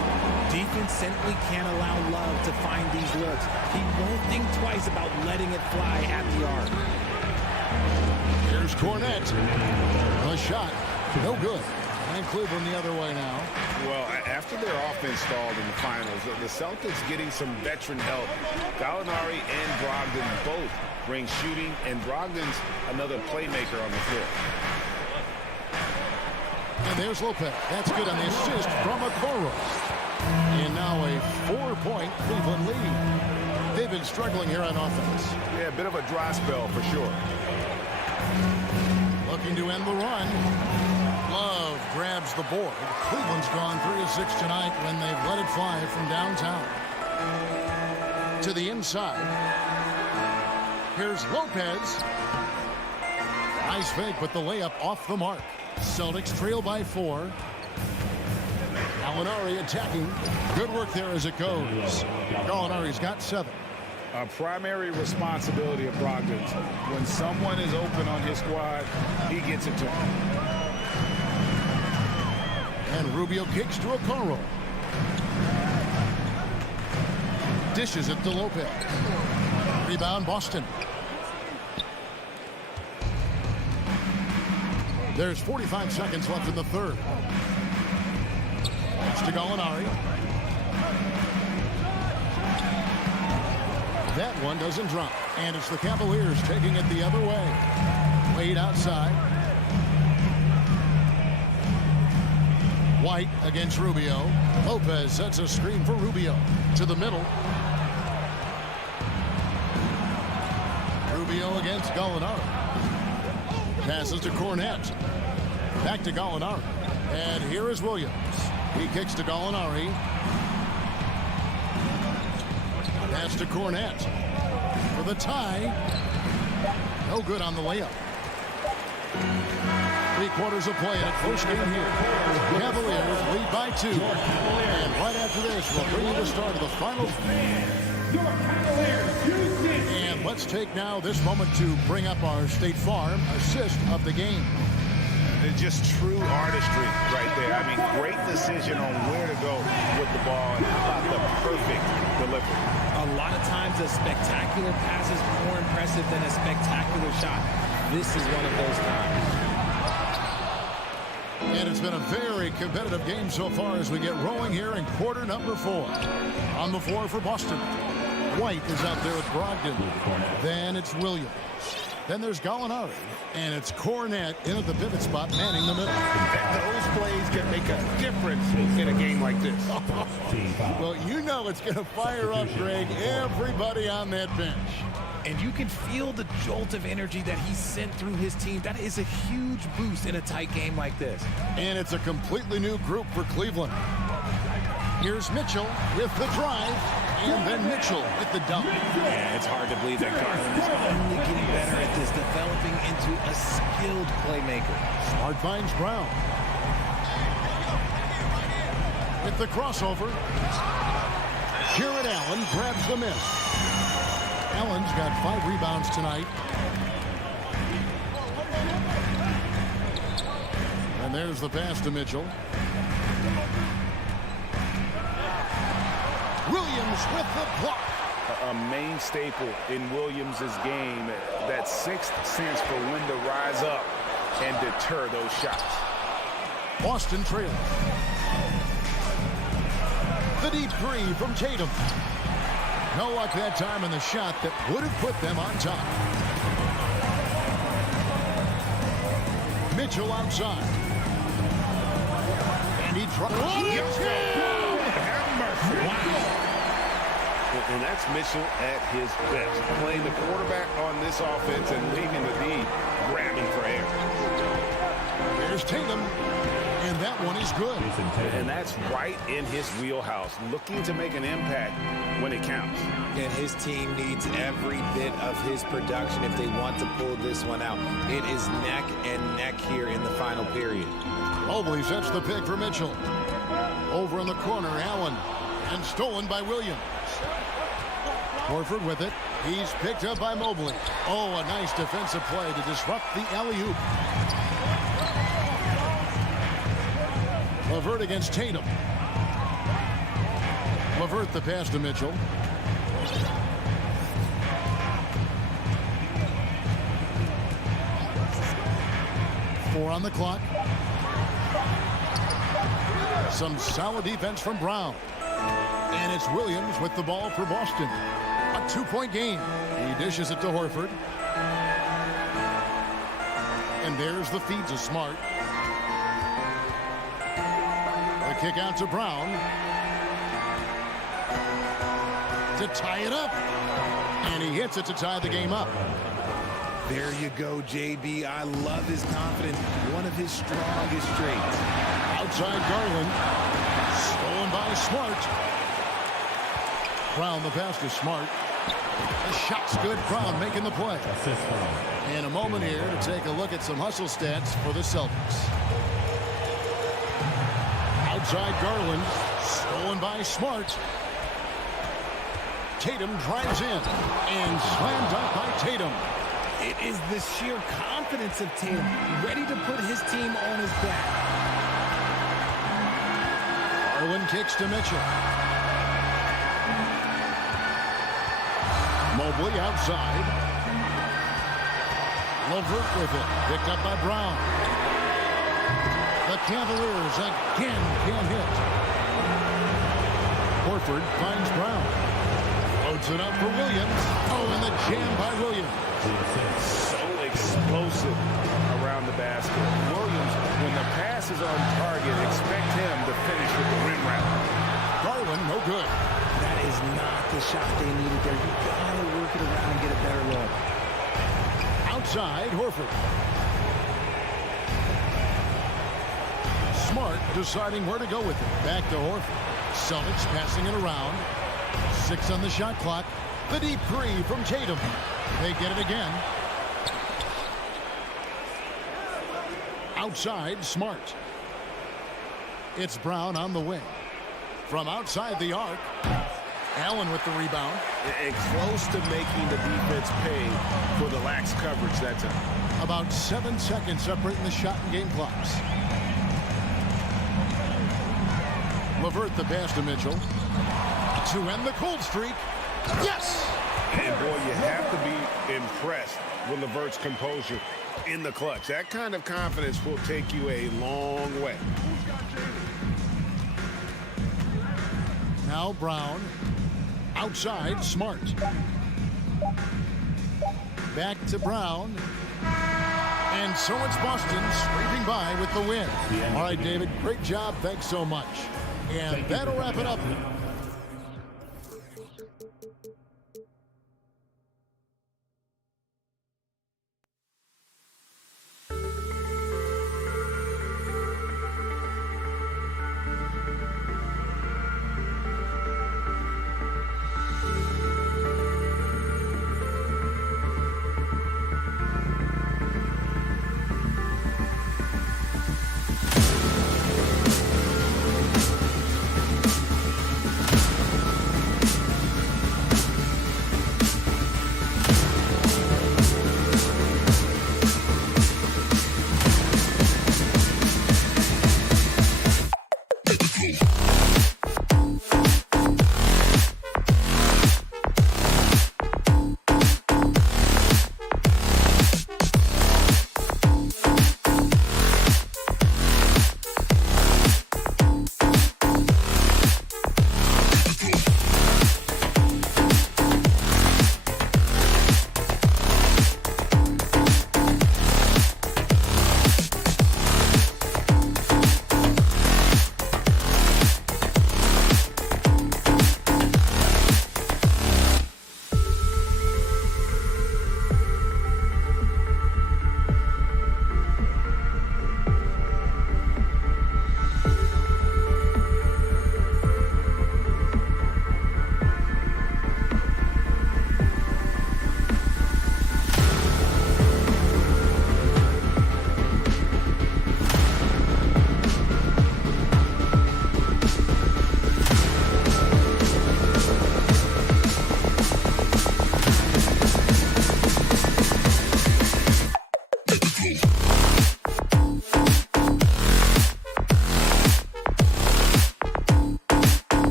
Defense simply can't allow Love to find these looks. He won't think twice about letting it fly at the arc. Here's Cornette. A shot. No good. And Cleveland the other way now. Well, after their offense stalled in the finals, the Celtics getting some veteran help. Gallinari and Brogdon both bring shooting, and Brogdon's another playmaker on the floor. And there's Lopez. That's good on the assist from Okoro. And now a 4-point Cleveland lead. They've been struggling here on offense. Yeah, a bit of a dry spell for sure. Looking to end the run. Love grabs the board. Cleveland's gone 3 of 6 tonight when they've let it fly from downtown. To the inside. Here's Lopez. Nice fake, but the layup off the mark. Celtics trail by 4. Gallinari attacking. Good work there as it goes. Gallinari's got 7. A primary responsibility of Brogdon. When someone is open on his squad, he gets it to him. And Rubio kicks to Okoro. Dishes it to Lopez. Rebound Boston. There's 45 seconds left in the third. It's to Gallinari. That one doesn't drop. And it's the Cavaliers taking it the other way. Wade outside. White against Rubio. Lopez sets a screen for Rubio. To the middle. Rubio against Gallinari. Passes to Cornette. Back to Gallinari. And here is Williams. He kicks to Gallinari. Pass to Cornette. For the tie. No good on the layup. 3 quarters of play in a close game here. Cavaliers lead by 2. And right after this, we'll bring you the start of the final. And let's take now this moment to bring up our State Farm assist of the game. It's just true artistry right there. I mean, great decision on where to go with the ball and how about the perfect delivery. A lot of times a spectacular pass is more impressive than a spectacular shot. This is one of those times. And it's been a very competitive game so far as we get rolling here in quarter number 4. On the floor for Boston. White is out there with Brogdon. Then it's Williams. Then there's Gallinari. And it's Cornette in at the pivot spot, manning the middle. Those plays can make a difference in a game like this. Well, you know it's going to fire up, Greg, everybody on that bench. And you can feel the jolt of energy that he sent through his team. That is a huge boost in a tight game like this. And it's a completely new group for Cleveland. Here's Mitchell with the drive, and then Mitchell with the dunk. Yeah, it's hard to believe that Garland is only getting better at this, developing into a skilled playmaker. Smart finds Brown. With the crossover, Jared Allen grabs the miss. Allen's got 5 rebounds tonight. And there's the pass to Mitchell. Williams with the block. A main staple in Williams' game, that sixth sense for when to rise up and deter those shots. Boston trails. deep three from Tatum. No luck that time in the shot that would have put them on top. Mitchell outside. And he tries. Have mercy. Wow. And that's Mitchell at his best. Playing the quarterback on this offense and leaving the D grabbing for air. There's Tatum. And that one is good. And that's right in his wheelhouse. Looking to make an impact when it counts. And his team needs every bit of his production if they want to pull this one out. It is neck and neck here in the final period. Mobley sets the pick for Mitchell. Over in the corner, Allen. And stolen by Williams. Horford with it. He's picked up by Mobley. Oh, a nice defensive play to disrupt the alley-oop. LeVert against Tatum. LeVert the pass to Mitchell. Four on the clock. Some solid defense from Brown. And it's Williams with the ball for Boston. A 2-point game. He dishes it to Horford. And there's the feed to Smart. The kick out to Brown. To tie it up. And he hits it to tie the game up. There you go, JB. I love his confidence. One of his strongest traits. Outside Garland. Stolen by Smart. Brown the pass to Smart. The shot's good. Brown making the play. And a moment here to take a look at some hustle stats for the Celtics. Outside Garland. Stolen by Smart. Tatum drives in. And slammed up by Tatum. It is the sheer confidence of Tatum, ready to put his team on his back. Garland kicks to Mitchell. Mobley outside. LeVert with it. Picked up by Brown. The Cavaliers again can't hit. Horford finds Brown. Loads it up for Williams. Oh, and the jam by Williams. So explosive around the basket. Williams, when the pass is on target, expect him to finish with the rim round. Garland, no good. That is not the shot they needed there. You gotta work it around and get a better look. Outside, Horford. Smart deciding where to go with it. Back to Horford. Celtics passing it around. 6 on the shot clock. The deep three from Tatum. They get it again. Outside, Smart. It's Brown on the wing. From outside the arc. Allen with the rebound. And close to making the defense pay for the lax coverage that time. About 7 seconds separating the shot and game clocks. LeVert the pass to Mitchell. To end the cold streak. Yes! And boy, you have to be impressed with LeVert's composure in the clutch. That kind of confidence will take you a long way. Now Brown. Outside, Smart. Back to Brown. And so it's Boston scraping by with the win. All right, David, great job. Thanks so much. And that'll wrap it up.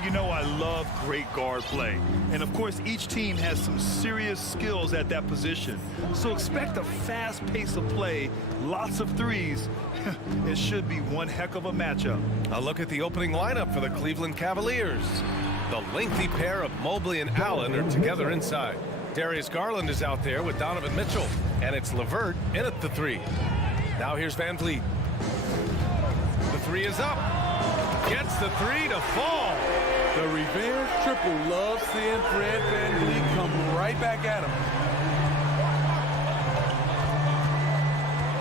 And you know I love great guard play. And of course, each team has some serious skills at that position. So expect a fast pace of play, lots of threes. It should be one heck of a matchup. A look at the opening lineup for the Cleveland Cavaliers. The lengthy pair of Mobley and Allen are together inside. Darius Garland is out there with Donovan Mitchell. And it's LeVert in at the 3. Now here's Van Vliet. The 3 is up. Gets the 3 to fall. The revenge triple loves seeing Fred VanVleet come right back at him.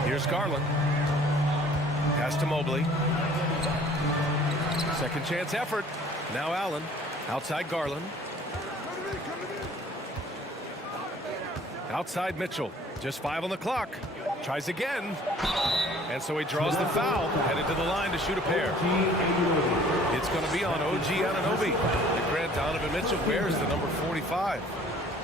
Here's Garland. Pass to Mobley. Second chance effort. Now Allen. Outside Garland. Outside Mitchell. Just 5 on the clock. Tries again. And so he draws the foul. Headed to the line to shoot a pair. It's going to be on OG Anunoby. And Grant, Donovan Mitchell wears the number 45.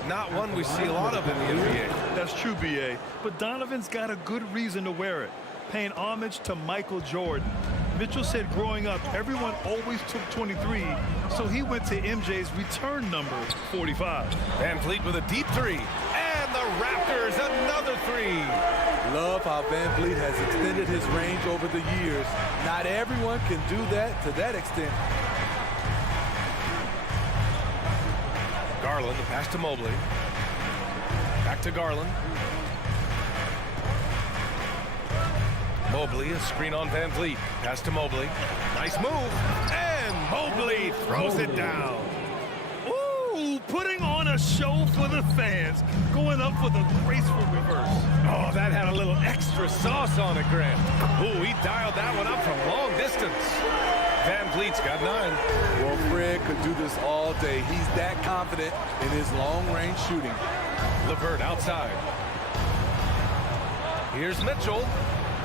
Not one we see a lot of in the NBA. That's true, B.A. But Donovan's got a good reason to wear it. Paying homage to Michael Jordan. Mitchell said growing up, everyone always took 23, so he went to MJ's return number, 45. Van Vliet with a deep 3. And the Raptors, another 3. Love how Van Vliet has extended his range over the years. Not everyone can do that to that extent. Garland, the pass to Mobley. Back to Garland. Mobley, a screen on Van Vliet. Pass to Mobley. Nice move. And Mobley throws it down. Ooh, putting on a show for the fans. Going up for the graceful reverse. Oh, that had a little extra sauce on it, Grant. Ooh, he dialed that one up from long distance. Van Vliet's got 9. Well, Fred could do this all day. He's that confident in his long-range shooting. LeVert outside. Here's Mitchell.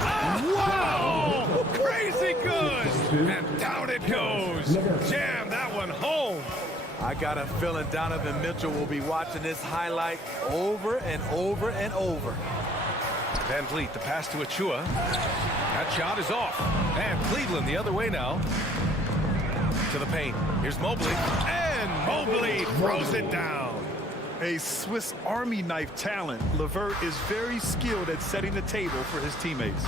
Wow! Crazy good! And down it goes. Jam that one home. I got a feeling Donovan Mitchell will be watching this highlight over and over and over. Van Vliet, the pass to Achua. That shot is off. And Cleveland the other way now. To the paint. Here's Mobley. And Mobley throws it down. A Swiss Army knife talent, LeVert is very skilled at setting the table for his teammates.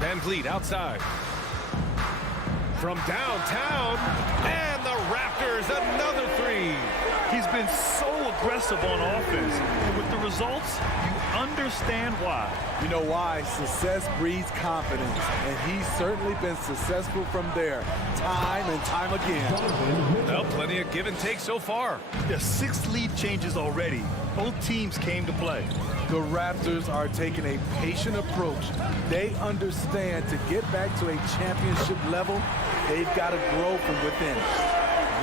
Van Vliet outside. From downtown. And the Raptors, another 3. He's been so aggressive on offense. And with the results, you understand why. You know why? Success breeds confidence, and he's certainly been successful from there, time and time again. Well, plenty of give and take so far. There's 6 lead changes already. Both teams came to play. The Raptors are taking a patient approach. They understand to get back to a championship level, they've got to grow from within.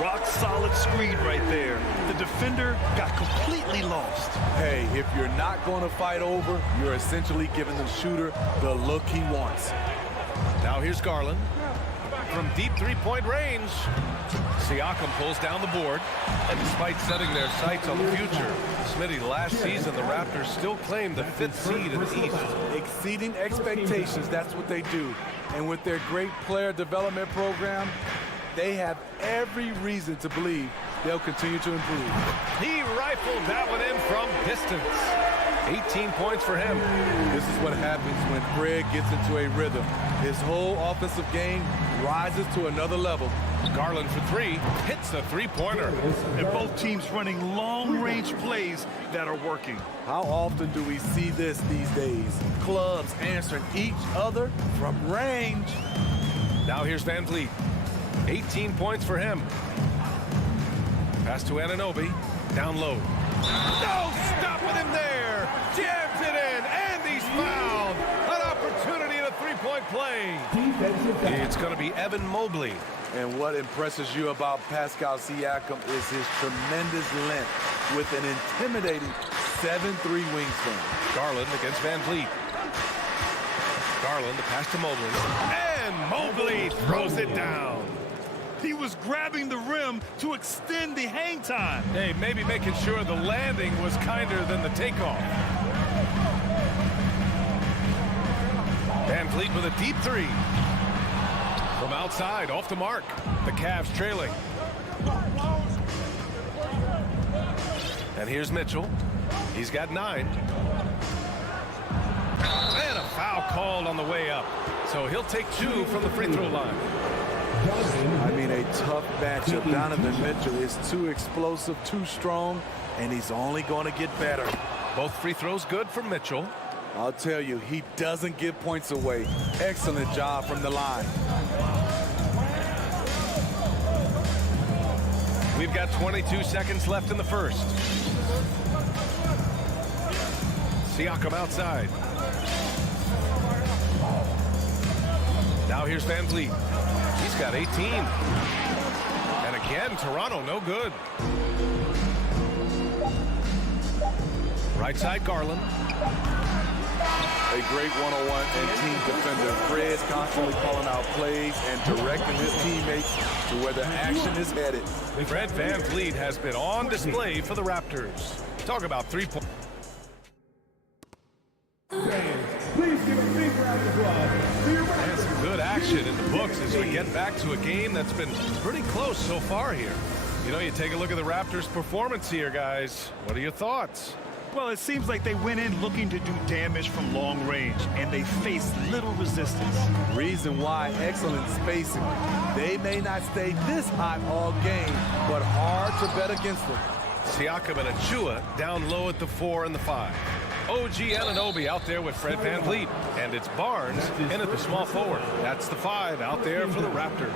Rock solid screen right there. The defender got completely lost. Hey, if you're not going to fight over, you're essentially giving the shooter the look he wants. Now here's Garland. From deep 3-point range. Siakam pulls down the board. And despite setting their sights on the future, Smitty, last season the Raptors still claimed the 5th seed in the East. Exceeding expectations, that's what they do. And with their great player development program, they have every reason to believe they'll continue to improve. He rifled that one in from distance. 18 points for him. This is what happens when Fred gets into a rhythm. His whole offensive game rises to another level. Garland for 3, hits the 3-pointer. And both teams running long-range plays that are working. How often do we see this these days? Clubs answering each other from range. Now here's Van Vliet. 18 points for him. Pass to Anunoby. Down low. No stopping him there. Jams it in. And he's fouled. An opportunity in a 3-point play. It's going to be Evan Mobley. And what impresses you about Pascal Siakam is his tremendous length with an intimidating 7'3" wingspan. Garland against Van Vliet. Garland, the pass to Mobley. And Mobley throws it down. He was grabbing the rim to extend the hang time. Hey, maybe making sure the landing was kinder than the takeoff. Van Vliet with a deep 3. From From outside, off the mark. The Cavs trailing. And here's Mitchell. He's got 9. And a foul called on the way up. So he'll take 2 from the free throw line. I mean, a tough matchup. Donovan Mitchell is too explosive, too strong, and he's only going to get better. Both free throws good for Mitchell. I'll tell you, he doesn't give points away. Excellent job from the line. We've got 22 seconds left in the first. Siakam outside. Now here's Van Vliet. He's got 18. And again, Toronto no good. Right side, Garland. A great one-on-one and team defender. Fred's constantly calling out plays and directing his teammates to where the action is headed. Fred VanVleet has been on display for the Raptors. Talk about 3-point. Please give a big round of applause. And some good action in the books as we get back to a game that's been pretty close so far here. You know, you take a look at the Raptors' performance here, guys. What are your thoughts? Well, it seems like they went in looking to do damage from long range, and they faced little resistance. Reason why, excellent spacing. They may not stay this hot all game, but hard to bet against them. Siakam and Achua down low at the 4 and the 5. OG Anunoby out there with Fred VanVleet. And it's Barnes in at the small forward. That's the 5 out there for the Raptors.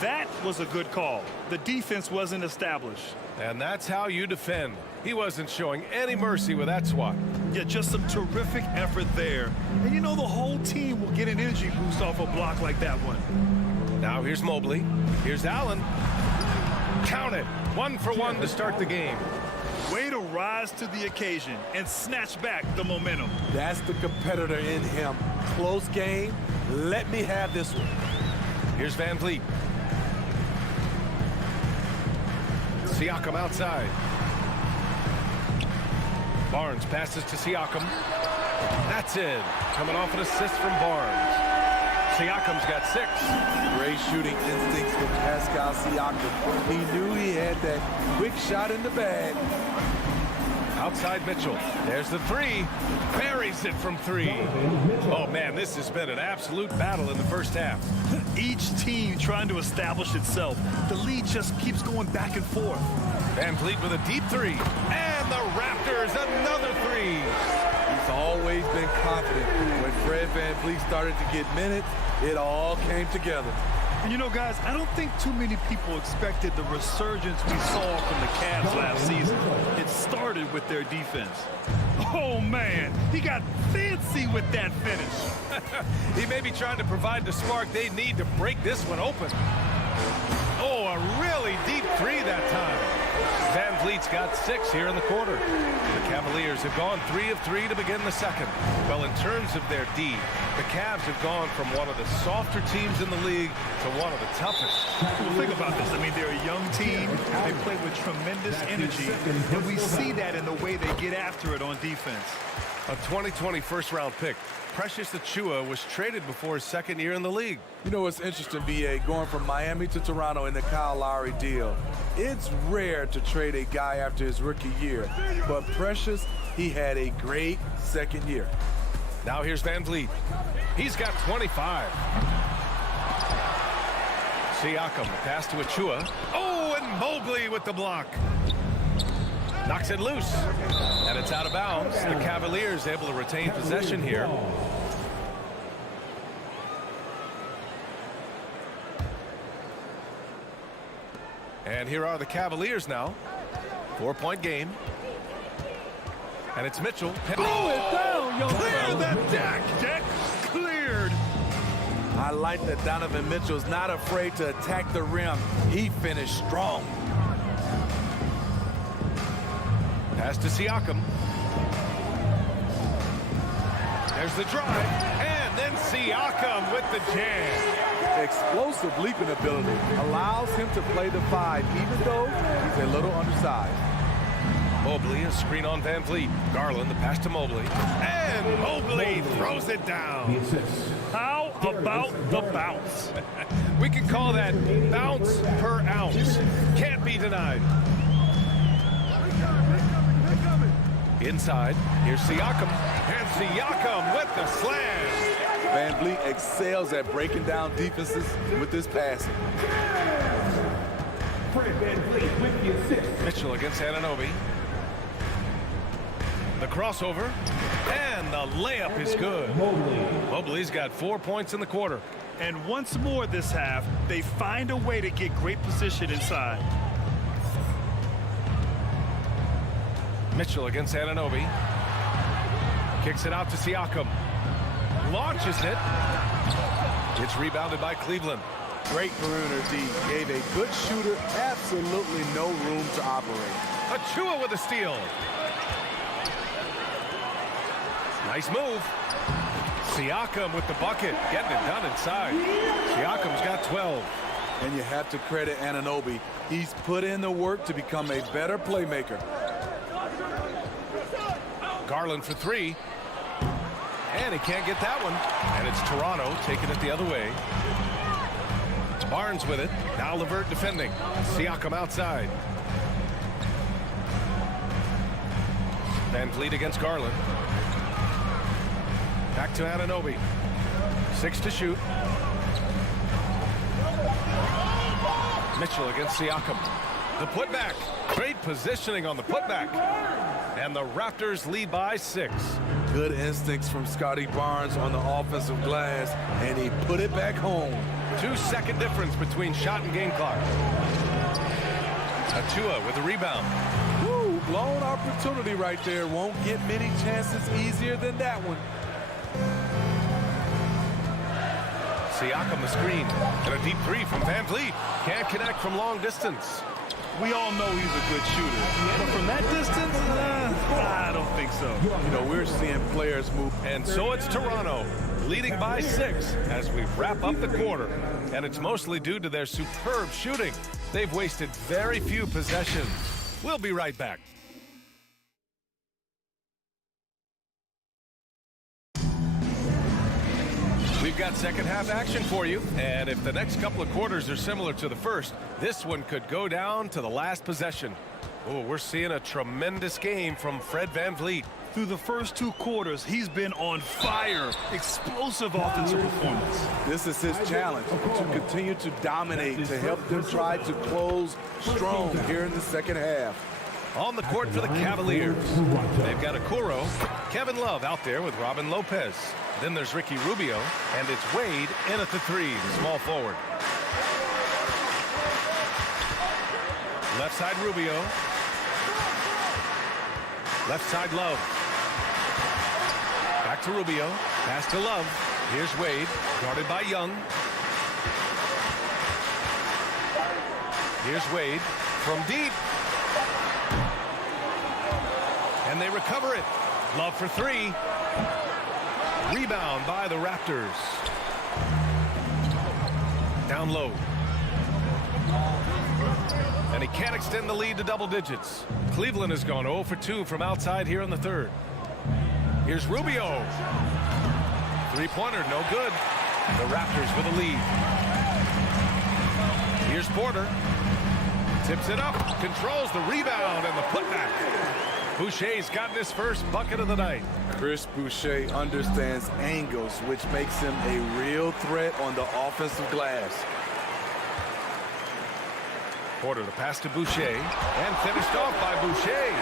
That was a good call. The defense wasn't established. And that's how you defend. He wasn't showing any mercy with that swat. Yeah, just some terrific effort there. And you know the whole team will get an energy boost off a block like that one. Now here's Mobley. Here's Allen. Count it. 1 for 1 to start the game. Way to rise to the occasion and snatch back the momentum. That's the competitor in him. Close game. Let me have this one. Here's VanVleet. Siakam outside. Barnes passes to Siakam. That's in. Coming off an assist from Barnes. Siakam's got 6. Great shooting instincts from Pascal Siakam. He knew he had that quick shot in the bag. Outside Mitchell. There's the 3. Buries it from 3. Oh, man, this has been an absolute battle in the first half. Each team trying to establish itself. The lead just keeps going back and forth. VanVleet with a deep 3. And the Raptors another 3. He's always been confident. When Fred VanVleet started to get minutes, it all came together. And you know, guys, I don't think too many people expected the resurgence we saw from the Cavs last season. It started with their defense. Oh, man, he got fancy with that finish. He may be trying to provide the spark they need to break this one open. Oh, a really deep 3 that time. VanVleet's got 6 here in the quarter. The Cavaliers have gone 3 of 3 to begin the second. Well, in terms of their D, the Cavs have gone from one of the softer teams in the league to one of the toughest. Well, think about this. I mean, they're a young team. They play with tremendous energy, and we see that in the way they get after it on defense. A 2020 first-round pick. Precious Achiuwa was traded before his second year in the league. You know what's interesting, B.A., going from Miami to Toronto in the Kyle Lowry deal. It's rare to trade a guy after his rookie year, but Precious, he had a great second year. Now here's VanVleet. He's got 25. Siakam, the pass to Achiuwa. Oh, and Mobley with the block. Knocks it loose, and it's out of bounds. The Cavaliers able to retain possession here. And here are the Cavaliers now. 4-point game. And it's Mitchell. Blow it down, yo. Clear the deck. Deck cleared. I like that Donovan Mitchell's not afraid to attack the rim. He finished strong. Pass to Siakam. There's the drive. And then Siakam with the jam. Explosive leaping ability allows him to play the 5, even though he's a little undersized. Mobley, a screen on VanVleet. Garland, the pass to Mobley. And Mobley throws it down. How about the bounce. We can call that bounce per ounce. Can't be denied. Inside, here's Siakam. And Siakam with the slam. Van Vliet excels at breaking down defenses with his passing. Fred Van Vliet with the assist. Mitchell against Anunoby. The crossover. And the layup is good. Mobley's got 4 points in the quarter. And once more this half, they find a way to get great position inside. Mitchell against Anunoby. Kicks it out to Siakam. Launches it. It's rebounded by Cleveland. Great perimeter D. Gave a good shooter absolutely no room to operate. Achua with a steal. Nice move. Siakam with the bucket. Getting it done inside. Siakam's got 12. And you have to credit Anunoby. He's put in the work to become a better playmaker. Garland for 3. And he can't get that one. And it's Toronto taking it the other way. Barnes with it. Now LeVert defending. Siakam outside. Van Vliet against Garland. Back to Anunoby. 6 to shoot. Mitchell against Siakam. The putback. Great positioning on the putback. And the Raptors lead by 6. Good instincts from Scotty Barnes on the offensive glass, and he put it back home. 2-second difference between shot and game clock. Achua with the rebound. Woo, blown opportunity right there. Won't get many chances easier than that one. Siakam the screen. And a deep 3 from Van Vliet. Can't connect from long distance. We all know he's a good shooter. But from that distance, I don't think so. You know, we're seeing players move. And so it's Toronto leading by 6 as we wrap up the quarter. And it's mostly due to their superb shooting. They've wasted very few possessions. We'll be right back. We've got second half action for you, and if the next couple of quarters are similar to the first, this one could go down to the last possession. Oh, we're seeing a tremendous game from Fred Van Vliet. Through the first 2 quarters, he's been on fire. Explosive offensive performance. This is his challenge, to continue to dominate, to help them try to close strong here in the second half. On the court for the Cavaliers, they've got Okoro, Kevin Love out there with Robin Lopez. Then there's Ricky Rubio, and it's Wade in at the 3, the small forward. Left side Rubio. Left side Love. Back to Rubio. Pass to Love. Here's Wade, guarded by Young. Here's Wade from deep. And they recover it. Love for 3. Rebound by the Raptors. Down low. And he can't extend the lead to double digits. Cleveland has gone 0 for 2 from outside here in the third. Here's Rubio. 3-pointer, no good. The Raptors with a lead. Here's Porter. Tips it up, controls the rebound and the putback. Boucher's gotten his first bucket of the night. Chris Boucher understands angles, which makes him a real threat on the offensive glass. Porter the pass to Boucher and finished off by Boucher.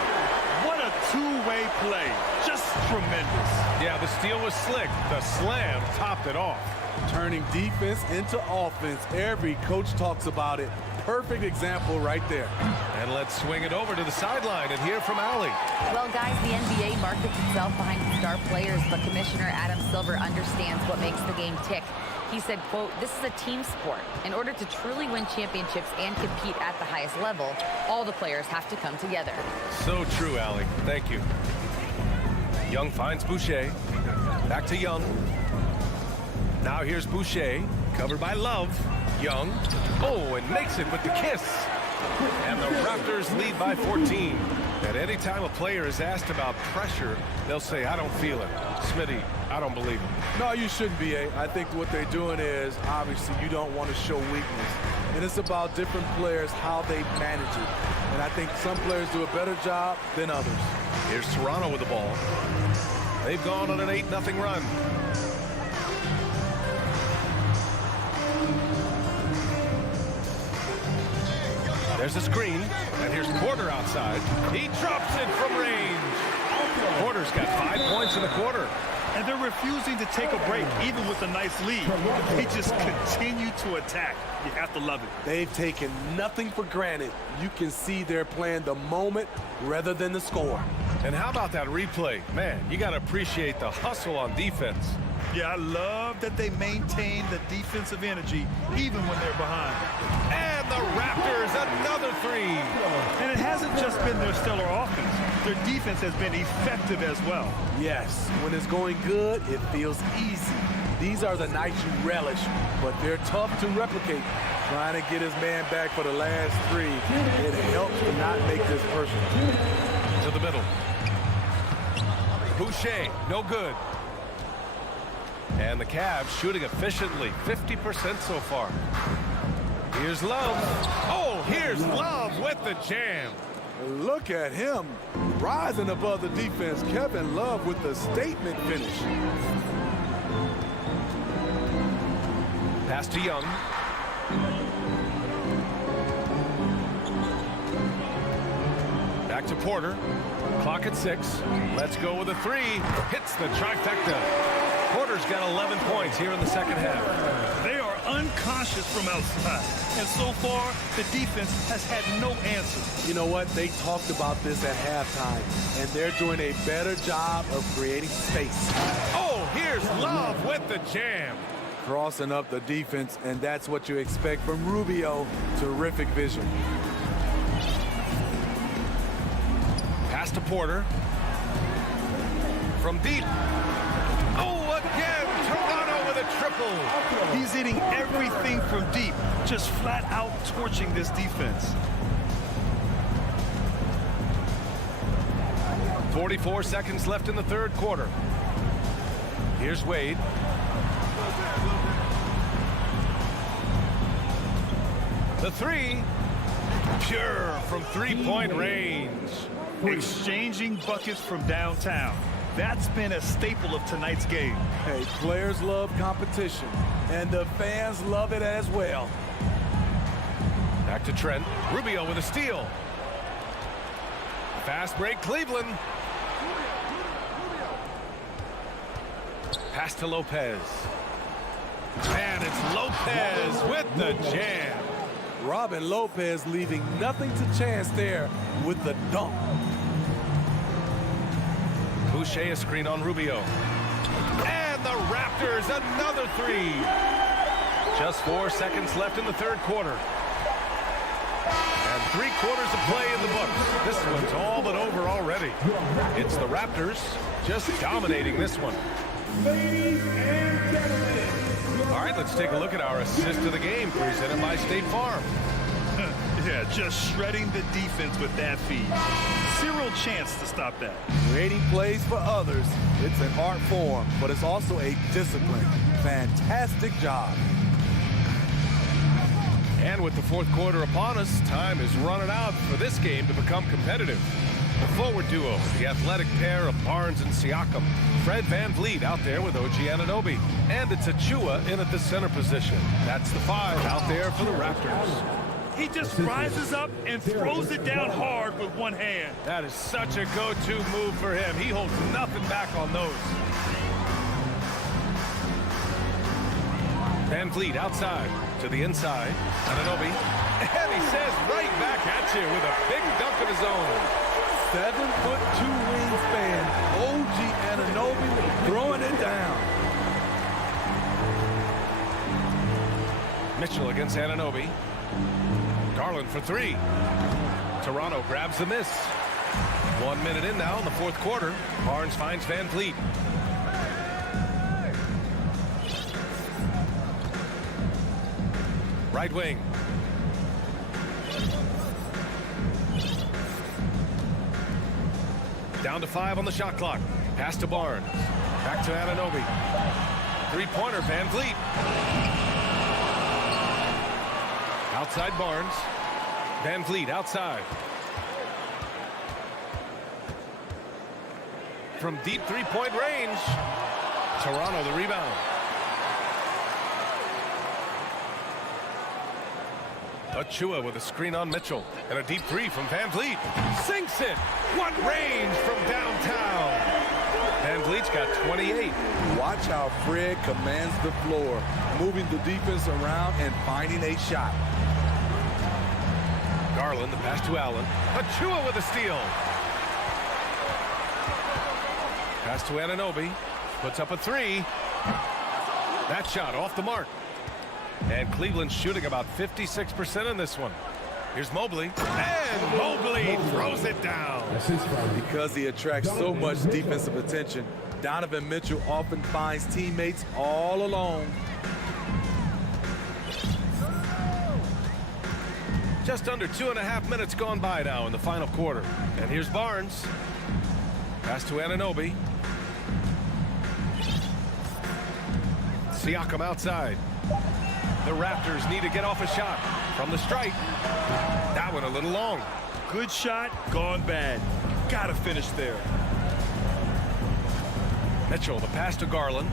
What a two-way play. Just tremendous. Yeah, the steal was slick. The slam topped it off. Turning defense into offense. Every coach talks about it. Perfect example right there. And let's swing it over to the sideline and hear from Allie. Well, guys, the NBA markets itself behind star players, but Commissioner Adam Silver understands what makes the game tick. He said, quote, "This is a team sport. In order to truly win championships and compete at the highest level, all the players have to come together." So true, Allie. Thank you. Young finds Boucher. Back to Young. Now here's Boucher, covered by Love. Young. Oh, and makes it with the kiss. And the Raptors lead by 14. And any time a player is asked about pressure, they'll say, I don't feel it. Smitty, I don't believe him. No, you shouldn't be, I think what they're doing is, obviously, you don't want to show weakness. And it's about different players, how they manage it. And I think some players do a better job than others. Here's Toronto with the ball. They've gone on an 8-0 run. There's a screen, and here's Porter outside. He drops it from range. Porter's got 5 points in the quarter. And they're refusing to take a break, even with a nice lead. They just continue to attack. You have to love it. They've taken nothing for granted. You can see they're playing the moment rather than the score. And how about that replay? Man, you got to appreciate the hustle on defense. Yeah, I love that they maintain the defensive energy even when they're behind. And the Raptors, another three. And it hasn't just been their stellar offense. Their defense has been effective as well. Yes, when it's going good, it feels easy. These are the nights you relish, but they're tough to replicate. Trying to get his man back for the last three, it helps to not make this personal. To the middle. Boucher, no good. And the Cavs shooting efficiently, 50% so far. Here's Love. Oh, here's Love with the jam. Look at him rising above the defense. Kevin Love with the statement finish. Pass to Young. Back to Porter. Clock at 6. Let's go with a three. Hits the trifecta. Porter's got 11 points here in the second half. They are unconscious from outside. And so far, the defense has had no answer. You know what? They talked about this at halftime, and they're doing a better job of creating space. Oh, here's Love with the jam. Crossing up the defense, and that's what you expect from Rubio. Terrific vision. Pass to Porter. From deep. Oh, again, Toronto with a triple. He's hitting everything from deep, just flat out torching this defense. 44 seconds left in the third quarter. Here's Wade. The three. Pure from three-point range. Exchanging buckets from downtown. That's been a staple of tonight's game. Hey, players love competition, and the fans love it as well. Back to Trent. Rubio with a steal. Fast break, Cleveland. Pass to Lopez. And it's Lopez with the jam. Robin Lopez leaving nothing to chance there with the dunk. Boucher a screen on Rubio. And the Raptors another three. Just 4 seconds left in the third quarter. And 3 quarters of play in the books. This one's all but over already. It's the Raptors just dominating this one. Ladies and gentlemen. All right, let's take a look at our assist of the game presented by State Farm. Yeah, just shredding the defense with that feed. Zero chance to stop that. Creating plays for others, it's an art form, but it's also a discipline. Fantastic job. And with the fourth quarter upon us, time is running out for this game to become competitive. The forward duo, the athletic pair of Barnes and Siakam. Fred VanVleet out there with OG Anunoby. And it's Achua in at the center position. That's the 5 out there for the Raptors. He just rises up and throws it down hard with one hand. That is such a go-to move for him. He holds nothing back on those. VanVleet outside to the inside. Anunoby. And he says right back at you with a big dunk of his own. 7'2" wingspan, OG Anunoby throwing it down. Mitchell against Anunoby. Garland for 3. Toronto grabs the miss. 1 minute in now in the fourth quarter. Barnes finds VanVleet. Right wing. Down to 5 on the shot clock. Pass to Barnes. Back to Anunoby. Three-pointer, Van Vliet. Outside Barnes. Van Vliet outside. From deep three-point range. Toronto the rebound. Achua with a screen on Mitchell. And a deep three from Van Vliet. Sinks it. What range from downtown. Van Vliet's got 28. Watch how Fred commands the floor, moving the defense around and finding a shot. Garland, the pass to Allen. Achua with a steal. Pass to Anunoby. Puts up a three. That shot off the mark. And Cleveland's shooting about 56% in this one. Here's Mobley. And Mobley throws it down. Because he attracts so much defensive attention, Donovan Mitchell often finds teammates all alone. Just under 2.5 minutes gone by now in the final quarter. And here's Barnes. Pass to Anunoby. Siakam outside. The Raptors need to get off a shot from the stripe. That one a little long. Good shot, gone bad. Gotta finish there. Mitchell, the pass to Garland.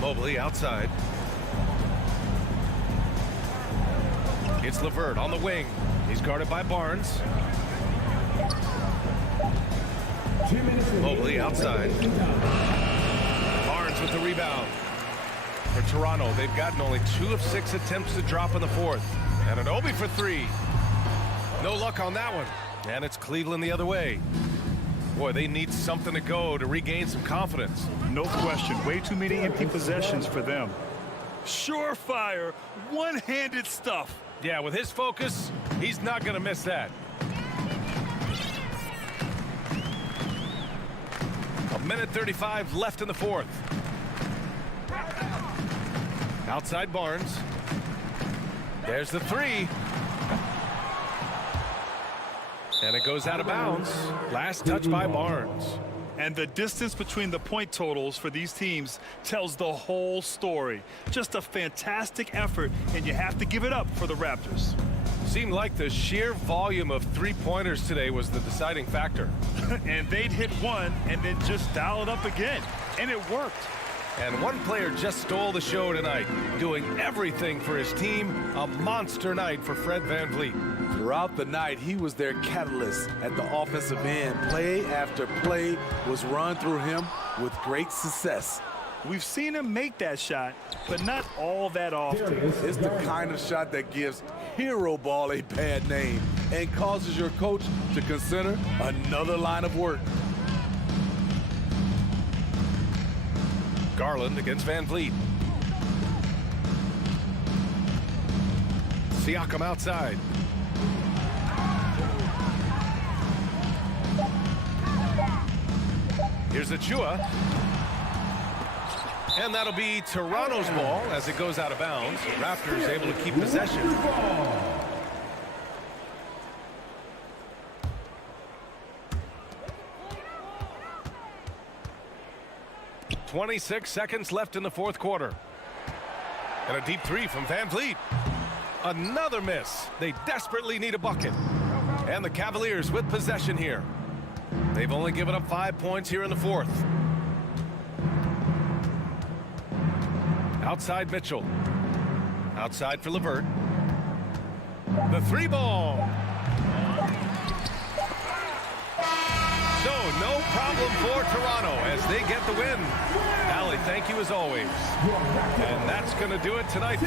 Mobley outside. It's LeVert on the wing. He's guarded by Barnes. Mobley outside. Barnes with the rebound. For Toronto, they've gotten only 2 of 6 attempts to drop in the fourth. And Anunoby for 3. No luck on that one. And it's Cleveland the other way. Boy, they need something to go to regain some confidence. No question. Way too many empty possessions for them. Surefire, one-handed stuff. Yeah, with his focus, he's not going to miss that. A minute 35 left in the fourth. Outside Barnes. There's the three. And it goes out of bounds. Last touch by Barnes. And the distance between the point totals for these teams tells the whole story. Just a fantastic effort, and you have to give it up for the Raptors. Seemed like the sheer volume of three-pointers today was the deciding factor. And they'd hit one and then just dial it up again. And it worked. And one player just stole the show tonight, doing everything for his team. A monster night for Fred VanVleet. Throughout the night, he was their catalyst at the offensive end. Play after play was run through him with great success. We've seen him make that shot, but not all that often. It's the kind of shot that gives hero ball a bad name and causes your coach to consider another line of work. Garland against VanVleet. Siakam outside. Here's Achua. And that'll be Toronto's ball as it goes out of bounds. Raptors able to keep possession. 26 seconds left in the fourth quarter. And a deep three from VanVleet. Another miss. They desperately need a bucket. And the Cavaliers with possession here. They've only given up 5 points here in the fourth. Outside Mitchell. Outside for LeVert. The three ball. So no problem for Toronto as they get the win. Allie, thank you as always. And that's going to do it tonight.